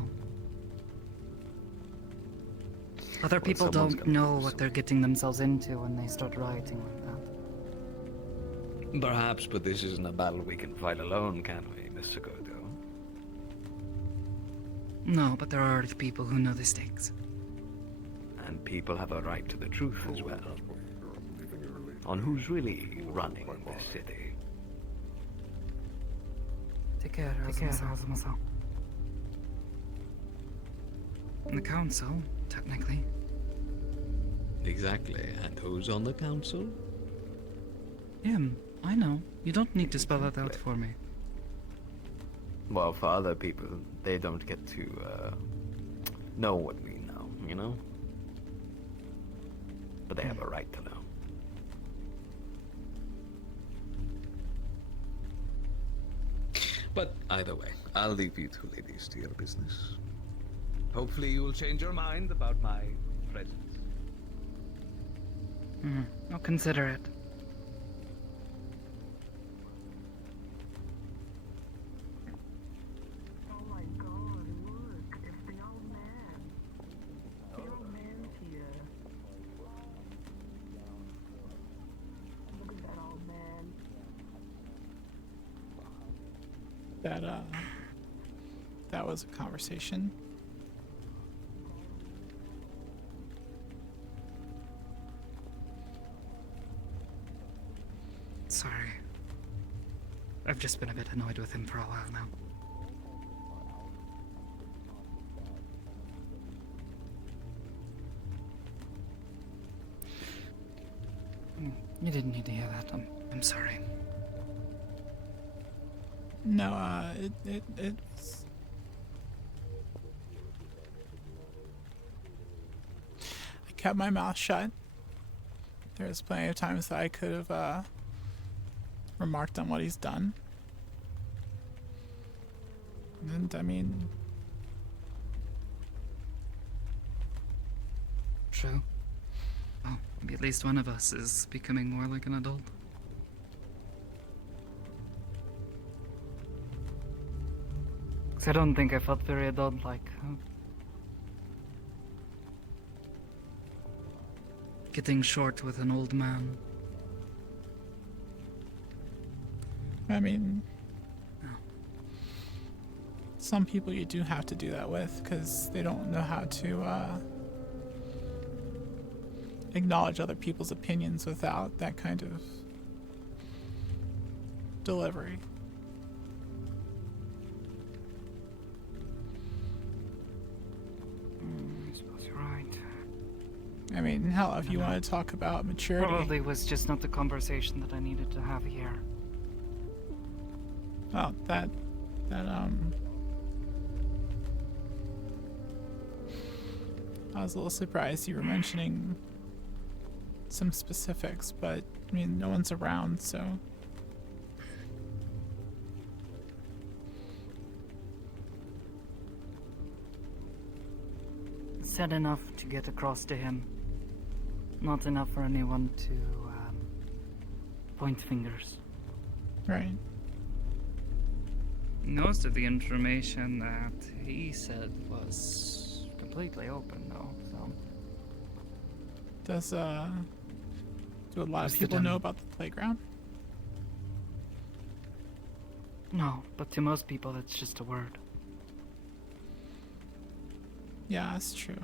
Other people don't know what they're getting themselves into when they start rioting like that. Perhaps, but this isn't a battle we can fight alone, can we, Miss Sakoto? No, but there are already people who know the stakes. And people have a right to the truth as well. On who's really running this city. Take care, Azumasa. The council, technically. Exactly, and who's on the council? Him, I know. You don't need to spell that out for me. Well, for other people, they don't get to know what we know, you know? But they have a right to know. But either way, I'll leave you two ladies to your business. Hopefully you will change your mind about my presence. I'll consider it. Oh my god, look, it's the old man. The old man's here. Look at that old man. That was a conversation. Sorry. I've just been a bit annoyed with him for a while now. You didn't need to hear that. I'm sorry. No, it's... I kept my mouth shut. There's plenty of times that I could have, remarked on what he's done. And, I mean... true. Well, maybe at least one of us is becoming more like an adult. 'Cause I don't think I felt very adult-like. Getting short with an old man. I mean, some people you do have to do that with because they don't know how to acknowledge other people's opinions without that kind of delivery. I suppose you're right. I mean, hell, if you want to talk about maturity. Probably was just not the conversation that I needed to have here. Oh, that I was a little surprised you were mentioning some specifics, but I mean, no one's around, so. Said enough to get across to him. Not enough for anyone to point fingers. Right. Most of the information that he said was completely open, though, so. Do a lot of people know about the playground? No, but to most people, it's just a word. Yeah, that's true.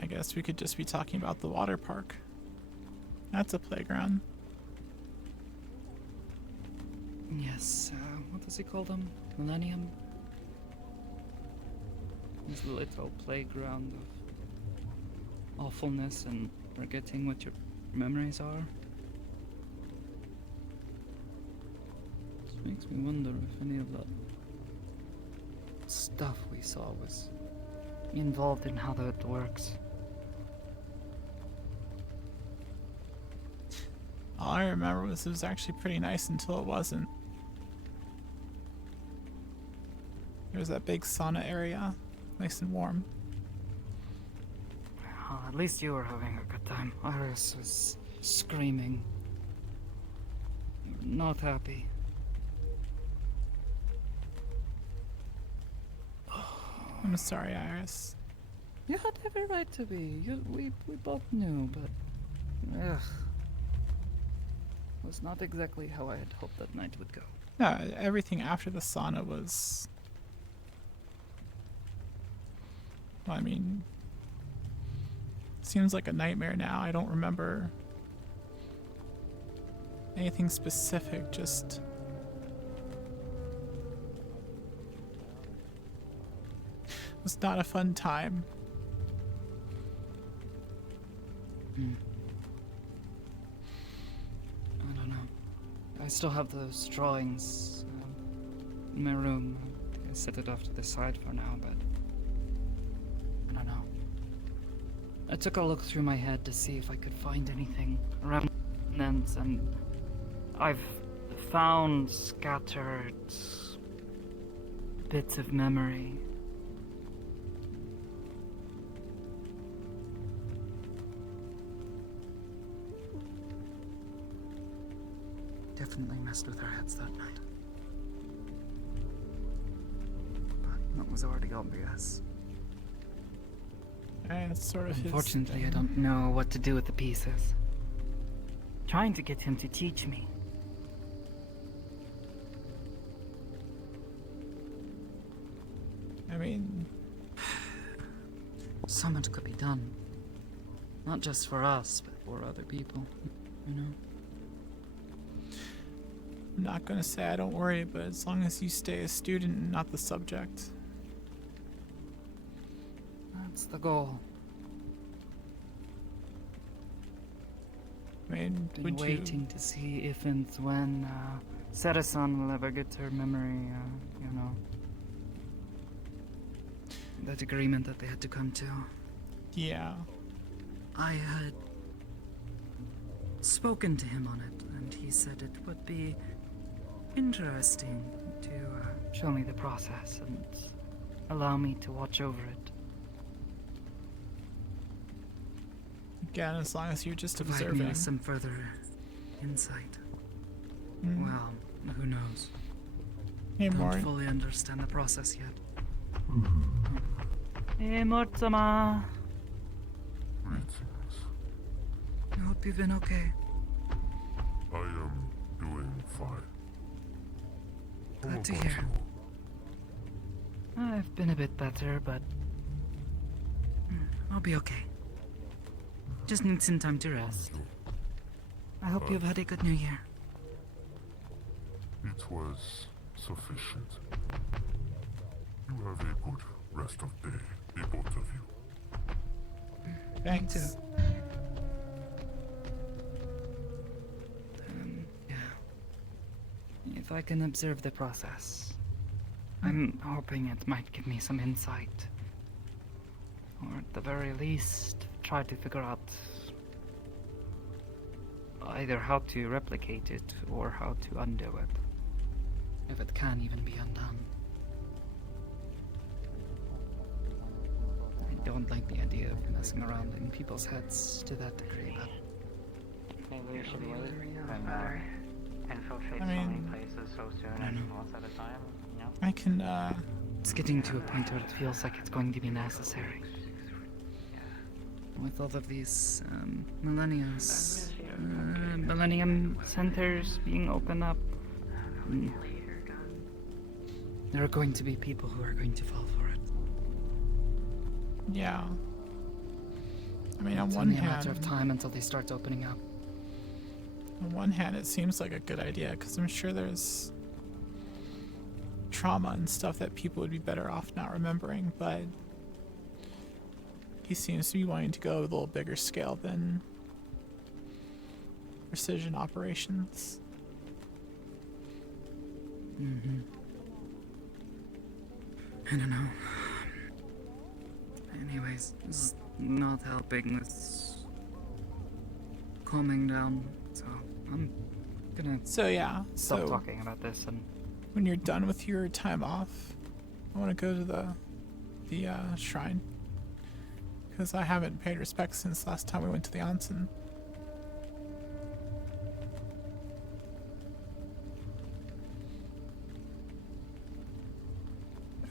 I guess we could just be talking about the water park. That's a playground. Yes, what does he call them? Millennium? This little playground of awfulness and forgetting what your memories are. This makes me wonder if any of that stuff we saw was involved in how that works. All I remember was it was actually pretty nice until it wasn't. There was that big sauna area, nice and warm. Well, at least you were having a good time. Iris was screaming. Not happy. I'm sorry, Iris. You had every right to be. We both knew, but ugh, was not exactly how I had hoped that night would go. No, everything after the sauna was. Well, I mean, seems like a nightmare now. I don't remember anything specific. Just. It was not a fun time. I don't know. I still have those drawings in my room. I think I set it off to the side for now, but I don't know. I took a look through my head to see if I could find anything remnants, and I've found scattered bits of memory. Definitely messed with our heads that night. But that was already obvious. It's sort of Unfortunately, I don't know what to do with the pieces. Trying to get him to teach me. I mean, so much could be done. Not just for us, but for other people, you know? I'm not gonna say I don't worry, but as long as you stay a student and not the subject. That's the goal. I mean, Been would waiting to see if and when Seta-san will ever get her memory, you know. That agreement that they had to come to. Yeah. I had spoken to him on it, and he said it would be interesting to show me the process and allow me to watch over it. Again, as long as you're just provide observing. me with some further insight. Mm. Well, who knows? Hey, Don't Mort. fully understand the process yet. Hey, Mortsama. I hope you've been okay. I am doing fine. Glad to hear. I've been a bit better, but I'll be okay. Just need some time to rest. I hope you've had a good New Year. It was sufficient. You have a good rest of day, the both of you. Thanks. Yeah. If I can observe the process, I'm hoping it might give me some insight. Or at the very least, try to figure out either how to replicate it or how to undo it. If it can even be undone. I don't like the idea of messing around in people's heads to that degree, but Maybe we should wait and infiltrate I so many mean, places so soon and once at a time, you know? I can, it's getting to a point where it feels like it's going to be necessary. With all of these millennium centers being opened up, there are going to be people who are going to fall for it. yeah. I mean, on It's one only a matter of hand, time until they start opening up. on one hand, it seems like a good idea because I'm sure there's trauma and stuff that people would be better off not remembering, but he seems to be wanting to go a little bigger scale than precision operations. Mm-hmm. I don't know. Anyways, this is not helping with calming down, so I'm gonna So yeah, stop so talking about this and when you're done with your time off, I want to go to the shrine because I haven't paid respects since last time we went to the onsen.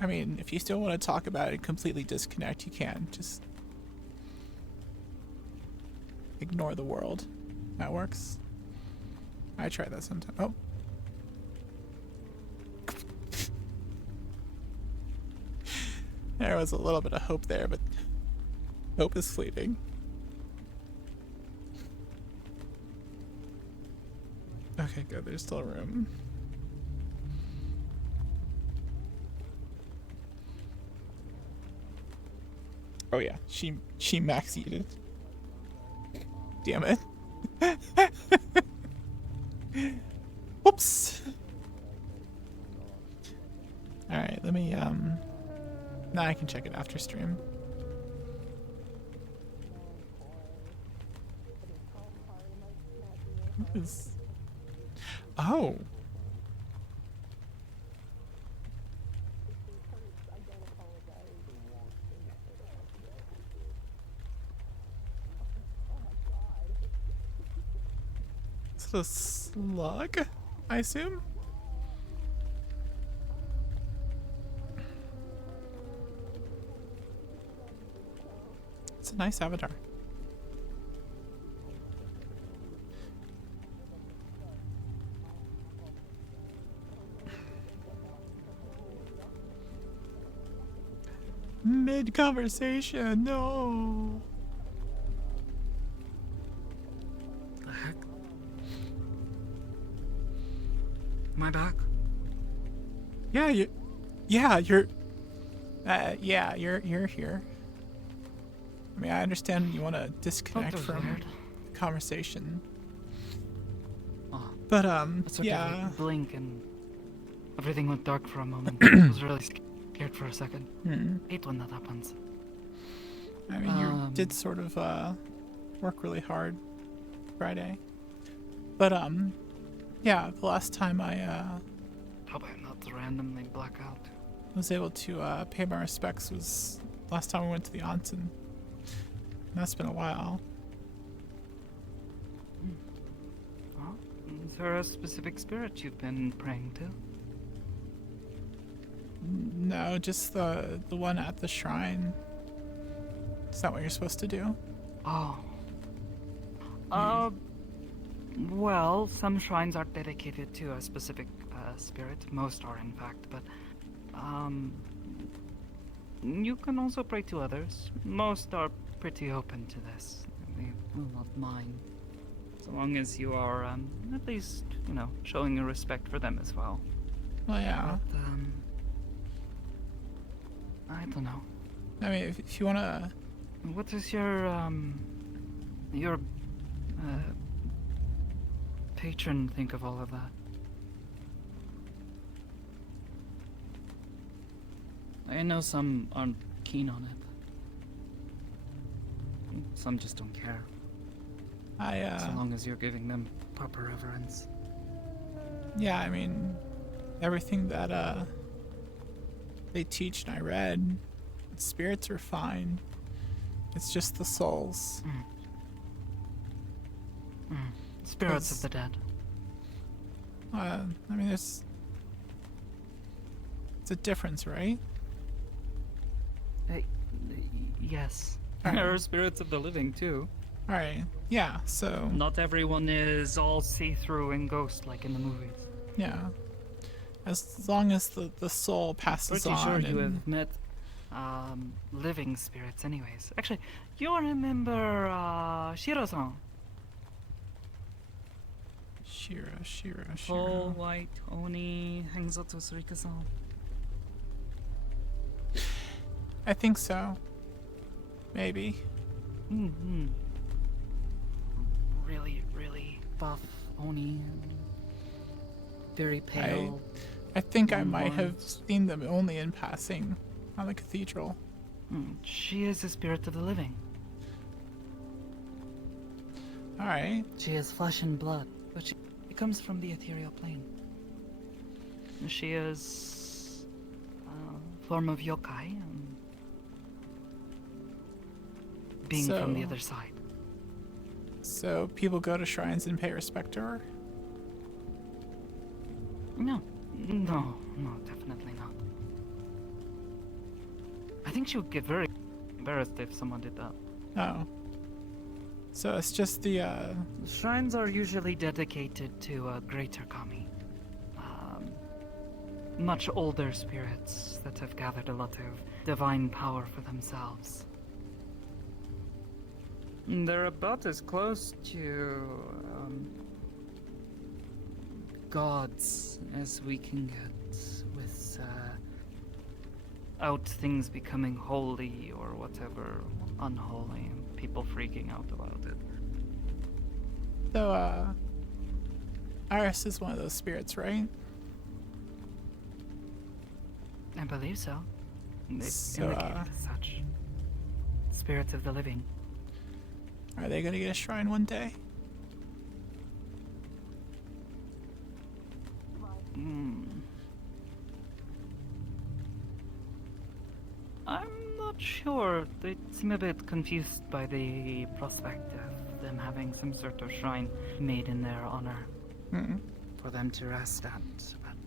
I mean, if you still want to talk about it and completely disconnect, you can. Just ignore the world. That works. I try that sometimes. Oh. There was a little bit of hope there, but hope is fleeting. Okay, good. There's still room. Oh yeah, she max eated. Damn it. Whoops. Alright, let me now I can check it after stream. What is... Oh. Is it a slug, I assume? It's a nice avatar. Mid-conversation, no. the heck? Am I back? Yeah, you're here. I mean, I understand you want to disconnect That was from weird. the conversation. Oh, But, it's okay. yeah. Blink and everything went dark for a moment. I was really scared for a second. Hate when that happens. I mean, you did sort of, work really hard Friday. But, yeah, the last time I, Hope I'm not randomly blackout. was able to, pay my respects was last time we went to the onsen. And that's been a while. there a specific spirit you've been praying to? No, just the one at the shrine. Is that what you're supposed to do? Oh. Well, some shrines are dedicated to a specific spirit. Most are, in fact, but you can also pray to others. Most are pretty open to this. They will not mind, so long as you are at least, showing a respect for them as well. Well, yeah. But, I don't know. I mean, if you wanna. What does your patron think of all of that? I know some aren't keen on it. Some just don't care. So long as you're giving them proper reverence. Yeah, I mean, everything that they teach and I read, spirits are fine. It's just the souls. Spirits of the dead. I mean, it's a difference, right? Yes. There are spirits of the living too. Alright, yeah, so. Not everyone is all see-through and ghost like in the movies. Yeah. As long as the soul passes Pretty on. sure you have met living spirits anyways. Actually, you remember Shiro-san? Shiro. Tall, white, Oni, hangs out with Rika-san. I think so. Maybe. Really buff Oni. Very pale. I think I might have seen them only in passing on the cathedral. She is a spirit of the living. Alright. She is flesh and blood, but she comes from the ethereal plane. She is a form of yokai, being from the other side. So people go to shrines and pay respect to her? No, definitely not. I think she would get very embarrassed if someone did that. Oh. So it's just the Shrines are usually dedicated to a greater kami. Much older spirits that have gathered a lot of divine power for themselves. They're about as close to gods as we can get, without things becoming holy or whatever unholy and people freaking out about it. So Iris is one of those spirits, right? I believe so. They So, indicated as such. Spirits of the living. Are they gonna get a shrine one day? I'm not sure. They seem a bit confused by the prospect of them having some sort of shrine made in their honor for them to rest at. But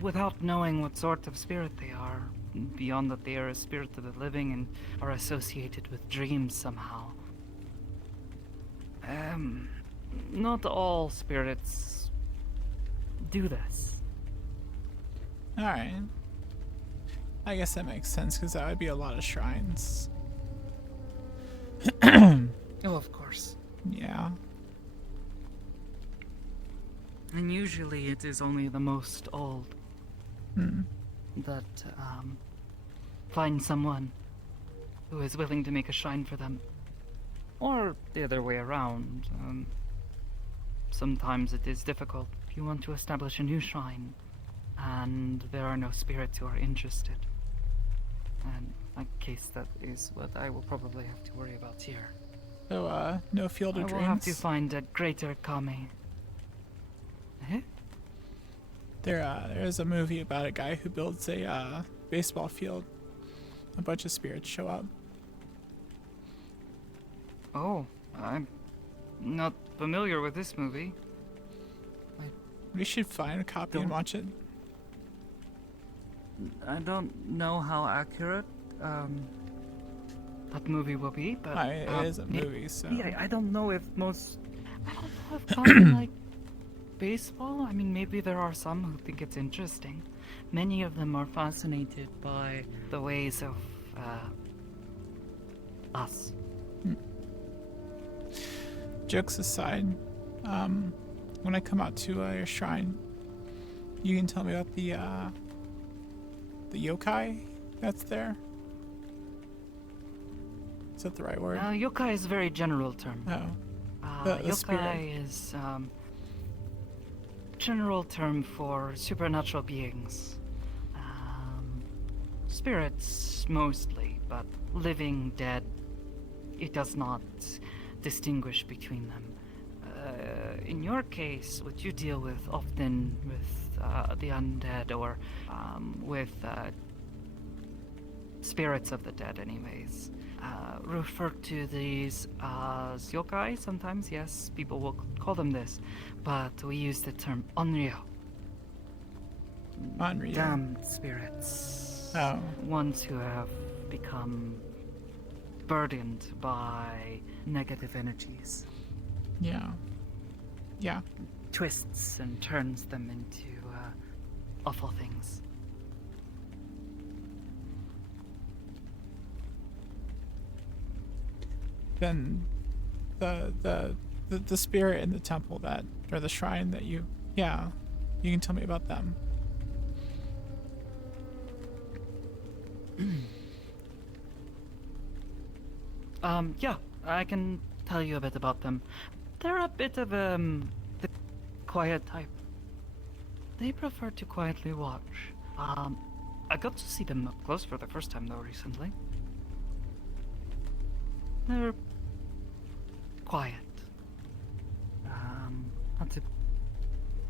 without knowing what sort of spirit they are, beyond that they are a spirit of the living and are associated with dreams somehow. Not all spirits do this. Alright. I guess that makes sense, because that would be a lot of shrines. Oh, of course. Yeah. And usually it is only the most old that find someone who is willing to make a shrine for them. Or the other way around. Sometimes it is difficult. If you want to establish a new shrine and there are no spirits who are interested. And a case that is what I will probably have to worry about here. So, no Field of I Dreams? will have to find a greater kami. There is a movie about a guy who builds a baseball field. A bunch of spirits show up. Oh, I'm not familiar with this movie. We should find a copy and watch it. I don't know how accurate that movie will be, but It is a movie, so. Yeah, I don't know if most. I don't know if common like baseball. I mean, maybe there are some who think it's interesting. Many of them are fascinated by the ways of us. Jokes aside, when I come out to your shrine, you can tell me about the yokai that's there. Is that the right word? Yokai is a very general term. Oh. The Yokai spirit. is general term for supernatural beings. Spirits mostly, but living, dead, it does not distinguish between them. In your case, what you deal with often with the undead or with spirits of the dead anyways, refer to these as yokai sometimes, yes, people will call them this, but we use the term onryo. Onryo. Damned spirits. Oh. Ones who have become burdened by negative energies. Yeah. Yeah. Twists and turns them into awful things. Then the spirit in the temple that, or the shrine that you can tell me about them. Yeah, I can tell you a bit about them. They're a bit of the quiet type. They prefer to quietly watch. I got to see them up close for the first time though recently. They're quiet.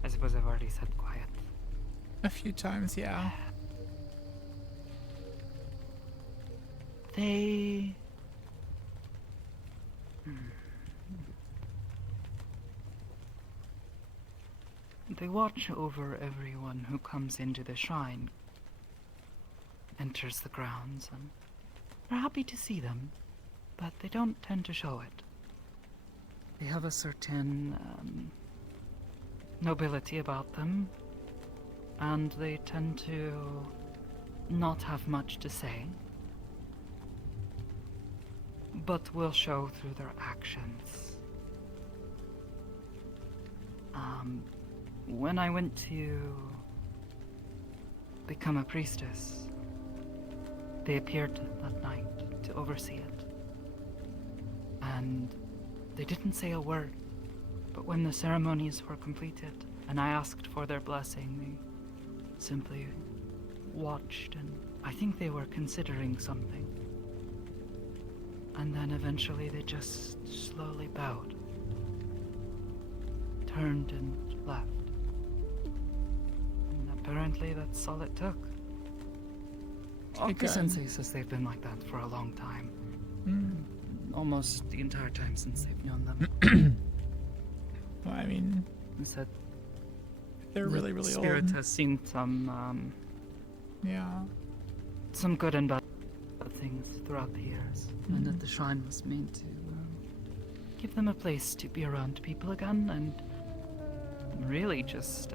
I suppose I've already said quiet. A few times, yeah. They... They watch over everyone who comes into the shrine, enters the grounds, and they're happy to see them, but they don't tend to show it. They have a certain nobility about them, and they tend to not have much to say, but will show through their actions. When I went to become a priestess, they appeared that night to oversee it. And they didn't say a word, but when the ceremonies were completed and I asked for their blessing, they simply watched, and I think they were considering something. And then eventually they just slowly bowed, turned and left. And apparently that's all it took. Oki-sensei says they've been like that for a long time. Almost the entire time since they've known them. Well, I mean, he said they're really, really old. Spirit has seen some, some good and bad things throughout the years, and that the shrine was made to give them a place to be around people again, and really just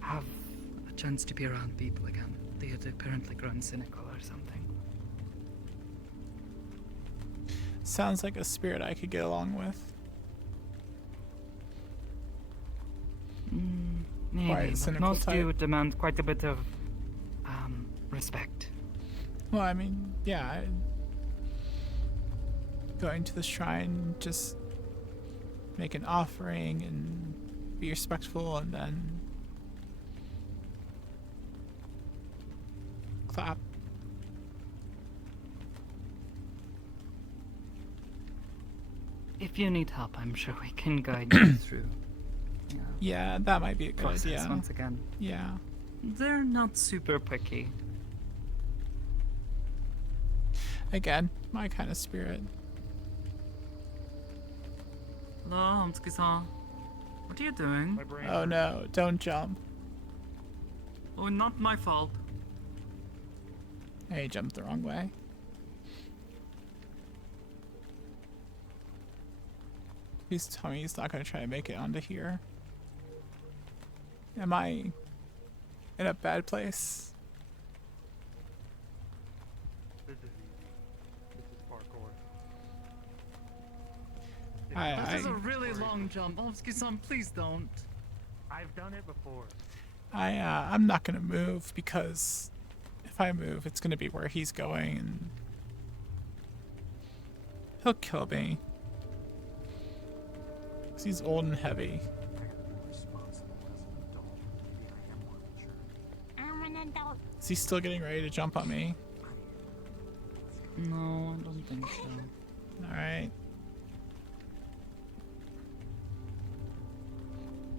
have a chance to be around people again. They had apparently grown cynical or something. Sounds like a spirit I could get along with. Maybe, Quite but cynical most type. do demand quite a bit of respect. Well, I mean, yeah. Going to the shrine, just make an offering and be respectful, and then clap. If you need help, I'm sure we can guide you through. Yeah, that might be a good Process idea. once again. Yeah. They're not super picky. Again, my kind of spirit. Hello, Homsuki-san. What are you doing? Oh no, don't jump. Oh, not my fault. Hey, jumped the wrong way. Please tell me he's not gonna try to make it onto here. Am I in a bad place? This is easy. This is parkour. This is a really long jump. Homsuki-san, please don't. I've done it before. I'm not gonna move because if I move, it's gonna be where he's going, and he'll kill me. 'Cause he's old and heavy. I'm an adult. Is he still getting ready to jump on me? No, I don't think so. Alright.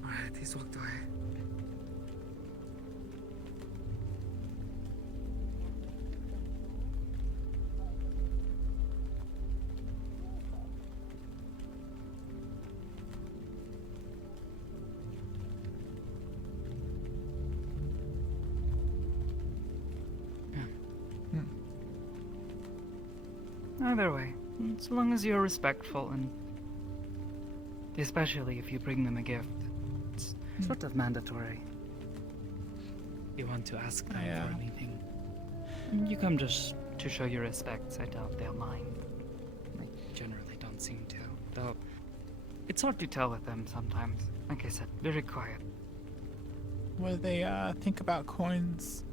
Alright, he's walked away. Either way, as long as you're respectful and especially if you bring them a gift, it's sort of mandatory. You want to ask them for anything. You come just to show your respects. I doubt they'll mind. They generally don't seem to, though it's hard to tell with them sometimes. Like I said, very quiet. What do they think about coins?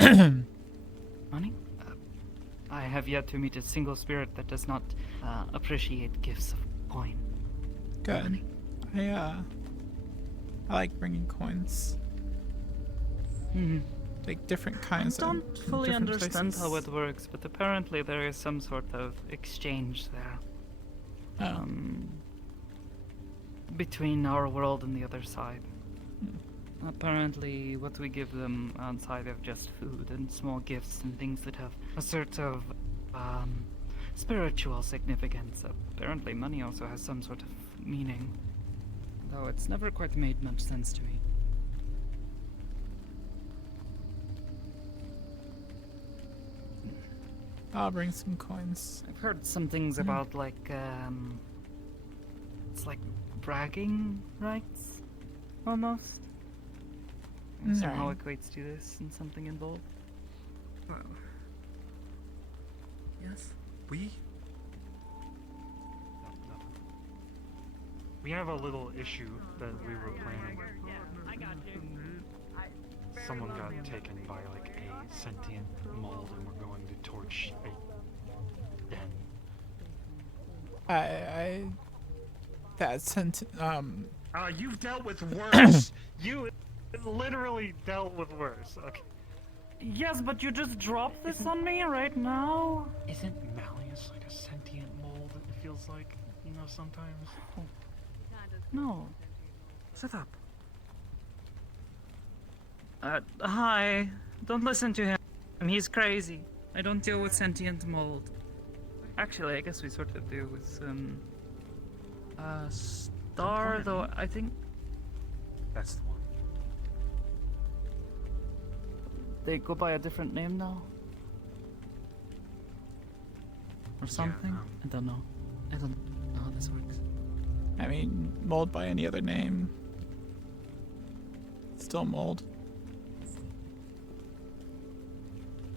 Money? I have yet to meet a single spirit that does not appreciate gifts of coin. Good. I like bringing coins. Like different kinds. I don't fully different understand places. how it works, but apparently there is some sort of exchange there. Between our world and the other side. Apparently, what we give them outside of just food and small gifts and things that have a sort of spiritual significance. Apparently, money also has some sort of meaning, though it's never quite made much sense to me. I'll bring some coins. I've heard some things about like it's like bragging rights, almost. Somehow equates to this and something involved. Well, yes. We have a little issue that we were planning. I got you. Someone got taken by like a sentient mold, and we're going to torch a den. You've dealt with worse. You literally dealt with worse. Okay. Yes, but you just dropped this on me right now? Isn't Malleus like a sentient mold? It feels like, you know, sometimes. No. Shut up. Hi. Don't listen to him. He's crazy. I don't deal with sentient mold. Actually, I guess we sort of do with some... Star, though, I think... That's the one. They go by a different name now? Or something? no. I don't know. I don't know how this works. I mean, mold by any other name. Still mold.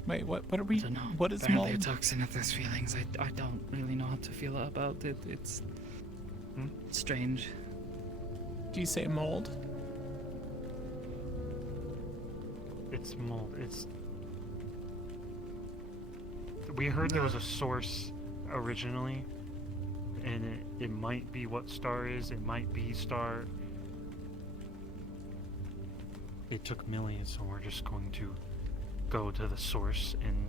Wait, what are we? I don't know. What is Apparently mold? a toxin of those feelings. I don't really know how to feel about it. It's strange. Do you say mold? It's mold. It's. We heard there was a source originally, and it might be what Star is. It might be Star. It took millions, so we're just going to go to the source and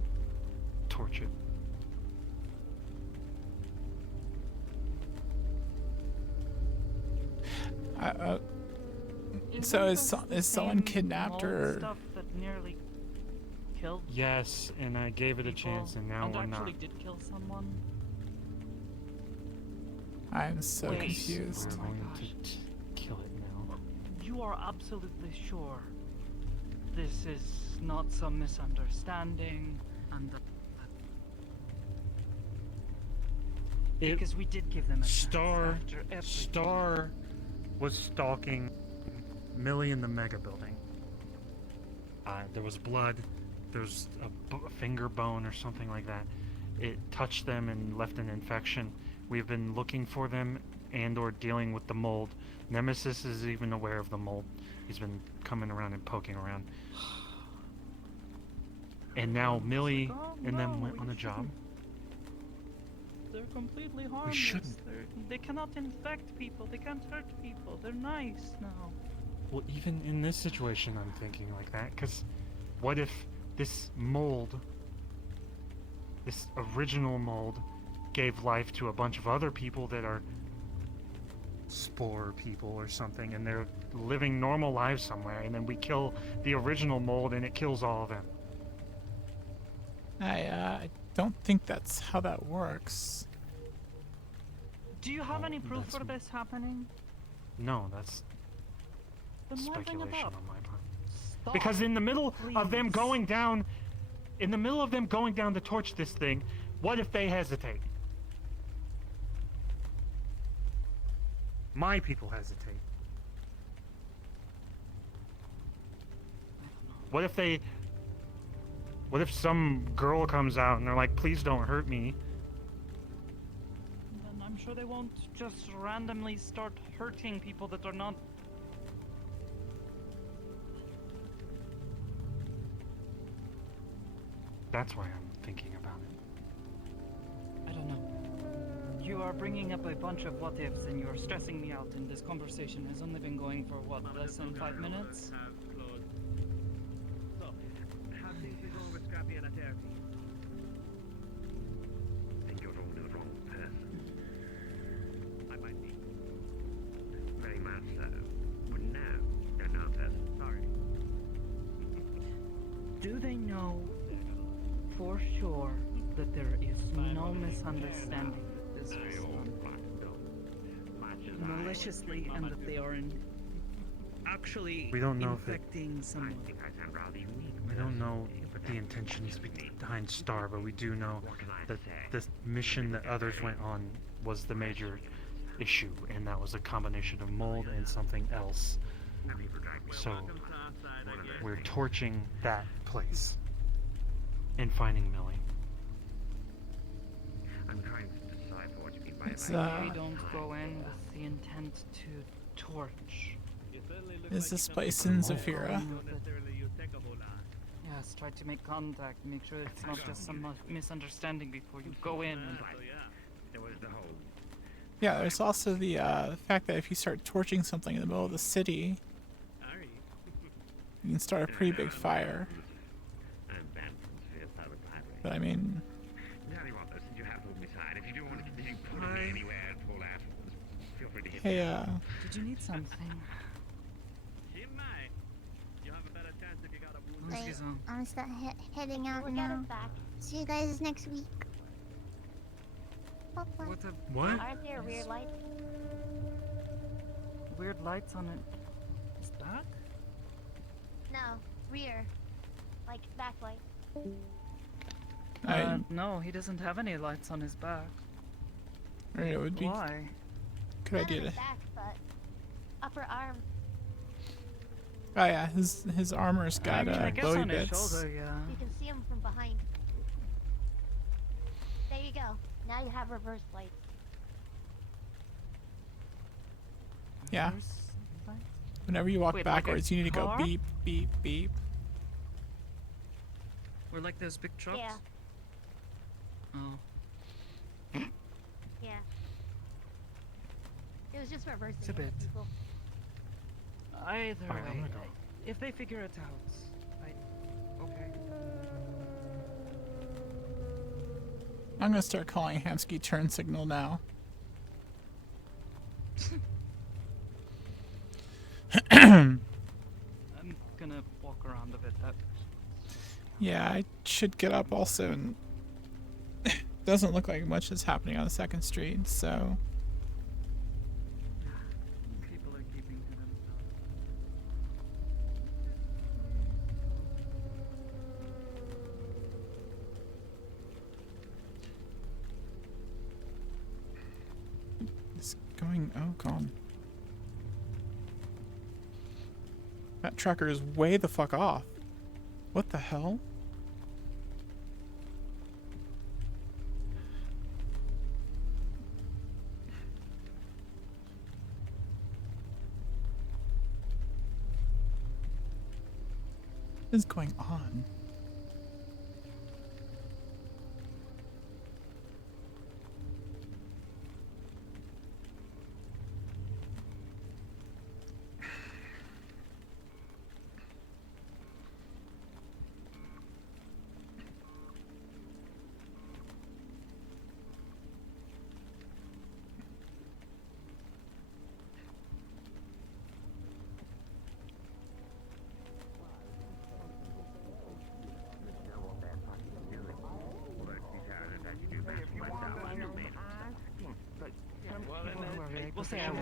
torch it. So is someone kidnapped or? Stuff that nearly killed Yes, and I gave it a chance, and now and we're actually not. did kill someone? I'm so Wait. confused. We're going to kill it now. You are absolutely sure this is not some misunderstanding and that because we did give them a Star, chance after everything. Star was stalking Millie in the mega building. There was blood. There was a finger bone or something like that. It touched them and left an infection. We've been looking for them and/or dealing with the mold. Nemesis is even aware of the mold. He's been coming around and poking around. And now Millie and them went on a job. They're completely harmless. shouldn't. They cannot infect people. They can't hurt people. They're nice now. Well, even in this situation, I'm thinking like that, because what if this mold, this original mold, gave life to a bunch of other people that are spore people or something, and they're living normal lives somewhere, and then we kill the original mold and it kills all of them? I don't think that's how that works. Do you have any proof that's for this happening? No, that's Then why bring it speculation up? on my part. Stop. Because in the middle of them Please. going down, to torch this thing, what if they hesitate? My people hesitate. What if some girl comes out and they're like, please don't hurt me? Then I'm sure they won't just randomly start hurting people that are not. That's why I'm thinking about it. I don't know. You are bringing up a bunch of what ifs and you're stressing me out, and this conversation has only been going for what, less than 5 minutes? So, how things been going with Scrappy and Atherapy? I think you're talking to the wrong person. I might be. Very much so. But no, you're not person. Sorry. Do they know for sure that there is no misunderstanding that this was done maliciously and that they are actually We don't know if it- infecting someone? I think I sound rather unique. We don't know the intentions behind Star, but we do know that the mission that others went on was the major issue, and that was a combination of mold and something else. So we're torching that place and finding Millie. I'm trying to decipher what you mean by It's, We don't go in with the intent to torch. Is this place in Zafira? Yes, try to make contact, make sure it's not just some misunderstanding before you go in. There was the whole Yeah, there's also the fact that if you start torching something in the middle of the city, you can start a pretty big fire. But I mean, Tell you what, though, since you have pulled me aside, if you do want to continue pulling me anywhere and pull afterwards, feel free to hit hey, me. Did you need something? She might. You have a better chance if you got a wound. Excuse me. I'm gonna start heading out now. See you guys next week. Bye-bye. What? Aren't there weird lights? Weird lights on it. Is that? No, rear. Like backlight. No, he doesn't have any lights on his back. it would be Why? good Not idea on to. the back, but upper arm. Oh yeah, his armor's got I guess glowy on his bits. shoulder, yeah. You can see him from behind. There you go. Now you have reverse lights. Yeah. Reverse lights? Whenever you walk Wait, like a backwards, you need to go car? beep, beep, beep. We're like those big trucks? Yeah. Oh. Yeah. It was just reversing. It's a bit. People. Either Alright, I'm way, gonna go. if they figure it out, okay. I'm gonna start calling Hamsky turn signal now. I'm gonna walk around a bit. Yeah, I should get up also, and doesn't look like much is happening on the 2nd Street, so... People are keeping to themselves. It's going... Oh, gone. That tracker is way the fuck off. What the hell? What is going on?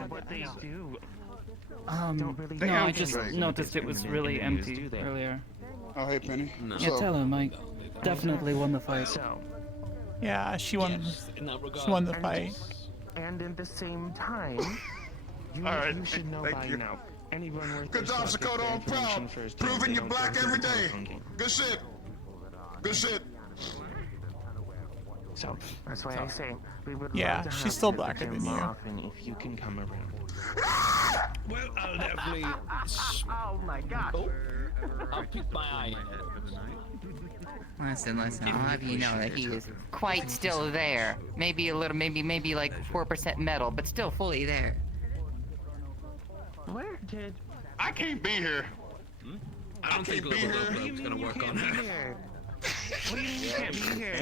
What they do. No, I just noticed it was really empty earlier. Oh, hey, Penny. Yeah, tell him I definitely won the fight. Yeah, she won. She won the fight. And at the same time, you should know by now. Anyone worth Good job, Dakota. I'm proud. Proving you're black every day. Good shit. Good shit. So that's why I say we would Yeah, love to she's have still you blacker there than more you. often if you can come around. Well, I'll definitely. Oh my gosh. Oh, I'll peek my eye. Listen, I'll have you know that he is quite still there. Maybe a little, maybe like 4% metal, but still fully there. Where did... I can't be here. I don't think Level Up Club's gonna work on her. What do you mean you can't be here?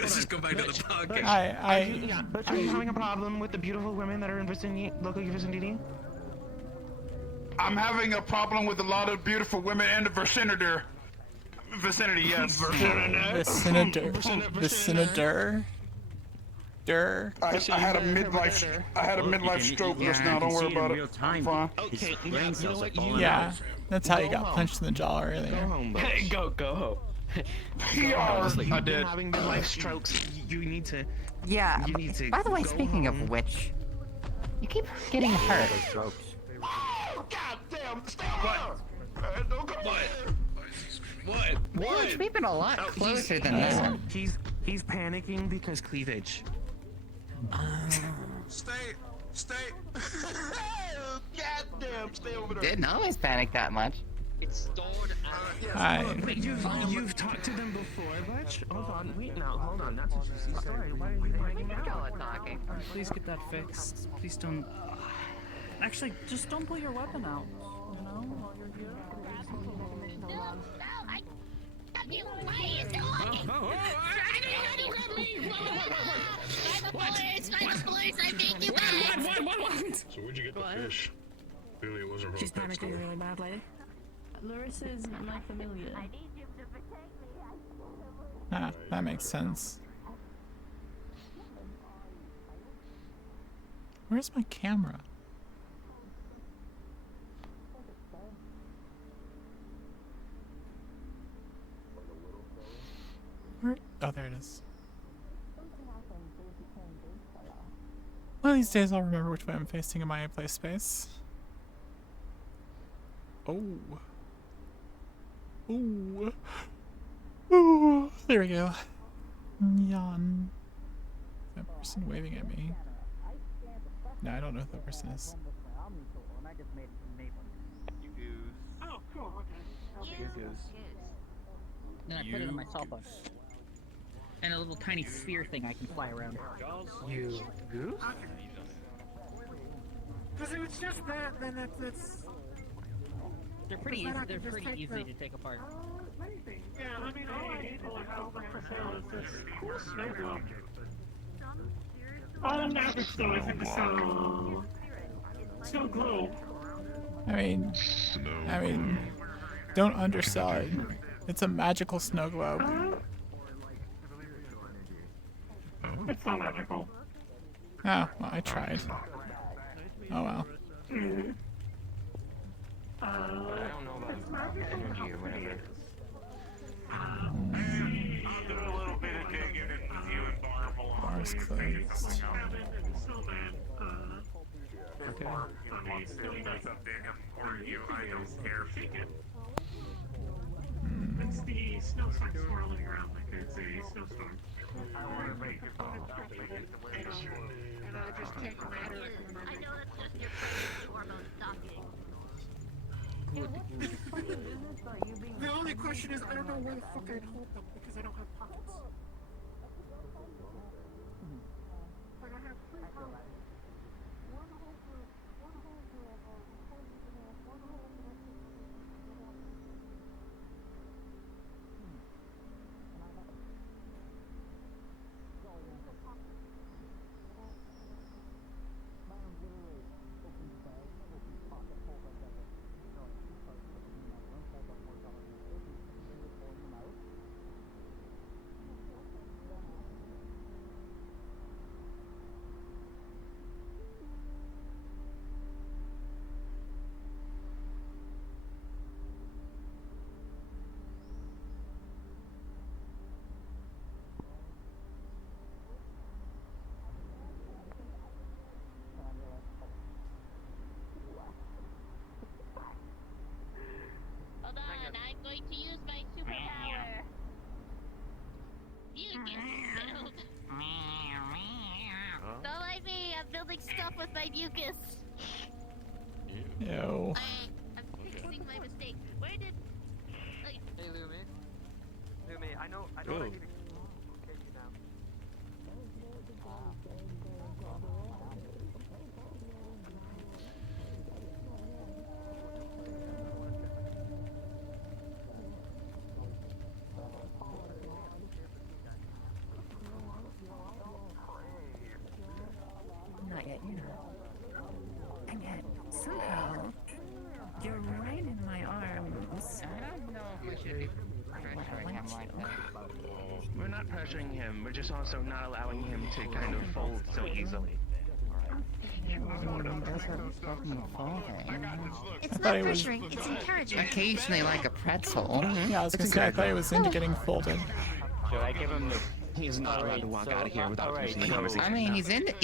Let's just go back to the podcast. But are you having a problem with the beautiful women that are in local vicinity? I'm having a problem with a lot of beautiful women in the vicinity. Vicinity, yes. Vicinator. I had a midlife stroke just now. Don't worry about it. I'm fine. Okay, Yeah, that's how you got punched in the jaw earlier. Go home. I did. Having midlife strokes. You need to. Yeah. You need to By the way, go speaking home. of which, you keep getting hurt. God damn! Stay away! Don't come here! George, we've been a lot closer than that. He's panicking because cleavage. Stay. God damn! Stay over there. Didn't always panic that much. It's stored Hi. Wait, you've talked to them before, Butch? Hold on, wait now, hold on. That's a juicy story. Why are you hanging out? Talking. Please get that fixed. Please don't. Actually, just don't pull your weapon out. You know, while you're here. So where'd you get the fish? Clearly it wasn't from She's the pet store. panicking really badly. Larissa isn't my familiar. Ah, that makes sense. Where's my camera? Where? Oh, there it is. One of these days I'll remember which way I'm facing in my play space. Oh. Ooh. Ooh. There we go. Yawn. That person waving at me. No, I don't know who that person is. Oh, cool. Okay. Then I put it on my cell phone. And a little tiny sphere thing I can fly around. You goose? Because if it's just that, then that's... They're pretty easy to take apart. Yeah, I mean, all I need to look out for is this cool snow object. All I'm not restoring is the snow globe. I mean, Don't undersell it. It's a magical snow globe. It's not magical. Oh, well, I tried. Oh well. I don't know about energy or whatever. I'll do a little bit of digging if you and Barb along. Bar's closed. If Barb wants to do something or you, I don't care. It's the snowstorm swirling around like it's a snowstorm. I want to make it and I just take a matter. I know that's just your hormone talking. The only question is, I don't know where the fuck I'd hold them because I don't have pockets. Like I have 3 pockets. Hold on, I'm going to use my superpower. You get killed. Don't like me, I'm building stuff with my mucus. Ew. I'm fixing my mistake. Where did... Hey, Lumi. Lumi, I know I need to kill you now. Not yet, you're not. And yet, somehow, you're right in my arms. I don't know if we should be pressuring him like that. We're not pressuring him, we're just also not allowing him to kind of fold so easily. It's not pressuring, it's encouraging. Occasionally like a pretzel. Yeah, I was gonna say, I thought he was into getting folded. Should I give him the... He's not allowed to walk out of here without finishing the conversation. I mean, he's into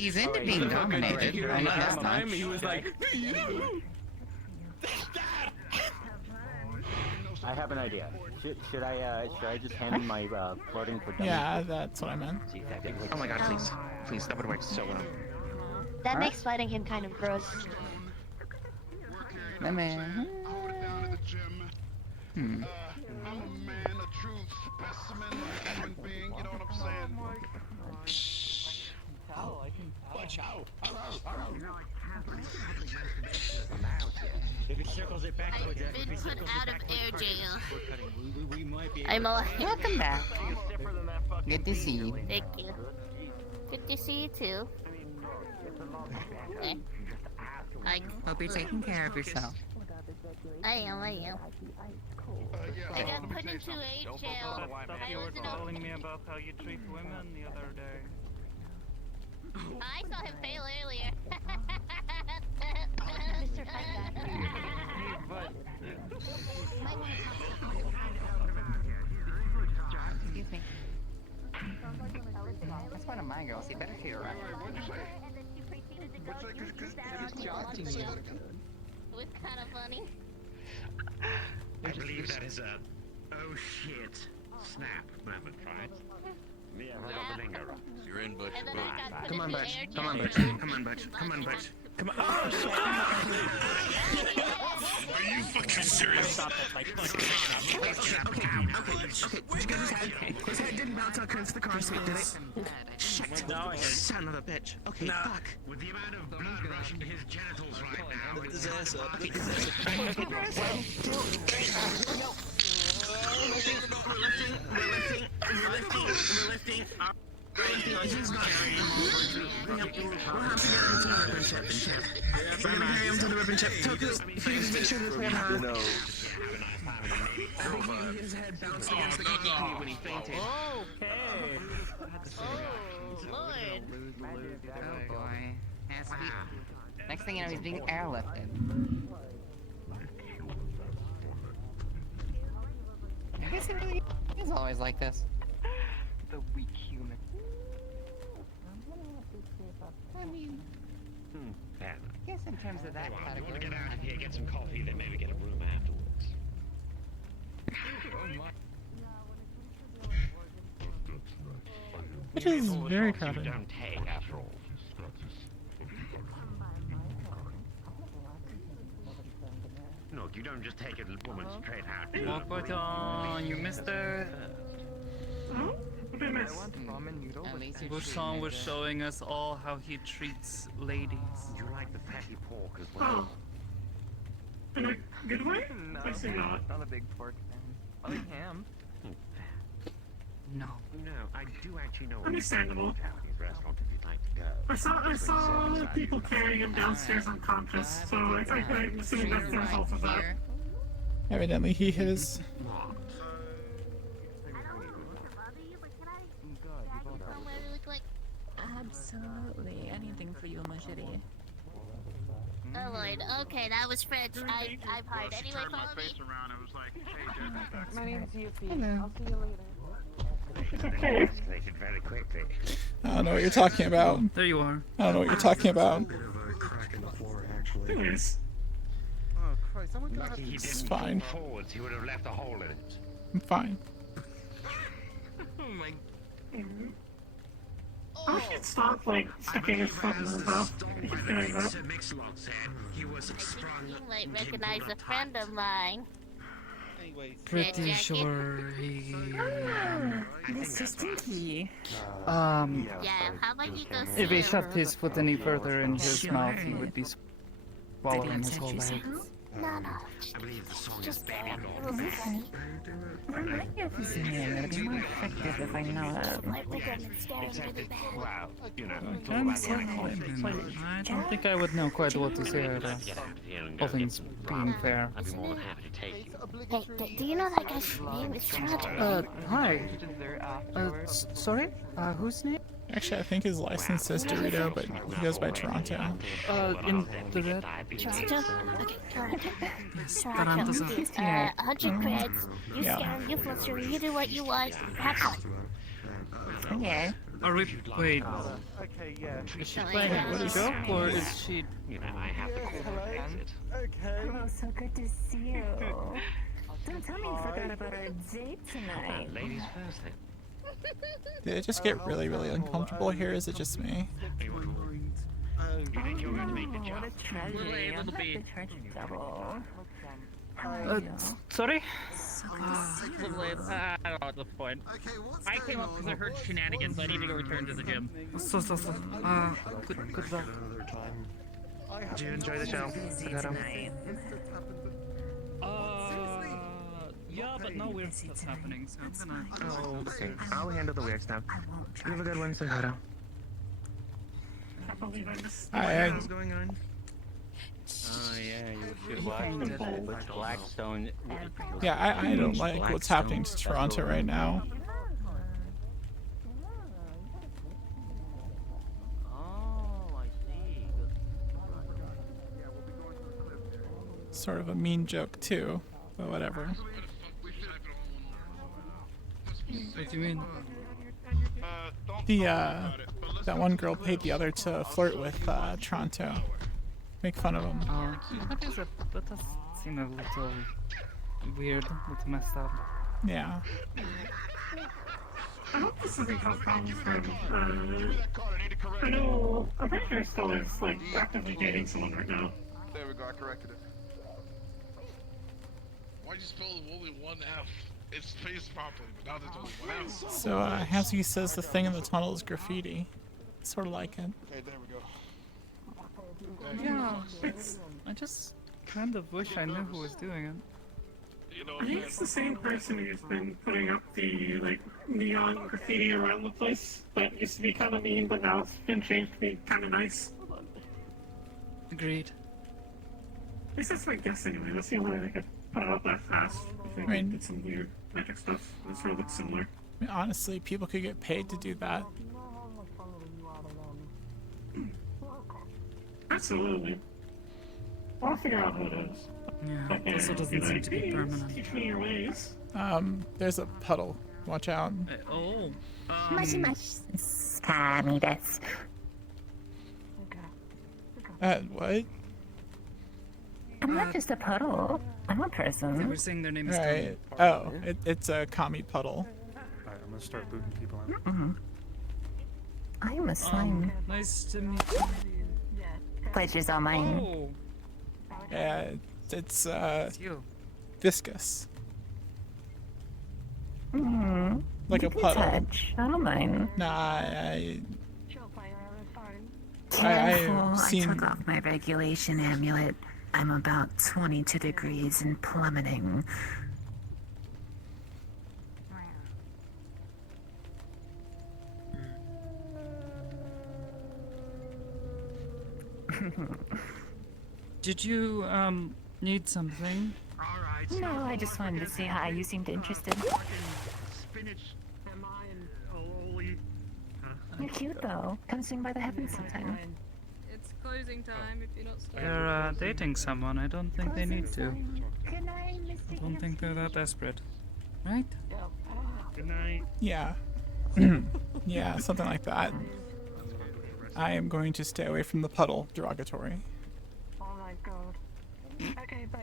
being dominated. I know that's not. He was like, I have an idea. Should I just hand him my floating for dummies? Yeah, that's what I meant. oh my god, please. Please, that would work so well. That makes fighting him kind of gross. I mean, I'm a man, a true specimen of a human being, you know what I'm saying? Watch out! If it circles it back, I've been put out of air jail. I'm alive. welcome back. Good to see you. Thank you. Good to see you too. Okay. Hope you're taking care of yourself. I am. I got put into a jail. You were telling me about how you treat women the other day. I saw him fail earlier. Mr. Excuse me. That's one of my girls. You better treat her right. It was kind of funny. I believe that is a oh shit snap moment, right? Yeah, You're in, Butch. Come on, Butch. Come on, Butch. Come on, Butch. Come on, Butch. Come on. Oh, Are you fucking serious? Okay. His head didn't bounce out because the car seat, did it? Shit. Son of a bitch. Okay, fuck. With the amount of blood rushing to his genitals right now, Put his ass up. We're lifting. He's not carrying him over. We'll have to get him to the weapon ship. We're gonna carry him to the weapon ship. Toku, if you just make sure this way You know. I think his head bounced against the concrete when he fainted. Okay. Oh, Lord. Oh boy. Next thing you know, he's being airlifted. He's always like this. The weak human. I mean, I guess in terms of that Come on, you category. want to get out of here, get some coffee, then maybe get a room afterwards. It is very You crowded. don't take, after all. Look, you don't just take a woman straight out. Walk right on, you mister. What did I miss? Busan was showing us all how he treats ladies. You like the fatty pork as Oh. In a good way? No, Obviously not. not a big pork fan. I like ham. No. No, I do actually know Understandable. a Japanese restaurant if you'd like to go. I saw people carrying him downstairs on Compass, so I'm assuming that's the result of that. Evidently he is. Absolutely. Anything for you, Majidi. Oh Lord. Okay, that was French. I'm hard. Anyway, follow me. Around, it was like, hey, My name's Yuffie. Hello. I'll see you later. Okay. Escalated very quickly. I don't know what you're talking about. There you are. I don't know what you're talking about. Bit of a crack in the floor, actually. Anyways. Oh Christ! Someone got Lucky he It's didn't fine. fall forwards, he would have left a hole in it. I'm fine. Oh my. I wish you'd stop, like, sticking your foot in his mouth. Keep doing that. Sir Mix-a-Lot said he was sprung. You might recognize a friend of mine. Pretty sure he. Mr. Stinky. Yeah, how about you go see If he him? shoved his foot any further in his Sure. mouth, he would be swallowing his whole leg. No, no. I believe the song is Just Baby it Doll. will be funny. Remind me of his name. It'll be more effective if I know it. Like we're gonna stare really bad. Well, you know, it's all I'm about sorry. I don't think I would know quite what to say right now. get out of here and All go things get being fair. I'd be more than happy to take you. Hey, do you know that guy's name is Toronto? Hi. Sorry? Whose name? Actually, I think his license says Dorito, but he goes by Toronto. In the red. Toronto? Okay, Toronto. Yes, Toronto. Toronto's a... 100 creds. You Yeah. scam, you fluster, you do what you want. Have fun. Okay. Are we... Wait. Okay, yeah. Is she playing a joke, or is she... You know, I have to call my exit. Okay. Oh, so good to see you. Don't tell me you forgot about our date tonight. Ladies first, then. Did it just get really, really uncomfortable here? Is it just me? You think you're going to make the What jump? a tragedy. I'm about to charge you double. How are you? Sorry? So good to see you. I don't know at this point. I came up because I heard shenanigans. I need to go return to the gym. Good luck. Another time. Did you enjoy the show? Busy Sakata? tonight. Yeah, but no weird stuff's happening, so I'm gonna... Oh, okay. I'll handle the weird stuff. You have a good one, Sakata. I believe I missed. What's going on? Oh yeah, you should watch Blackstone. Yeah, I don't like what's happening to Toronto right now. Oh, I see. Sort of a mean joke too, but whatever. What do you mean? The that one girl paid the other to flirt with Toronto. Make fun of him. That does seem a little weird, a little messed up. Yeah. I hope this doesn't cause problems for him. I know, I'm pretty sure still is, like, actively dating someone right now. There we go, I corrected it. Why'd you spell only one F? It's spaced properly, but now there's only one F. So Hansky says the thing in the tunnel is graffiti. Sort of like it. Okay, there we go. Yeah, I just kind of wish I knew who was doing it. You know I what I'm think saying? it's the same person who's been putting up the like neon graffiti around the place that used to be kind of mean, but now it's been changed to be kind of nice. Agreed. At least that's my guess anyway. That's the only way they could put it up that fast. I think they did some weird magic stuff. This sort of looks similar. I mean, honestly, people could get paid to do that. Absolutely. I'll figure out who it is. Yeah, it also doesn't seem to be permanent. Teach me your ways. There's a puddle. Watch out. Oh. Mushy mush. Kami desu. What? I'm not just a puddle. I'm a person. They were saying their name is Right. Tommy. Oh, it's a commie puddle. Alright, I'm gonna start booting people out. Mm-hmm. I am a slime. Nice to meet you. Pleasure's all mine. Oh. Yeah, it's you. viscous. Mm-hmm. Like a puddle. Touch. I don't mind. Nah, I Careful, have I seen. took off my regulation amulet. I'm about 22 degrees and plummeting. Did you need something? No, I just wanted to say hi. You seemed interested. Spinach. Am I and Oli? You're cute though. Come swing by the heavens sometime. It's closing time if you're not staying. They're dating someone. I don't think they need to. Good night, I don't think they're that desperate. Right? Good night. Yeah. Yeah, something like that. I am going to stay away from the puddle. Derogatory. Oh my god. Okay, bye.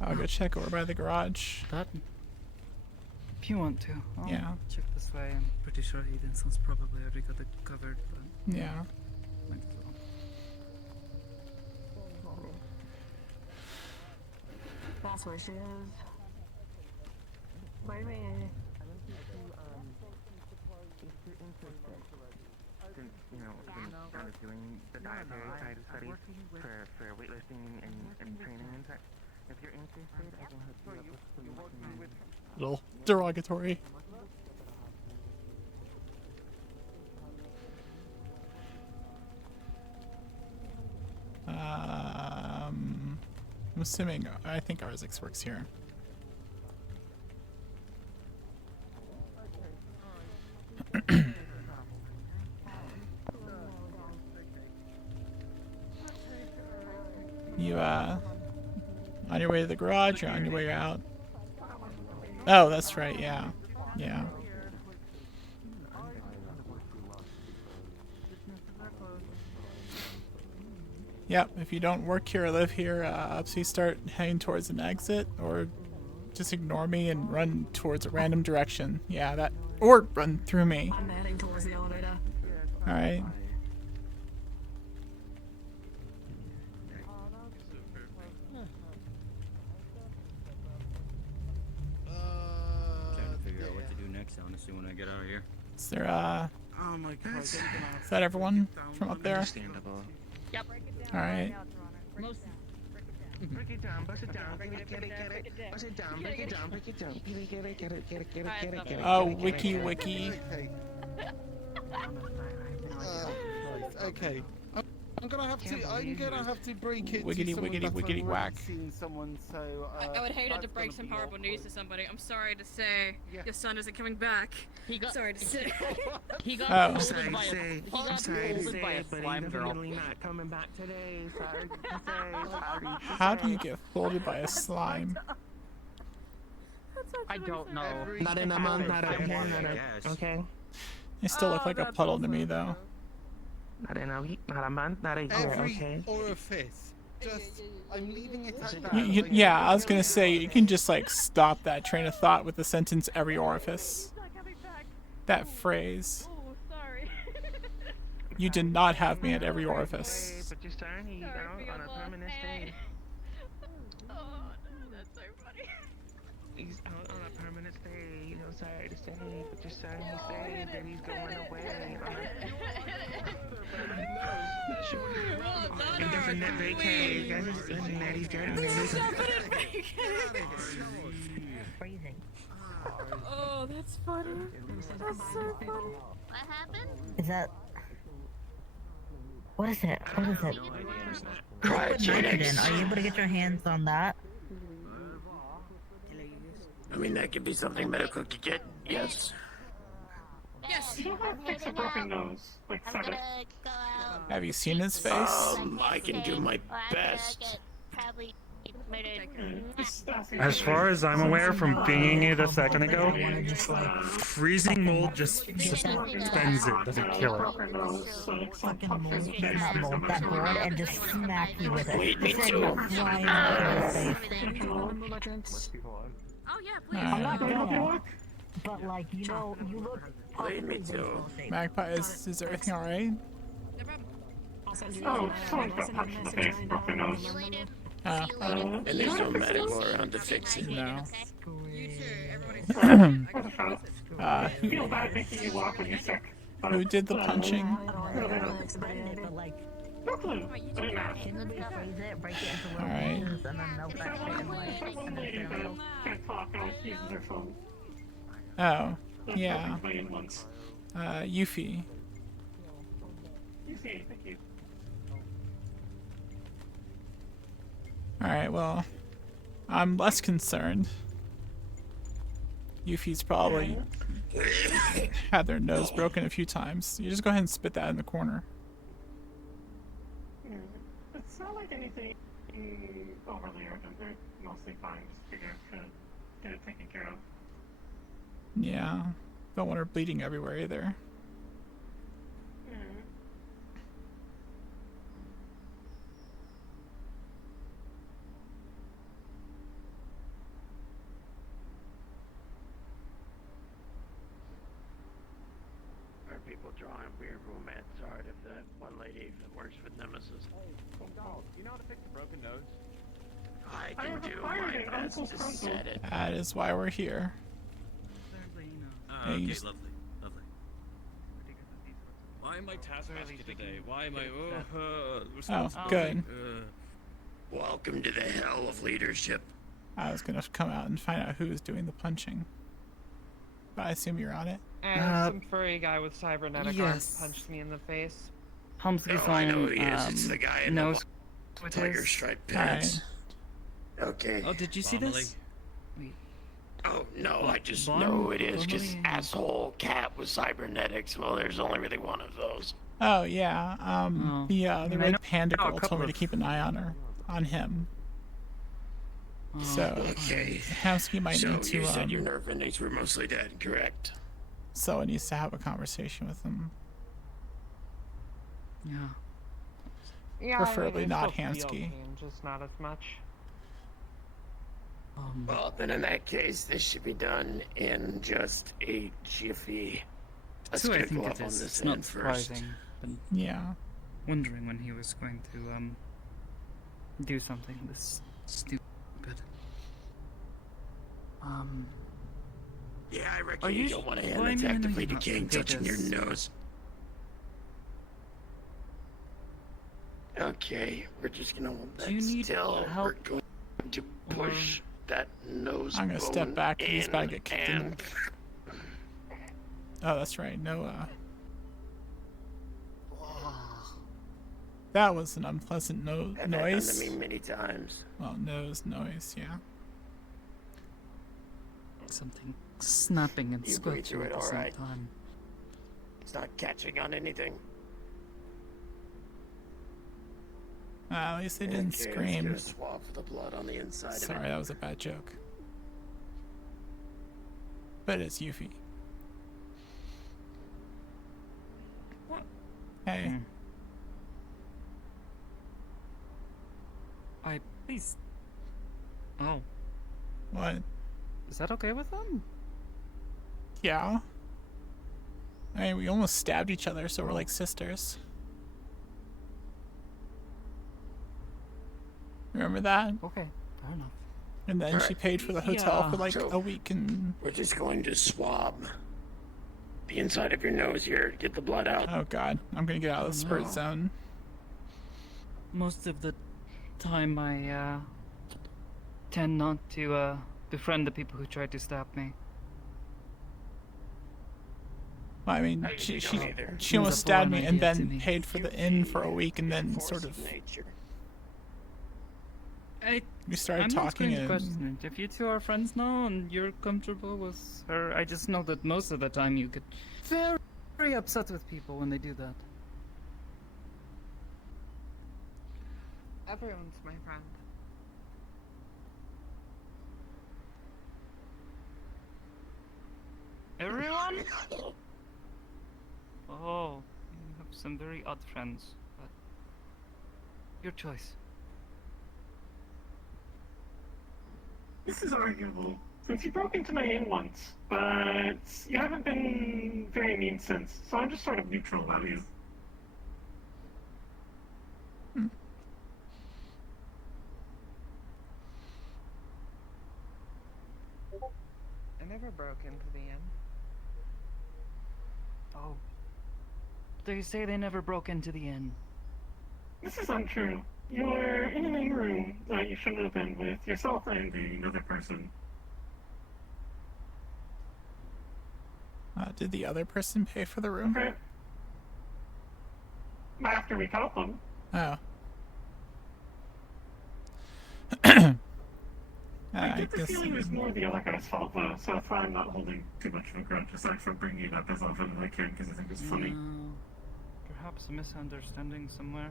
I'll go check over by the garage. If you want to. I'll Yeah. check this way. I'm pretty sure Eden's probably already got it covered, but Yeah. might as well. That's where she is. Wait a minute. Since, you know, I was doing the dietary side of studies for weightlifting and training and such. If you're interested, I can hook you up with some Little derogatory. I'm assuming. I think Arzix works here. You on your way to the garage or on your way out? Oh, that's right. Yeah, yeah. Yep. If you don't work here or live here, please start heading towards an exit, or just ignore me and run towards a random direction. Yeah, that, or run through me. I'm heading towards the elevator. All right. Trying to figure out what to do next, honestly, when I get out of here. Is there Oh my god. is that everyone from up there? Understandable. Yep. All right. Break it down, bust it down, get it, bust it down, break it down, break it down, get it. Oh, wiki. Okay. I'm gonna have to break it Wiggity, to someone wiggity, that wiggity, I've whack. already seen someone, so I would hate that's to break gonna some be horrible news to awkward. somebody. I'm sorry to say your son isn't coming back. Sorry to say. He got Oh. folded by a, I'm sorry to folded by say, a but slime he's girl. definitely not coming back today. Sorry to say, sorry to How do say. you get folded by a slime? I don't know. Not in a month, not a year, not a, okay? You still look like a puddle to me, though. Not in a week, not a month, not a year, Every okay? orifice. Just, I'm leaving it at that. Yeah, I was gonna say you can just like stop that train of thought with the sentence "every orifice." That phrase. Oh, sorry. You did not have me at every orifice. But you're starting, you know, on a permanent stay. Oh, no, that's so funny. He's out on a I'm gonna stay. No, sorry to say, but you're starting to say that he's going away. He doesn't net vacay. Maddie's got Freezing. Oh, that's funny. That's so funny. What happened? Is that? What is it? What is it? Cryogenics. Are you able to get your hands on that? I mean, that could be something medical could get. Yes. Yes. You don't have to fix a broken nose. Like, I'm fuck it. gonna go out. Have you seen his face? I can do my best. Get probably murdered. As far as I'm aware from binging it a second ago, freezing mold just suspends it, doesn't kill it. Fucking mold, not mold, that board, and just smack you with it. Wait, me Instead too. of flying out of your face. Oh yeah, please. I'm not gonna, but like, you know, you look. Wait, me too. Magpie, is everything alright? No problem. Oh, someone got punched in the face, broken nose. And there's no medical around to fix it. No. You too. Everybody's Feel bad making you walk when you're sick. Who did the punching? Brooklyn. Alright. Can't talk, no, uses their phone. Oh, yeah. Yuffie. You see, thank you. Alright, well, I'm less concerned. Yuffie's probably had their nose broken a few times. You just go ahead and spit that in the corner. It's not like anything overly urgent. They're mostly fine. Just figure to get it taken care of. Yeah. Don't want her bleeding everywhere either. Are people drawing weird romance art of that one lady that works with Nemesis? You know how to fix a broken nose? I can do my best to set it. That is why we're here. Okay, you lovely, lovely. Why am I taskmaster today? Why am I? Good. Welcome to the hell of leadership. I was gonna come out and find out who was doing the punching. But I assume you're on it. And some furry guy with cybernetic arms yes. punched me in the face. Homsky's Oh, I know who he on is. It's the guy in nose the with tiger his. stripe pants. Okay. Oh, did you see this? Oh, no, I just Bon- know who it is because Bonnie- asshole cat with cybernetics. Well, there's only really one of those. Oh yeah. The I red know- panda I know a girl couple told me to of- keep an eye on him. So Okay. Hamsky might So need to you said your nerve endings were mostly dead, correct? so it needs to have a conversation with him. Yeah. Yeah, Preferably I not still feel Hansky. pain, just not as much. Well, then in that case, this should be done in just a jiffy. Let's So I get a think glove it on is. this It's not end first. surprising. But Yeah. wondering when he was going to do something this stupid. Yeah, I reckon Are you you don't want a well, hand I that's mean, I know actively you're not decaying touching your contagious. nose. Okay, we're just gonna hold that Do you need still. help? We're going to push that nose I'm gonna step bone back. He's about to in get kicked in. and Oh, that's right. No. That was an unpleasant Had that done noise. to me many times. Well, nose noise. Yeah. Something snapping and You breathe scorching through at it, the all same right. time. It's not catching on anything. At least they didn't Okay, scream. Let's get a swab for the blood on the inside of Sorry, it. that was a bad joke. But it's Yuffie. Hey. Please. Oh. What? Is that okay with them? Yeah. I mean, we almost stabbed each other, so we're like sisters. Remember that? Okay, fair enough. And then she paid for the hotel Yeah. for like So, a week and... We're just going to swab the inside of your nose here, get the blood out. Oh god, I'm gonna get out of the spurt no. zone. Most of the time I tend not to befriend the people who try to stab me. Well, I mean, she almost stabbed me and then paid for the inn for a week and then sort of... We started I'm talking not going to and... question it. If you two are friends now and you're comfortable with her, I just know that most of the time you get very, very upset with people when they do that. Everyone's my friend. Everyone? Oh, you have some very odd friends, but your choice. This is arguable. Since you broke into my inn once, but you haven't been very mean since, so I'm just sort of neutral about you. I never broke into the inn. Oh. They say they never broke into the inn. This is untrue. You were in an inn room that you shouldn't have been with yourself and another person. Did the other person pay for the room? Okay. After we caught them. Oh. I get the feeling it was more the other guy's fault though, so that's why I'm not holding too much of a grudge, aside from bringing it up as often as I can because I think it's funny. Perhaps a misunderstanding somewhere.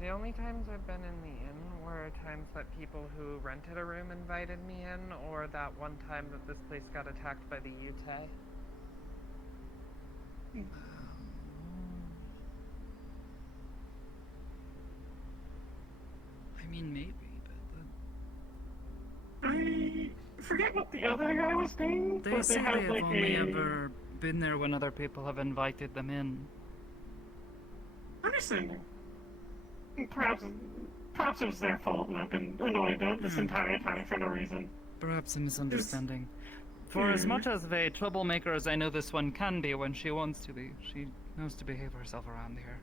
The only times I've been in the inn were times that people who rented a room invited me in, or that one time that this place got attacked by the Yutei. I mean, maybe, but I forget what the other guy was doing, they but say they they have have like only a... ever been there when other people have invited them in. Understanding. Perhaps it was their fault and I've been annoyed at this entire time for no reason. Perhaps a misunderstanding. For as much as of a troublemaker as I know this one can be when she wants to be, she knows to behave herself around here.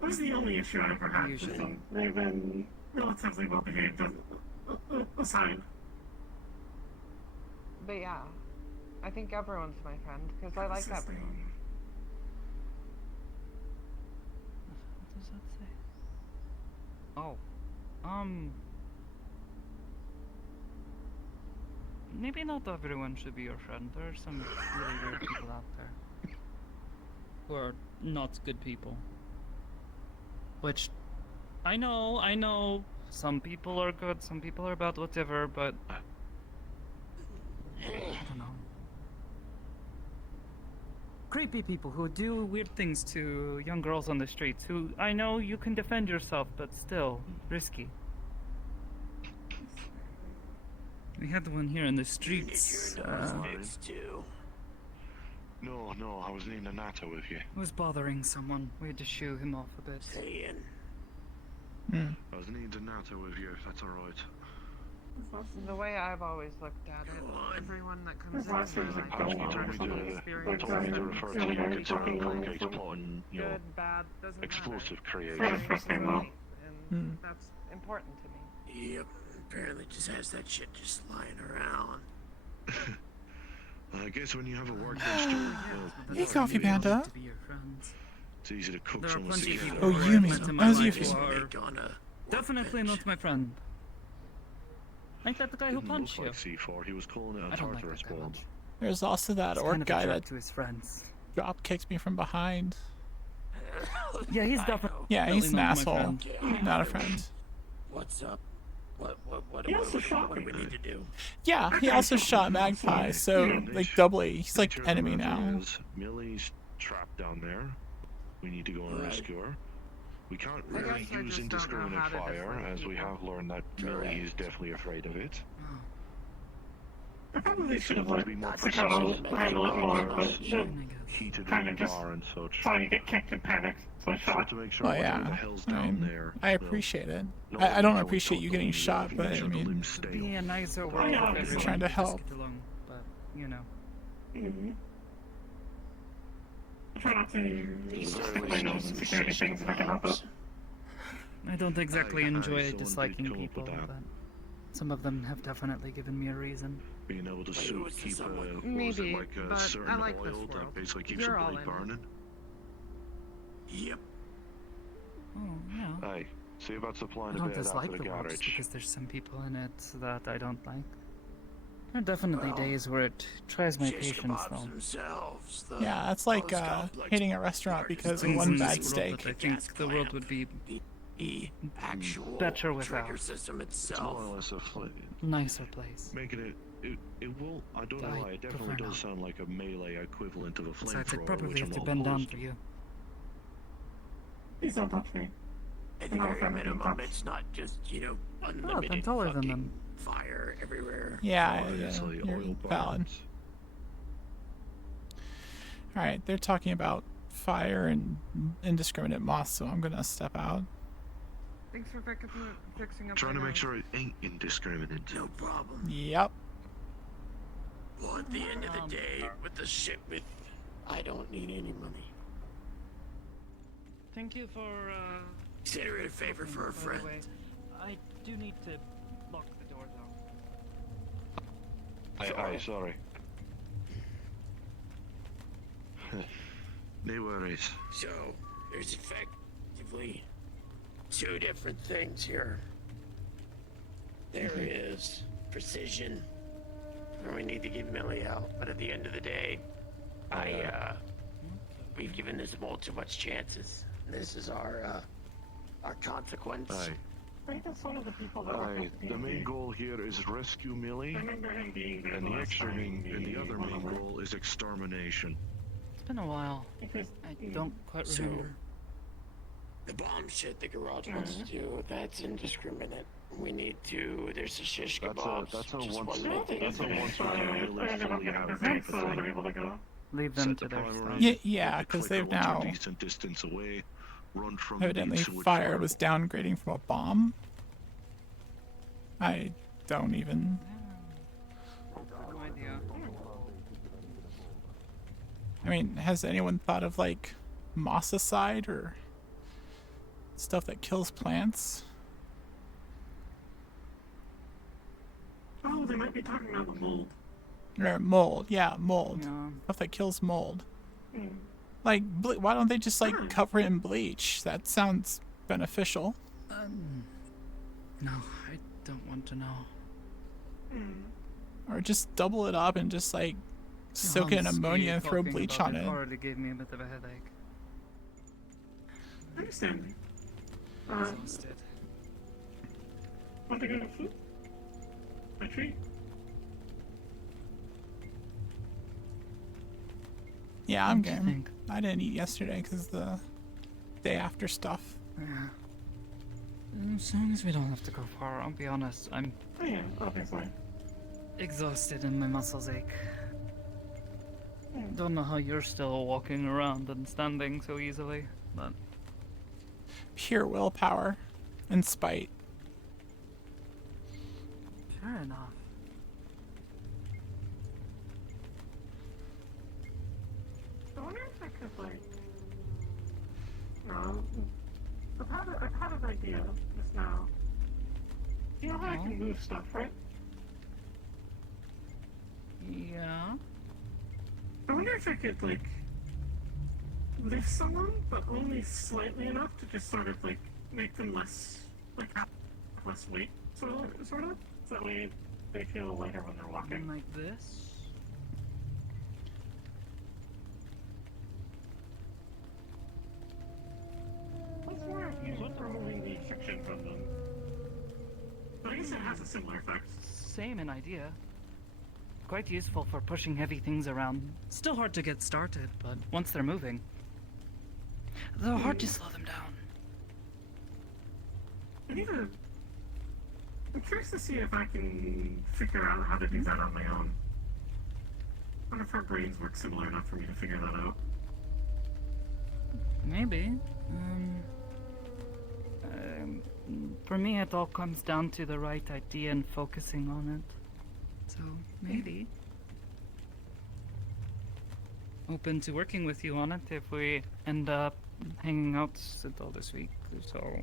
That was the only issue I ever had with them. They've been relatively well behaved aside. But yeah, I think everyone's my friend, because I like everyone. What does that say? Oh. Maybe not everyone should be your friend. There are some really weird people out there. Who are not good people. Which, I know, some people are good, some people are bad, whatever, but... I don't know. Creepy people who do weird things to young girls on the streets, who, I know you can defend yourself, but still, risky. We had one here in the streets. No, I was needing a NATO with you. Was bothering someone. We had to shoo him off a bit. Stay in. I was needing a NATO with you, if that's alright. The way I've always looked at it, everyone that comes into my life You told me to refer to your concern for case plotting, good, bad, doesn't explosive matter. creation. And that's important to me. Yep, apparently just has that shit just lying around. I guess when you have a workbench to Hey, Coffee Panda. it's easy to cook There are someone's plenty of together. people Oh, who you I've mean- met in my as you life feel. who are definitely not my friend. Ain't that the guy who Didn't punched you? look like C4, he was calling it I a don't like Tartarus that guy bomb. much. There's also that He's orc kind of a guy jerk that to his friends. drop kicked me from behind. Yeah, he's definitely Yeah, he's an not my asshole. friend. Not a friend. What's up? What Yes, do shocking. we need to do? Yeah, he also shot Magpie, so, like, doubly. He's like Picture enemy of the now. matter is, Millie's trapped down there. We need to go and Right. rescue her. We can't I really guess I use just don't know indiscriminate how to fire, defend as we people. have learned that Millie is definitely afraid of it. I probably should have like Not figured out how to handle it more, but heated kind in of the just bar and such. saw you get kicked and panicked, so I So shot. to make sure Well, whatever yeah. the hell's I down mean, there. I appreciate it. no I don't one appreciate you getting shot, but I mean, It'd be a nicer Oh, world yeah, if everyone trying to could help. just get along, but you know. Mm-hmm. I try not to stick my nose in security things if I can help it. I don't exactly Aye, enjoy someone did disliking come up people, with that. but some of them have definitely given me a reason. Being able to keep what was Maybe, it, like a but certain I like this oil that world. basically keeps You're the all blade in it. burning? Yep. Oh, yeah. Hey, see about supplying I a don't bit out dislike to the the world just garage. because there's some people in it that I don't like. There are definitely days where it tries my Shish patience, kebabs though. themselves, the yeah, that's like most complex hating a restaurant because of Things one in bad this world steak. that I think the world would be the actual better without. trigger system It's itself. more or less a Nicer place. making it will. I don't know I why. It definitely prefer does sound like a melee equivalent of a Besides, I'd flamethrower, probably which I'm have to not bend down opposed for to. you. Please don't touch me. At the No, very from minimum, touch. it's not just, Oh, I'm unlimited taller than fucking them. fire everywhere. Yeah, Oh, yeah, it's like you're oil valid. burns. All right, they're talking about fire and indiscriminate moss, so I'm gonna step out. Thanks for fixing up. Trying my to make nose. sure it ain't indiscriminate. No problem. Yep. Well, at the end of the day, with the shit with, I don't need any money. Thank you for, Consider it a favor for a by the friend. way. I do need to lock the door, though. Aye, sorry. No worries. So, there's effectively two different things here. There is precision, and we need to get Millie out, but at the end of the day, we've given this mole too much chances. This is our consequence. Aye. I think that's one of the people that Aye. work with The main D&D. goal here is rescue Millie, I remember him being there and the last extra time main, and the we other went main over. goal is extermination. It's been a while. Because I don't quite So, remember. the bomb shit the garage wants to do, that's indiscriminate. We need to, there's a shish kebabs. That's a just once. one more thing. That's a once we can really fully have so type of they're thing. able to go. Leave them Set to the their primary, stuff. Yeah, hit the because clicker they've once we're now a decent distance away. Run from the evidently sewage fire fire. was downgrading from a bomb. I don't even. No idea. I mean, has anyone thought of like mossicide or stuff that kills plants? Oh, they might be talking about the mold. Or mold, yeah, mold. Yeah. Stuff that kills mold. Hmm. Like, why don't they just like cover it in bleach? That sounds beneficial. No, I don't want to know. Hmm. Or just double it up and just like soak it in ammonia and throw bleach on it. Already gave me a bit of a headache. I understand. Exhausted. Want to go to food? A treat? Yeah, I'm What do you game. think? I didn't eat yesterday because the day after stuff. Yeah. As long as we don't have to go far, I'll be honest, I'm Oh yeah, obviously. exhausted and my muscles ache. Don't know how you're still walking around and standing so easily, but Pure willpower and spite. fair enough. I wonder if I could like. No. I've had an idea just now. You know how I can move stuff, right? Yeah. I wonder if I could like lift someone, but only slightly enough to just sort of like make them less less weight, sort of. So that way they feel lighter when they're walking. Like this? What's more if you removing the friction from them? But I guess it has a similar effect. Same in idea. Quite useful for pushing heavy things around. Still hard to get started, but once they're moving, though hard to slow them down. I need to I'm curious to see if I can figure out how to do that on my own. I wonder if our brains work similar enough for me to figure that out. Maybe. For me, it all comes down to the right idea and focusing on it. So, maybe. Open to working with you on it if we end up hanging out all this week, so...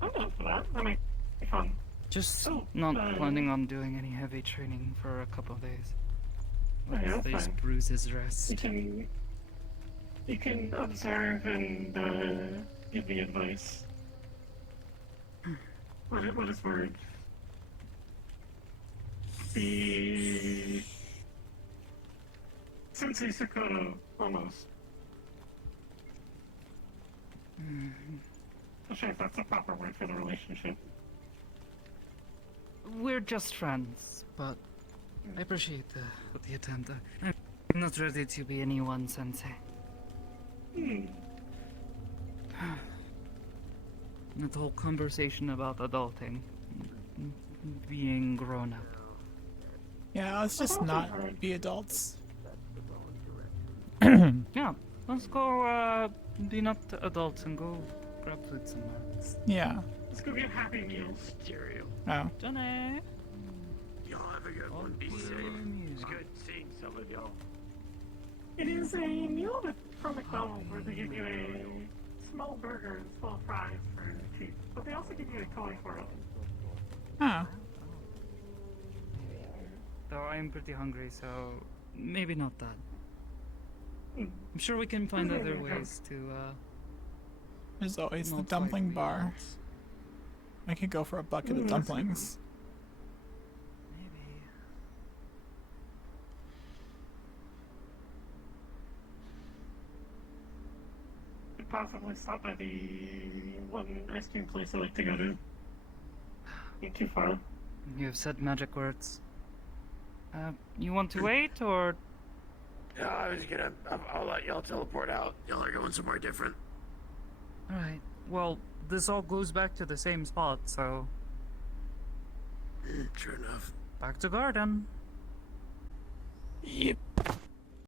I'm down for that. That might be fun. Just not planning on doing any heavy training for a couple of days. Let Yeah, these fine. bruises rest. You can observe and give me advice. What is word? The Sensei Sakoto, almost. Not sure if that's a proper word for the relationship. We're just friends, but I appreciate the attempt. I'm not ready to be anyone's sensei. That whole conversation about adulting, being grown up. Yeah, let's just not be adults. Yeah, let's go be not adults and go grab food somewhere. Yeah. Let's go get Happy Meals. Stereo. Oh. Johnny! Y'all have a good one. Be safe. It's good seeing some of y'all. It is a meal from McDonald's where they give you a small burger and small fries for cheap, but they also give you a toy for it. Oh. Though I'm pretty hungry, so maybe not that. I'm sure we can find other ways to, There's always the not dumpling quite bar. I could go for a bucket of dumplings. Could possibly stop by the one ice cream place I like to go to. Ain't too far. You have said magic words. You want to wait, or...? No, I was gonna... I'll let y'all teleport out. Y'all are going somewhere different. Alright, well, this all goes back to the same spot, so... True enough. Back to garden. Yep.